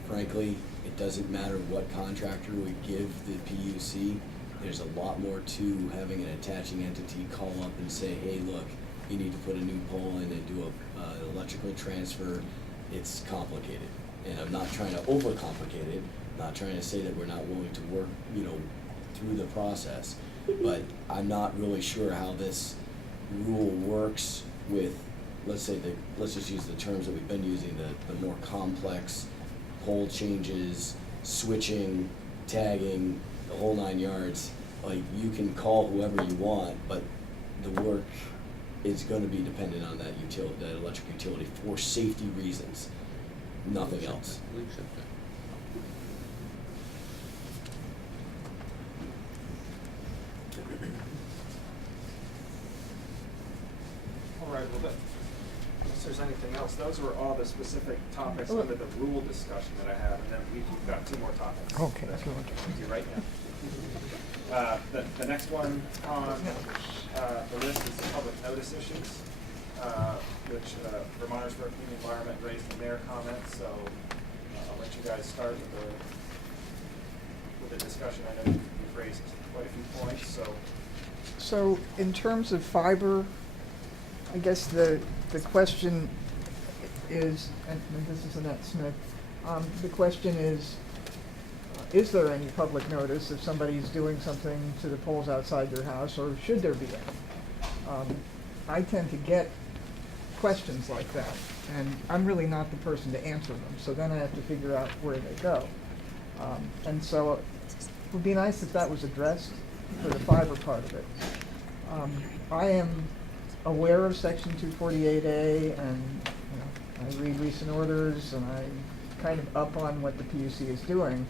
Frankly, it doesn't matter what contractor we give the PUC, there's a lot more to having an attaching entity call up and say, hey, look, you need to put a new pole in and do an electrical transfer. It's complicated. And I'm not trying to overcomplicate it, not trying to say that we're not willing to work, through the process, but I'm not really sure how this rule works with, let's just use the terms that we've been using, the more complex pole changes, switching, tagging, the whole 9 yards. Like, you can call whoever you want, but the work is going to be dependent on that electric utility for safety reasons, nothing else. All right, well, unless there's anything else, those were all the specific topics Well- under the rule discussion that I have, and then we've got 2 more topics. Okay, that so- I'll do right now. The next one on the list is the public notice issues, which Vermonters for a Clean Environment raised in their comments, so I'll let you guys start with the discussion. I know you've raised quite a few points, so. So in terms of fiber, I guess the question is, and this is Annette Smith, the question is there any public notice if somebody's doing something to the poles outside their house, or should there be any? I tend to get questions like that, and I'm really not the person to answer them, so then I have to figure out where they go. And so it would be nice if that was addressed for the fiber part of it. I am aware of Section 248A, and I read recent orders, and I'm kind of up on what the PUC is doing,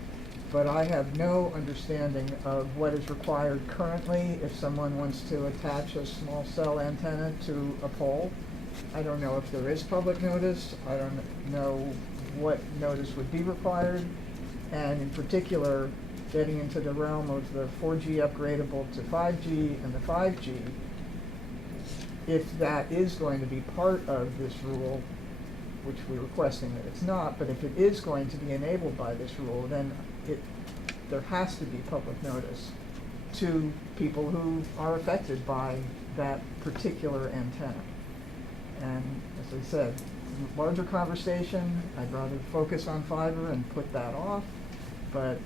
but I have no understanding of what is required currently if someone wants to attach a small cell antenna to a pole. I don't know if there is public notice. I don't know what notice would be required, and in particular, getting into the realm of the 4G upgradable to 5G and the 5G, if that is going to be part of this rule, which we're requesting that it's not, but if it is going to be enabled by this rule, then there has to be public notice to people who are affected by that particular antenna. And as I said, larger conversation, I'd rather focus on fiber and put that off, but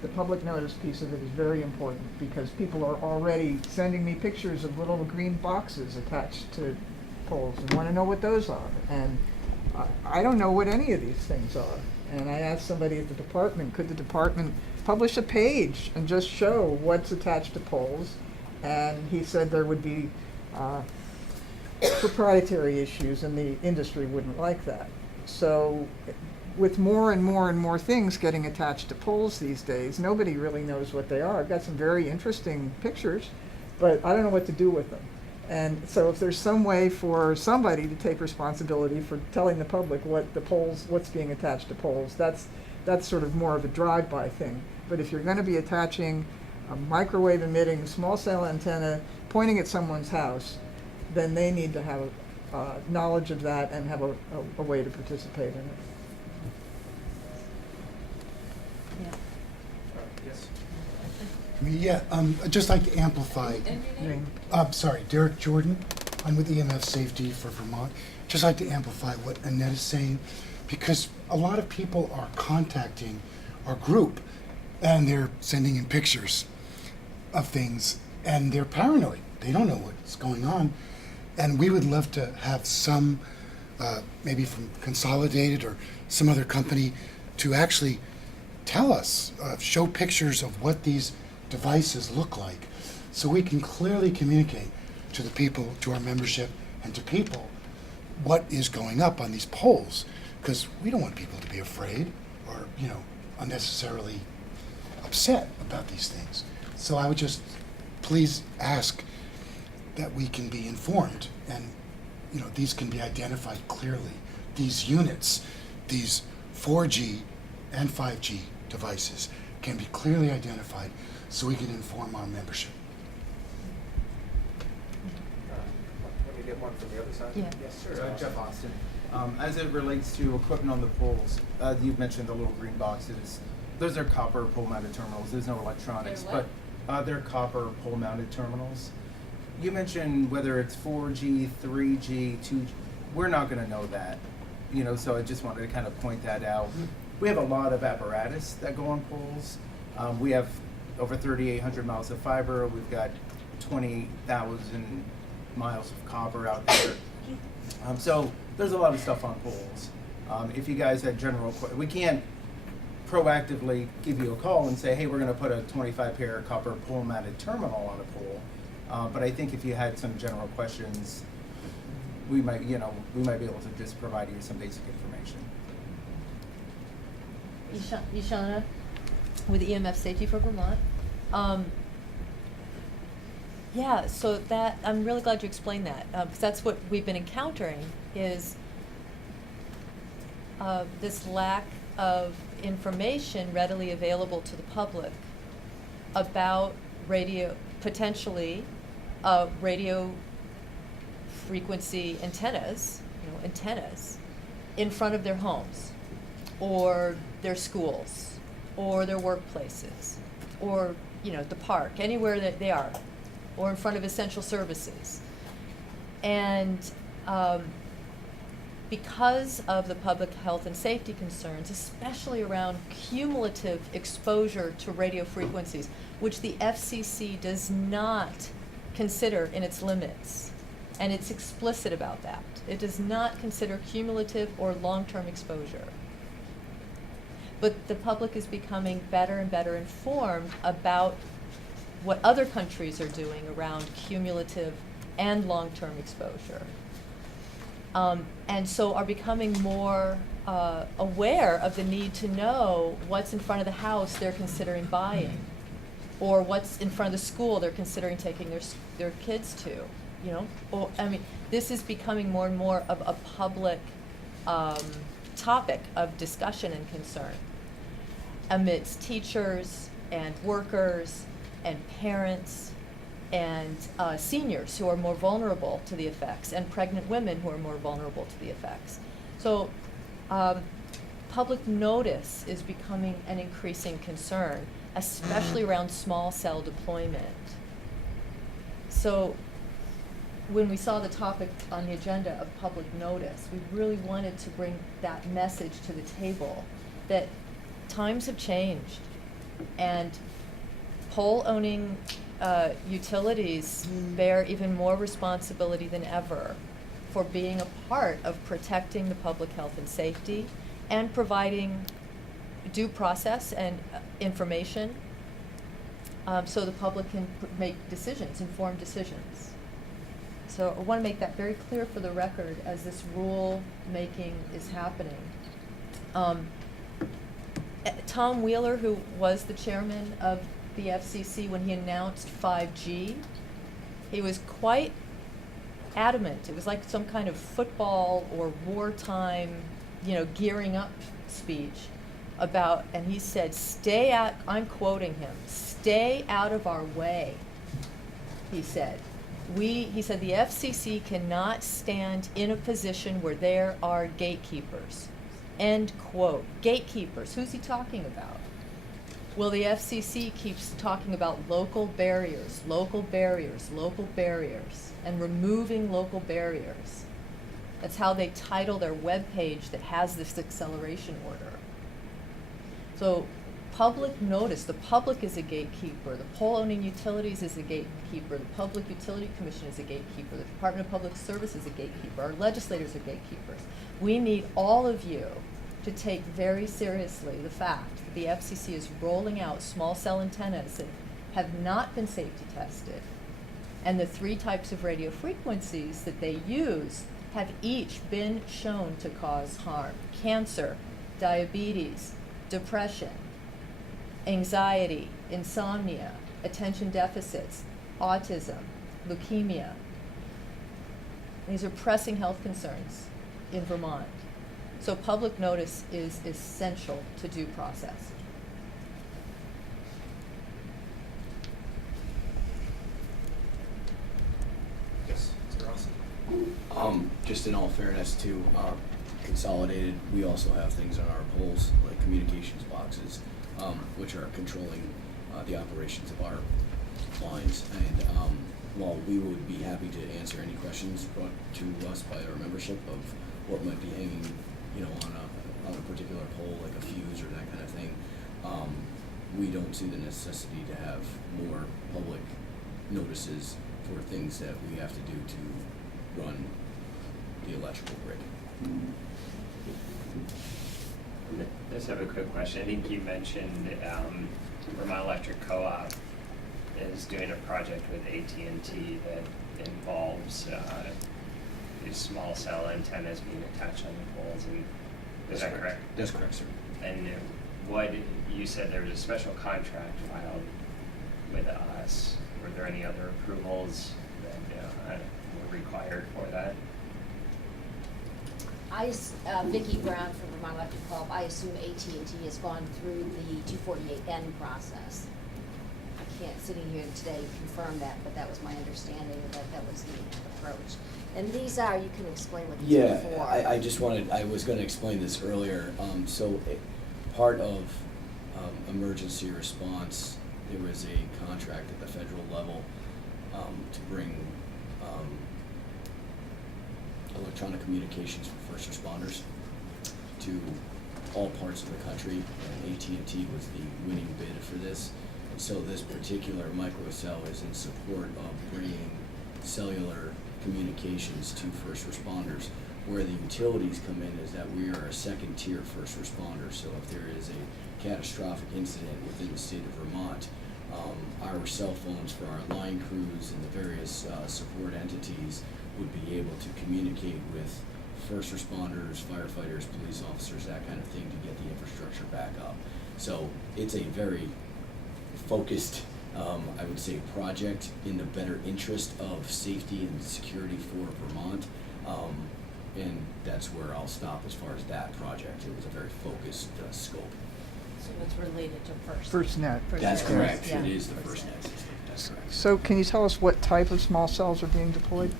the public notice piece of it is very important because people are already sending me pictures of little green boxes attached to poles and want to know what those are. And I don't know what any of these things are. And I asked somebody at the department, could the department publish a page and just show what's attached to poles? And he said there would be proprietary issues and the industry wouldn't like that. So with more and more and more things getting attached to poles these days, nobody really knows what they are. I've got some very interesting pictures, but I don't know what to do with them. And so if there's some way for somebody to take responsibility for telling the public what's being attached to poles, that's sort of more of a drive-by thing. But if you're going to be attaching a microwave emitting small cell antenna pointing at someone's house, then they need to have knowledge of that and have a way to participate in it. Yes. Yeah, I'd just like to amplify. Sorry, Derek Jordan. I'm with EMF Safety for Vermont. Just like to amplify what Annette is saying, because a lot of people are contacting our group, and they're sending in pictures of things, and they're paranoid. They don't know what's going on, and we would love to have some, maybe from Consolidated or some other company, to actually tell us, show pictures of what these devices look like, so we can clearly communicate to the people, to our membership, and to people what is going up on these poles, because we don't want people to be afraid or, unnecessarily upset about these things. So I would just please ask that we can be informed, and these can be identified clearly. These units, these 4G and 5G devices can be clearly identified so we can inform our membership. Let me get one from the other side. Yeah. Yes, sir. Jeff Austin. As it relates to equipment on the poles, you've mentioned the little green boxes. Those are copper pole-mounted terminals. There's no electronics, They're what? but they're copper pole-mounted terminals. You mentioned whether it's 4G, 3G, 2G. We're not going to know that, so I just wanted to kind of point that out. We have a lot of apparatus that go on poles. We have over 3,800 miles of fiber. We've got 20,000 miles of copper out there. So there's a lot of stuff on poles. If you guys had general questions, we can't proactively give you a call and say, hey, we're going to put a 25 pair copper pole mounted terminal on a pole. But I think if you had some general questions, we might be able to just provide you some basic information. Ishana with EMF Safety for Vermont. Yeah, so that, I'm really glad you explained that, because that's what we've been encountering is this lack of information readily available to the public about potentially radio frequency antennas in front of their homes, or their schools, or their workplaces, or the park, anywhere that they are, or in front of essential services. And because of the public health and safety concerns, especially around cumulative exposure to radio frequencies, which the FCC does not consider in its limits, and it's explicit about that. It does not consider cumulative or long-term exposure. But the public is becoming better and better informed about what other countries are doing around cumulative and long-term exposure. And so are becoming more aware of the need to know what's in front of the house they're considering buying, or what's in front of the school they're considering taking their kids to. This is becoming more and more of a public topic of discussion and concern amidst teachers and workers and parents and seniors who are more vulnerable to the effects, and pregnant women who are more vulnerable to the effects. So public notice is becoming an increasing concern, especially around small cell deployment. So when we saw the topic on the agenda of public notice, we really wanted to bring that message to the table that times have changed, and pole-owning utilities bear even more responsibility than ever for being a part of protecting the public health and safety and providing due process and information so the public can make decisions, informed decisions. So I want to make that very clear for the record as this rule making is happening. Tom Wheeler, who was the chairman of the FCC when he announced 5G, he was quite adamant. It was like some kind of football or wartime, gearing up speech about, and he said, stay out, I'm quoting him, stay out of our way, he said. He said the FCC cannot stand in a position where there are gatekeepers. End quote. Gatekeepers, who's he talking about? Well, the FCC keeps talking about local barriers, and removing local barriers. That's how they title their webpage that has this acceleration order. So public notice, the public is a gatekeeper, the pole-owning utilities is a gatekeeper, the Public Utility Commission is a gatekeeper, the Department of Public Service is a gatekeeper, our legislators are gatekeepers. We need all of you to take very seriously the fact that the FCC is rolling out small cell antennas that have not been safety tested. And the 3 types of radio frequencies that they use have each been shown to cause harm: cancer, diabetes, depression, anxiety, insomnia, attention deficits, autism, leukemia. These are pressing health concerns in Vermont. So public notice is essential to due process. Yes, Mr. Rossi. Just in all fairness to Consolidated, we also have things on our poles, like communications boxes, which are controlling the operations of our lines. And while we would be happy to answer any questions brought to us by our membership of what might be hanging, on a particular pole, like a fuse or that kind of thing, we don't see the necessity to have more public notices for things that we have to do to run the electrical grid. I just have a quick question. I think you mentioned Ramon Electric Co-op is doing a project with AT&T that involves these small cell antennas being attached on the poles. And is that correct? That's correct, sir. And what you said there was a special contract filed with us. Were there any other approvals that were required for that? Vicki Brown from Ramon Electric Co-op, I assume AT&T has gone through the 248N process. I can't, sitting here today, confirm that, but that was my understanding, that was the approach. And these are, you can explain what these are for. I was gonna explain this earlier. Part of emergency response, there was a contract at the federal level to bring electronic communications for first responders to all parts of the country, and AT&T was the winning bid for this. And so this particular microcell is in support of bringing cellular communications to first responders. Where the utilities come in is that we are a second tier first responder. So if there is a catastrophic incident within the state of Vermont, our cell phones for our line crews and the various support entities would be able to communicate with first responders, firefighters, police officers, that kind of thing, to get the infrastructure back up. So it's a very focused, I would say, project in the better interest of safety and security for Vermont. And that's where I'll stop as far as that project. It was a very focused scope. So it's related to FirstNet. That's correct. Yeah. It is the FirstNet system. That's correct. So can you tell us what type of small cells are being deployed?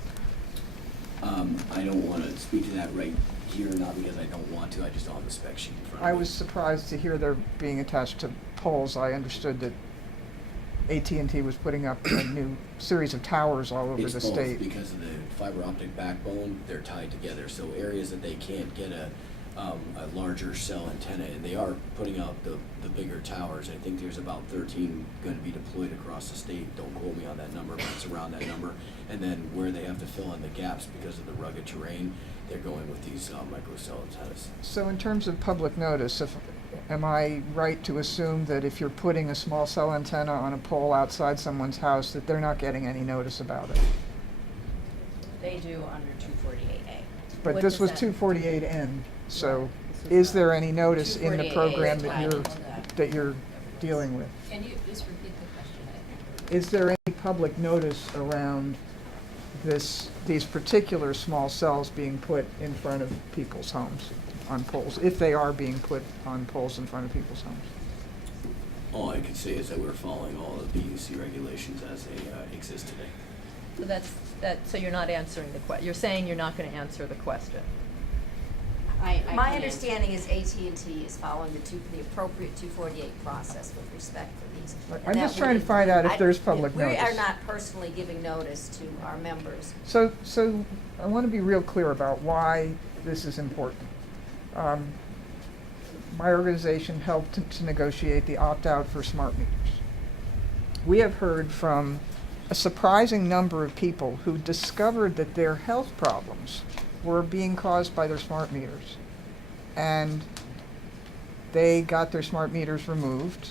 I don't want to speak to that right here, not because I don't want to, I just don't have the spec sheet in front of me. I was surprised to hear they're being attached to poles. I understood that AT&T was putting up a new series of towers all over the state. It's both, because of the fiber optic backbone, they're tied together. So areas that they can't get a larger cell antenna, and they are putting out the bigger towers. I think there's about 13 going to be deployed across the state. Don't quote me on that number, but it's around that number. And then where they have to fill in the gaps because of the rugged terrain, they're going with these microcell antennas. So in terms of public notice, am I right to assume that if you're putting a small cell antenna on a pole outside someone's house, that they're not getting any notice about it? They do under 248A. But What this does was that- 248N, so is there any notice in the 248A program is that you're dealing with? Can you just repeat the question? Is there any public notice around these particular small cells being put in front of people's homes on poles, if they are being put on poles in front of people's homes? All I can say is that we're following all the PUC regulations as they exist today. So so you're not answering the you're saying you're not going to answer the question. I My can understanding is AT&T is following the appropriate 248 process with respect to these. Right. And I'm that just trying to would find out if include- there's public We are notice. not personally giving notice to our members. So I want to be real clear about why this is important. My organization helped to negotiate the opt-out for smart meters. We have heard from a surprising number of people who discovered that their health problems were being caused by their smart meters. And they got their smart meters removed,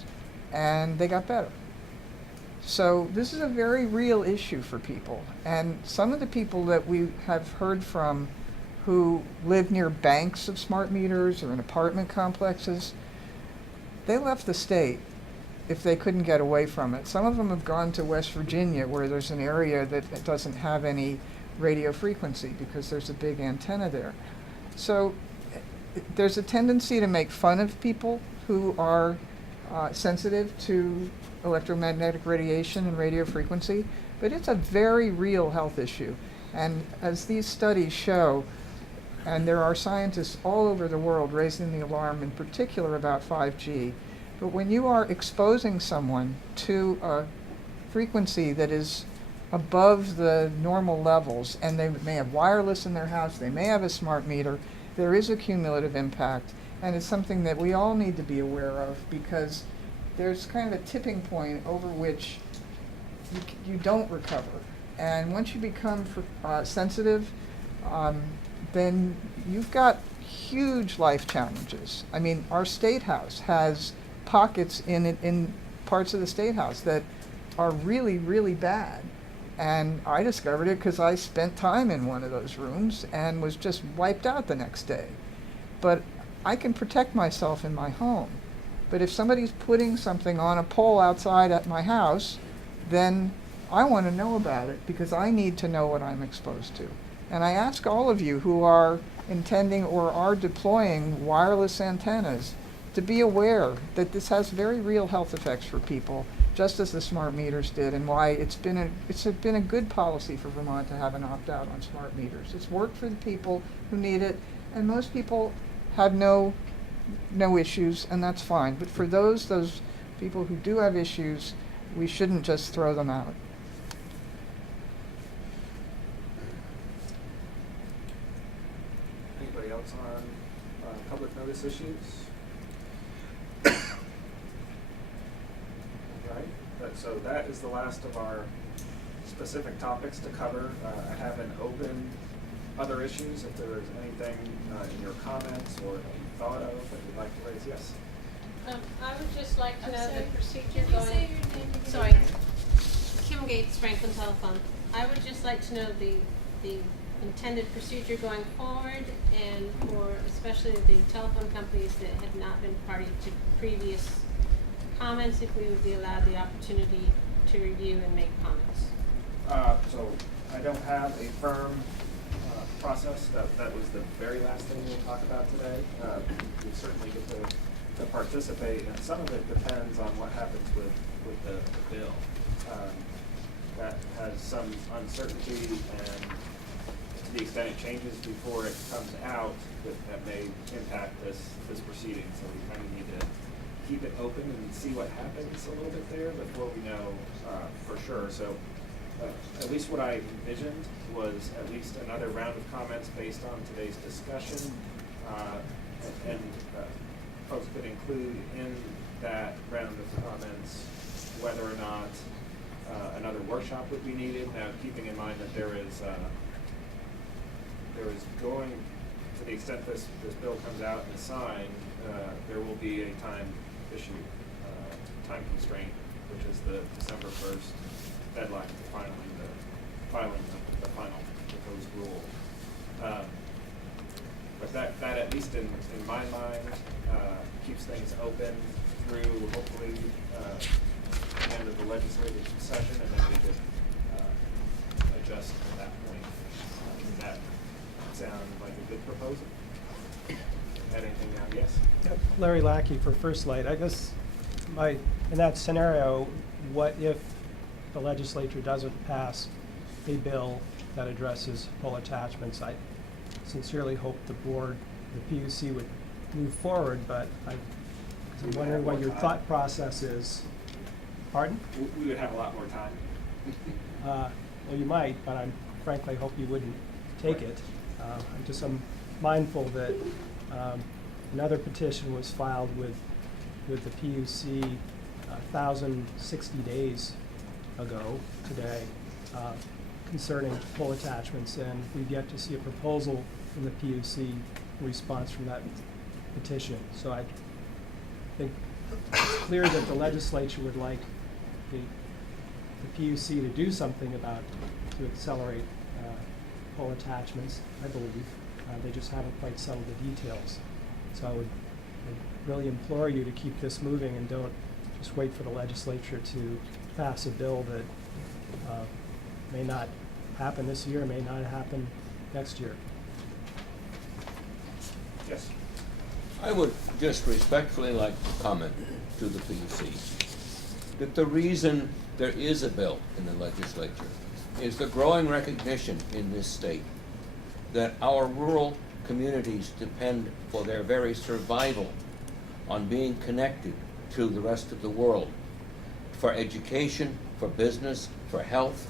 and they got better. So this is a very real issue for people. And some of the people that we have heard from who live near banks of smart meters or in apartment complexes, they left the state if they couldn't get away from it. Some of them have gone to West Virginia, where there's an area that doesn't have any radio frequency because there's a big antenna there. So there's a tendency to make fun of people who are sensitive to electromagnetic radiation and radio frequency, but it's a very real health issue. And as these studies show, and there are scientists all over the world raising the alarm, in particular about 5G, but when you are exposing someone to a frequency that is above the normal levels, and they may have wireless in their house, they may have a smart meter, there is a cumulative impact, and it's something that we all need to be aware of, because there's kind of a tipping point over which you don't recover. And once you become sensitive, then you've got huge life challenges. I mean, our State House has pockets in parts of the State House that are really, really bad. And I discovered it because I spent time in one of those rooms and was just wiped out the next day. But I can protect myself in my home. But if somebody's putting something on a pole outside at my house, then I want to know about it because I need to know what I'm exposed to. And I ask all of you who are intending or are deploying wireless antennas to be aware that this has very real health effects for people, just as the smart meters did, and why it's been a good policy for Vermont to have an opt-out on smart meters. It's worked for the people who need it, and most people have no issues, and that's fine. But for those people who do have issues, we shouldn't just throw them out. Anybody else on public notice issues? Right, so that is the last of our specific topics to cover. I have an open other issues, if there is anything in your comments or that you thought of that you'd like to raise. Yes? I would just like to know the procedure Can you going. say your name again? Sorry, Kim Gates, Franklin Telephone. I would just like to know the intended procedure going forward, and for especially the telephone companies that have not been party to previous comments, if we would be allowed the opportunity to review and make comments. So I don't have a firm process. That was the very last thing we'll talk about today. We certainly get to participate, and some of it depends on what happens with the bill. That has some uncertainty, and to the extent it changes before it comes out, that may impact this proceeding. So we kind of need to keep it open and see what happens a little bit there before we know for sure. So at least what I envisioned was at least another round of comments based on today's discussion, and folks could include in that round of comments whether or not another workshop would be needed. Now, keeping in mind that there is going, to the extent this bill comes out and is signed, there will be a time constraint, which is the December 1st deadline for filing the final proposed rule. But that at least in my mind keeps things open through hopefully the end of the legislative session, and then we could adjust at that point. Does that sound like a good proposal? Had anything down? Yes? Yep. Larry Lackey for First Light. I guess in that scenario, what if the legislature doesn't pass a bill that addresses pole attachments? I sincerely hope the board, the PUC, would move forward, but I'm wondering what your thought process is. Pardon? We would have a lot more time. Well, you might, but I frankly hope you wouldn't take it. I'm mindful that another petition was filed with the PUC 1,060 days ago today concerning pole attachments, and we've yet to see a proposal from the PUC in response from that petition. So I think it's clear that the legislature would like the PUC to do something to accelerate pole attachments, I believe. They just haven't quite settled the details. So I would really implore you to keep this moving and don't just wait for the legislature to pass a bill that may not happen this year, may not happen next year. Yes. I would just respectfully like to comment to the PUC that the reason there is a bill in the legislature is the growing recognition in this state that our rural communities depend for their very survival on being connected to the rest of the world, for education, for business, for health.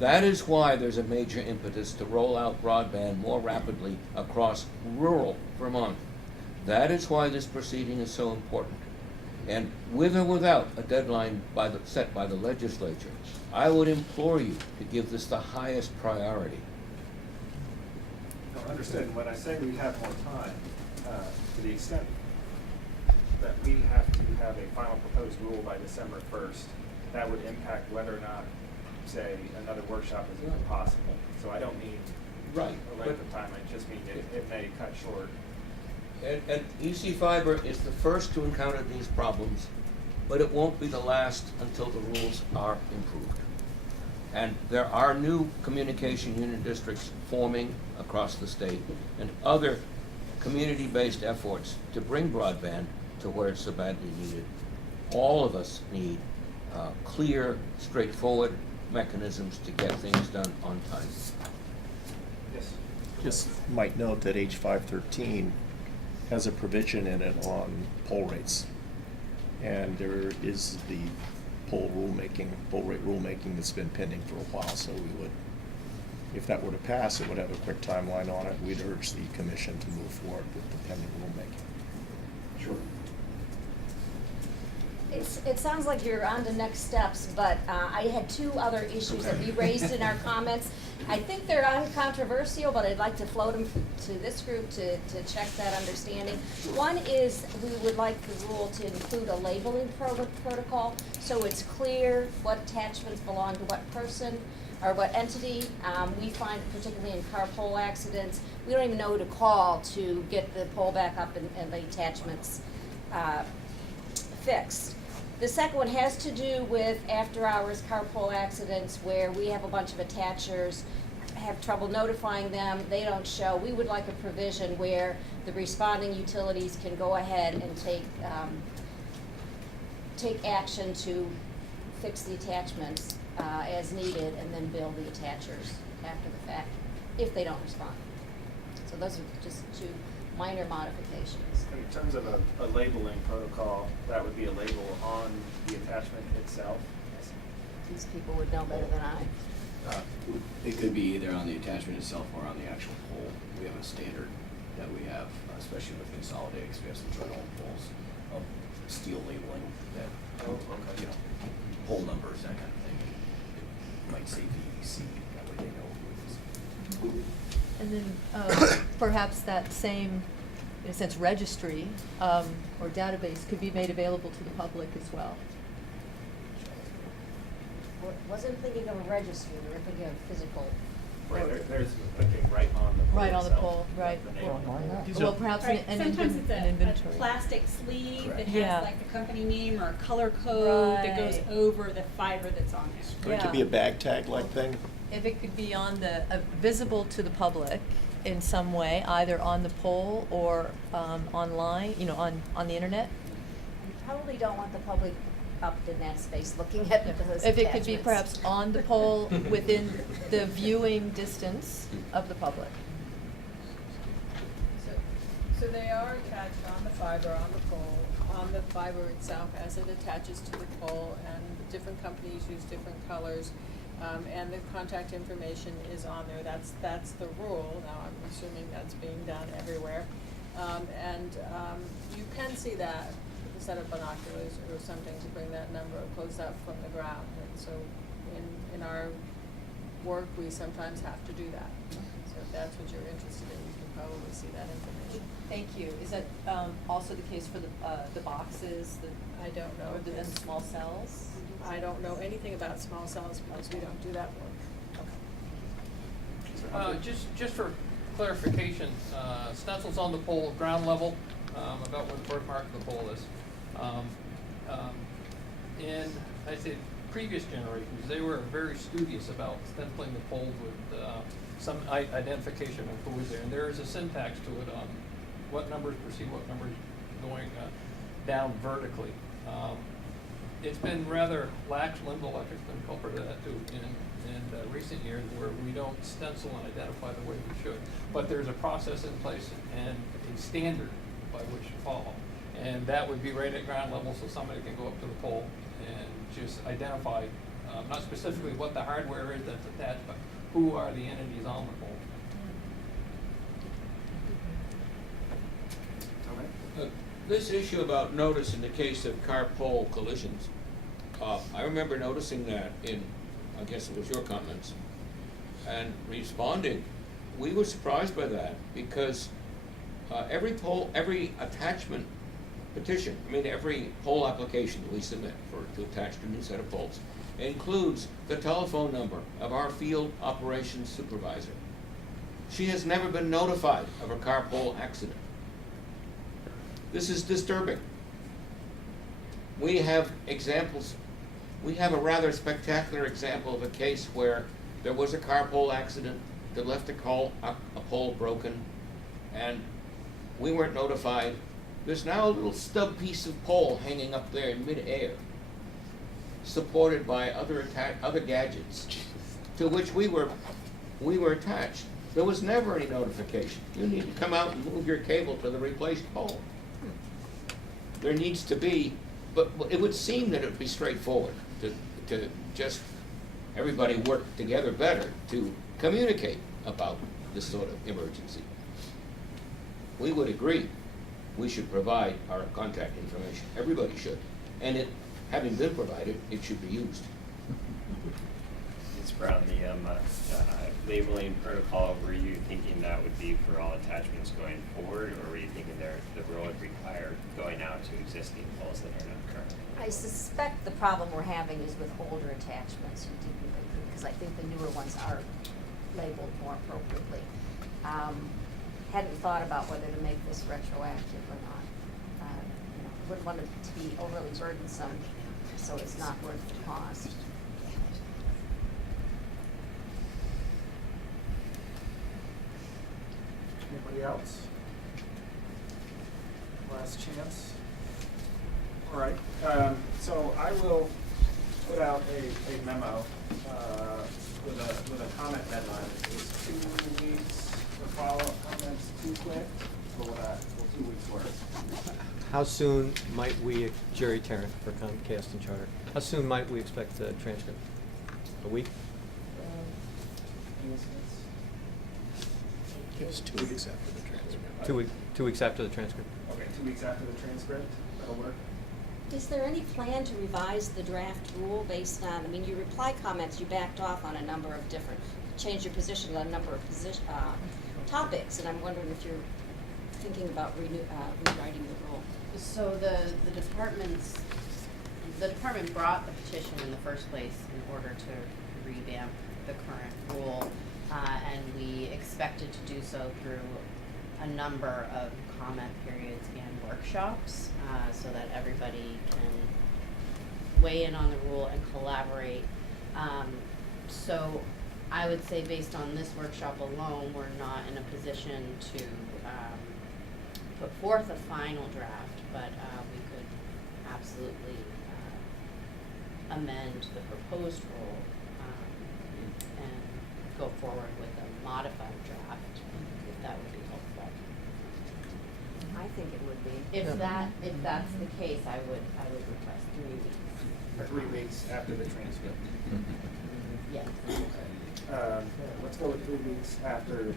That is why there's a major impetus to roll out broadband more rapidly across rural Vermont. That is why this proceeding is so important. And with or without a deadline set by the legislature, I would implore you to give this the highest priority. No, understood. When I say we have more time, to the extent that we have to have a final proposed rule by December 1st, that would impact whether or not, say, another workshop is even possible. So I don't mean a length of time, I just mean it may cut short. And EC Fiber is the first to encounter these problems, but it won't be the last until the rules are improved. And there are new communication unit districts forming across the state and other community-based efforts to bring broadband to where it's so badly needed. All of us need clear, straightforward mechanisms to get things done on time. Yes. Just might note that H513 has a provision in it on poll rates. And there is the poll rate rulemaking that's been pending for a while, so we would, if that were to pass, it would have a quick timeline on it. We'd urge the commission to move forward with the pending rulemaking. Sure. It sounds like you're on to next steps, but I had two other issues that we raised in our comments. I think they're uncontroversial, but I'd like to float them to this group to check that understanding. One is we would like the rule to include a labeling protocol, so it's clear what attachments belong to what person or what entity. We find, particularly in car pole accidents, we don't even know who to call to get the pole back up and the attachments fixed. The second one has to do with after-hours car pole accidents where we have a bunch of attachers, have trouble notifying them, they don't show. We would like a provision where the responding utilities can go ahead and take action to fix the attachments as needed and then bill the attachers after the fact if they don't respond. So those are just two minor modifications. In terms of a labeling protocol, that would be a label on the attachment itself. These people would know better than I. It could be either on the attachment itself or on the actual pole. We have a standard that we have, especially with Consolidated, because we have some joint-owned poles of steel labeling that, you know, pole numbers, that kind of thing. It might say VEC, that way they know who it is. And then perhaps that same, in a sense, registry or database could be made available to the public as well. Wasn't thinking of a registry, we were thinking of physical. Right, there's a thing right on the pole. Right on the itself. pole, right. The name on the pole. Well, perhaps Right, an sometimes it's an a inventory. plastic sleeve that has Yeah. like the company name or a color code that goes Right. over the fiber that's on there. Or it could be a bag tag-like thing. If it could be on the, visible to the public in some way, either on the pole or online, you know, on the internet. You probably don't want the public up in that space looking at those If it could be attachments. perhaps on the pole within the viewing distance of the public. So they are attached on the fiber, on the pole, on the fiber itself as it attaches to the pole, and different companies use different colors. And the contact information is on there. That's the rule. Now, I'm assuming that's being done everywhere. You can see that with a set of binoculars or something to bring that number close up from the ground. And so in our work, we sometimes have to do that. So if that's what you're interested in, you can probably see that information. Thank you. Is that also the case for the boxes, I don't know. or the small cells? I don't know anything about small cells because we don't do that work. Just for clarification, stencils on the pole, ground level, about where the birthmark of the pole is. In, I'd say, previous generations, they were very studious about stenciling the poles with some identification of who is there. And there is a syntax to it on what numbers proceed, what numbers going down vertically. It's been rather lax. Ramon Electric's been culprit of that too in recent years, where we don't stencil and identify the way we should. But there's a process in place and a standard by which to follow. And that would be right at ground level, so somebody can go up to the pole and just identify, not specifically what the hardware is that's attached, but who are the entities on the pole. This issue about notice in the case of car-pole collisions, I remember noticing that in, I guess it was your comments, and responding. We were surprised by that because every attachment petition, every pole application that we submit to attach to a new set of poles includes the telephone number of our field operations supervisor. She has never been notified of a car pole accident. This is disturbing. We have examples We have a rather spectacular example of a case where there was a car pole accident that left a pole broken, and we weren't notified. There's now a little stub piece of pole hanging up there in midair, supported by other gadgets, to which we were attached. There was never any notification. You need to come out and move your cable to the replaced pole. There needs to be, but it would seem that it would be straightforward to just everybody work together better to communicate about this sort of emergency. We would agree we should provide our contact information. Everybody should. And it, having been provided, it should be used. It's around the labeling protocol. Were you thinking that would be for all attachments going forward, or were you thinking the rule would require going out to existing poles that are not current? I suspect the problem we're having is with older attachments, because I think the newer ones are labeled more appropriately. Hadn't thought about whether to make this retroactive or not. Wouldn't want it to be overly burdensome, so it's not worth the cost. Anybody else? Last chance. All right, so I will put out a memo with a comment deadline. Is 2 weeks for follow-up comments too quick? Or will 2 weeks work? How soon might we, Jerry Tarrant for Comcast and Charter, how soon might we expect the transcript? A week? Give us 2 weeks after the transcript. 2 weeks after the transcript. Okay, 2 weeks after the transcript, that'll work. Is there any plan to revise the draft rule based on, I mean, your reply comments, you backed off on a number of different, changed your position on a number of topics, and I'm wondering if you're thinking about rewriting the rule. So the department brought the petition in the first place in order to revamp the current rule, and we expected to do so through a number of comment periods and workshops, so that everybody can weigh in on the rule and collaborate. So I would say based on this workshop alone, we're not in a position to put forth a final draft, but we could absolutely amend the proposed rule and go forward with a modified draft, if that would be helpful. I think it would be. If that's the case, I would request 3 weeks. For 3 weeks after the transcript. Yes. Okay. Let's go with 3 weeks after.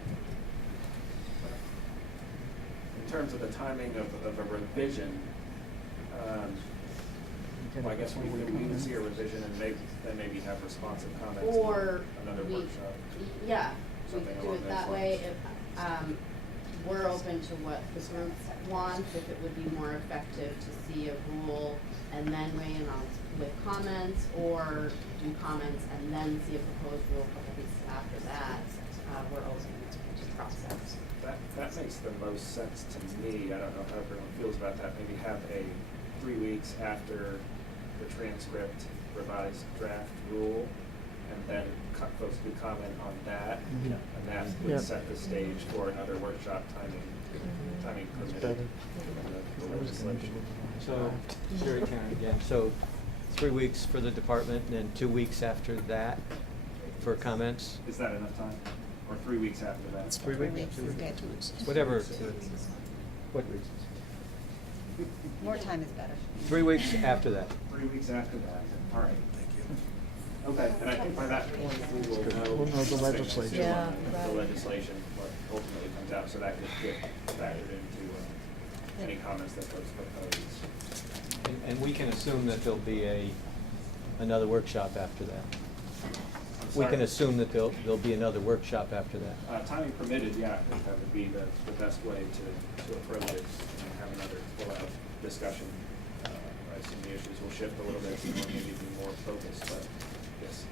In terms of the timing of a revision, well, I guess we can see a revision and then maybe have responsive comments. Or another workshop. Yeah, we Something could do along it that those way. lines. If, we're open to what the group wants, if it would be more effective to see a rule and then weigh in on with comments, or do comments and then see a proposed rule a couple weeks after that. We're open to process. That makes the most sense to me. I don't know how everyone feels about that. Maybe have a 3 weeks after the transcript revised draft rule, and then folks do comment on that, and that would set the stage for another workshop timing permitted. The legislation. So, Jerry Tarrant again, so 3 weeks for the department and then 2 weeks after that for comments? Is that enough time? Or 3 weeks after that? It's 3 weeks? 2 weeks. Whatever. What weeks? More time is better. 3 weeks after that. 3 weeks after that. All right. Thank you. Okay, and I think by that point we will know. We'll know the legislation. Yeah, The right. legislation, what ultimately comes out, so that could get factored into any comments that folks propose. And we can assume that there'll be another workshop after that. We can assume that there'll be another workshop after that. Timing permitted, yeah, I think that would be the best way to approach it, and have another full-out discussion. I assume the issues will shift a little bit, so maybe be more focused, but yes.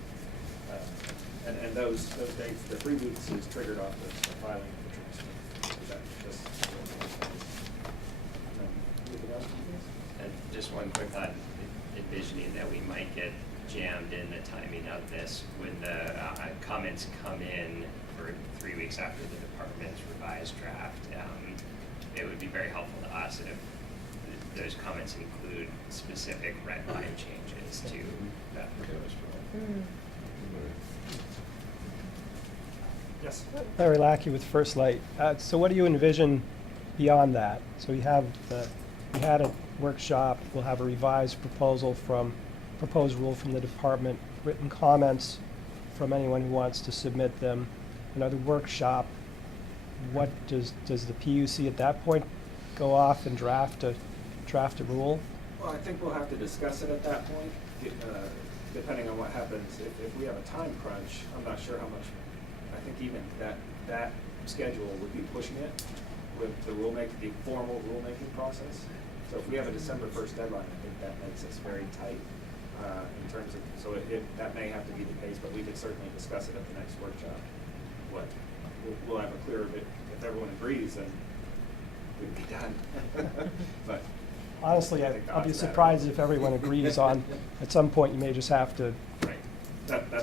And those dates, the 3 weeks is triggered off the filing of the transcript. Is that just? Anything else? And just one quick thought, envisioning that we might get jammed in the timing of this. When the comments come in for 3 weeks after the department's revised draft, it would be very helpful to us if those comments include specific red line changes to that proposed rule. Yes. Larry Lackey with First Light. So what do you envision beyond that? So we had a workshop, we'll have a revised proposed rule from the department, written comments from anyone who wants to submit them, another workshop. What does the PUC at that point go off and draft a rule? Well, I think we'll have to discuss it at that point, depending on what happens. If we have a time crunch, I'm not sure how much, I think even that schedule would be pushing it with the formal rulemaking process. So if we have a December 1st deadline, I think that makes us very tight in terms of, so that may have to be the case, but we could certainly discuss it at the next workshop. We'll have a clearer bit, if everyone agrees, then we'd be done. But honestly, I'll be surprised if everyone agrees on, at some point you may just have to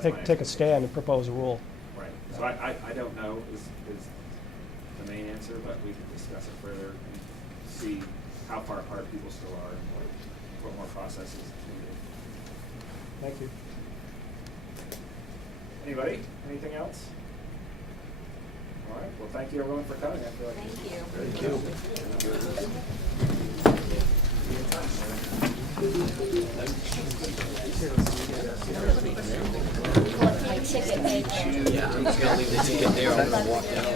take a stand and propose a rule. Right. So I don't know is the main answer, but we can discuss it further and see how far apart people still are and what more processes needed. Thank you. Anybody? Anything else? All right. Well, thank you everyone for coming. I feel like Thank you. Collect my ticket right there. Yeah, I'm just gonna leave the ticket there, I'm gonna walk down.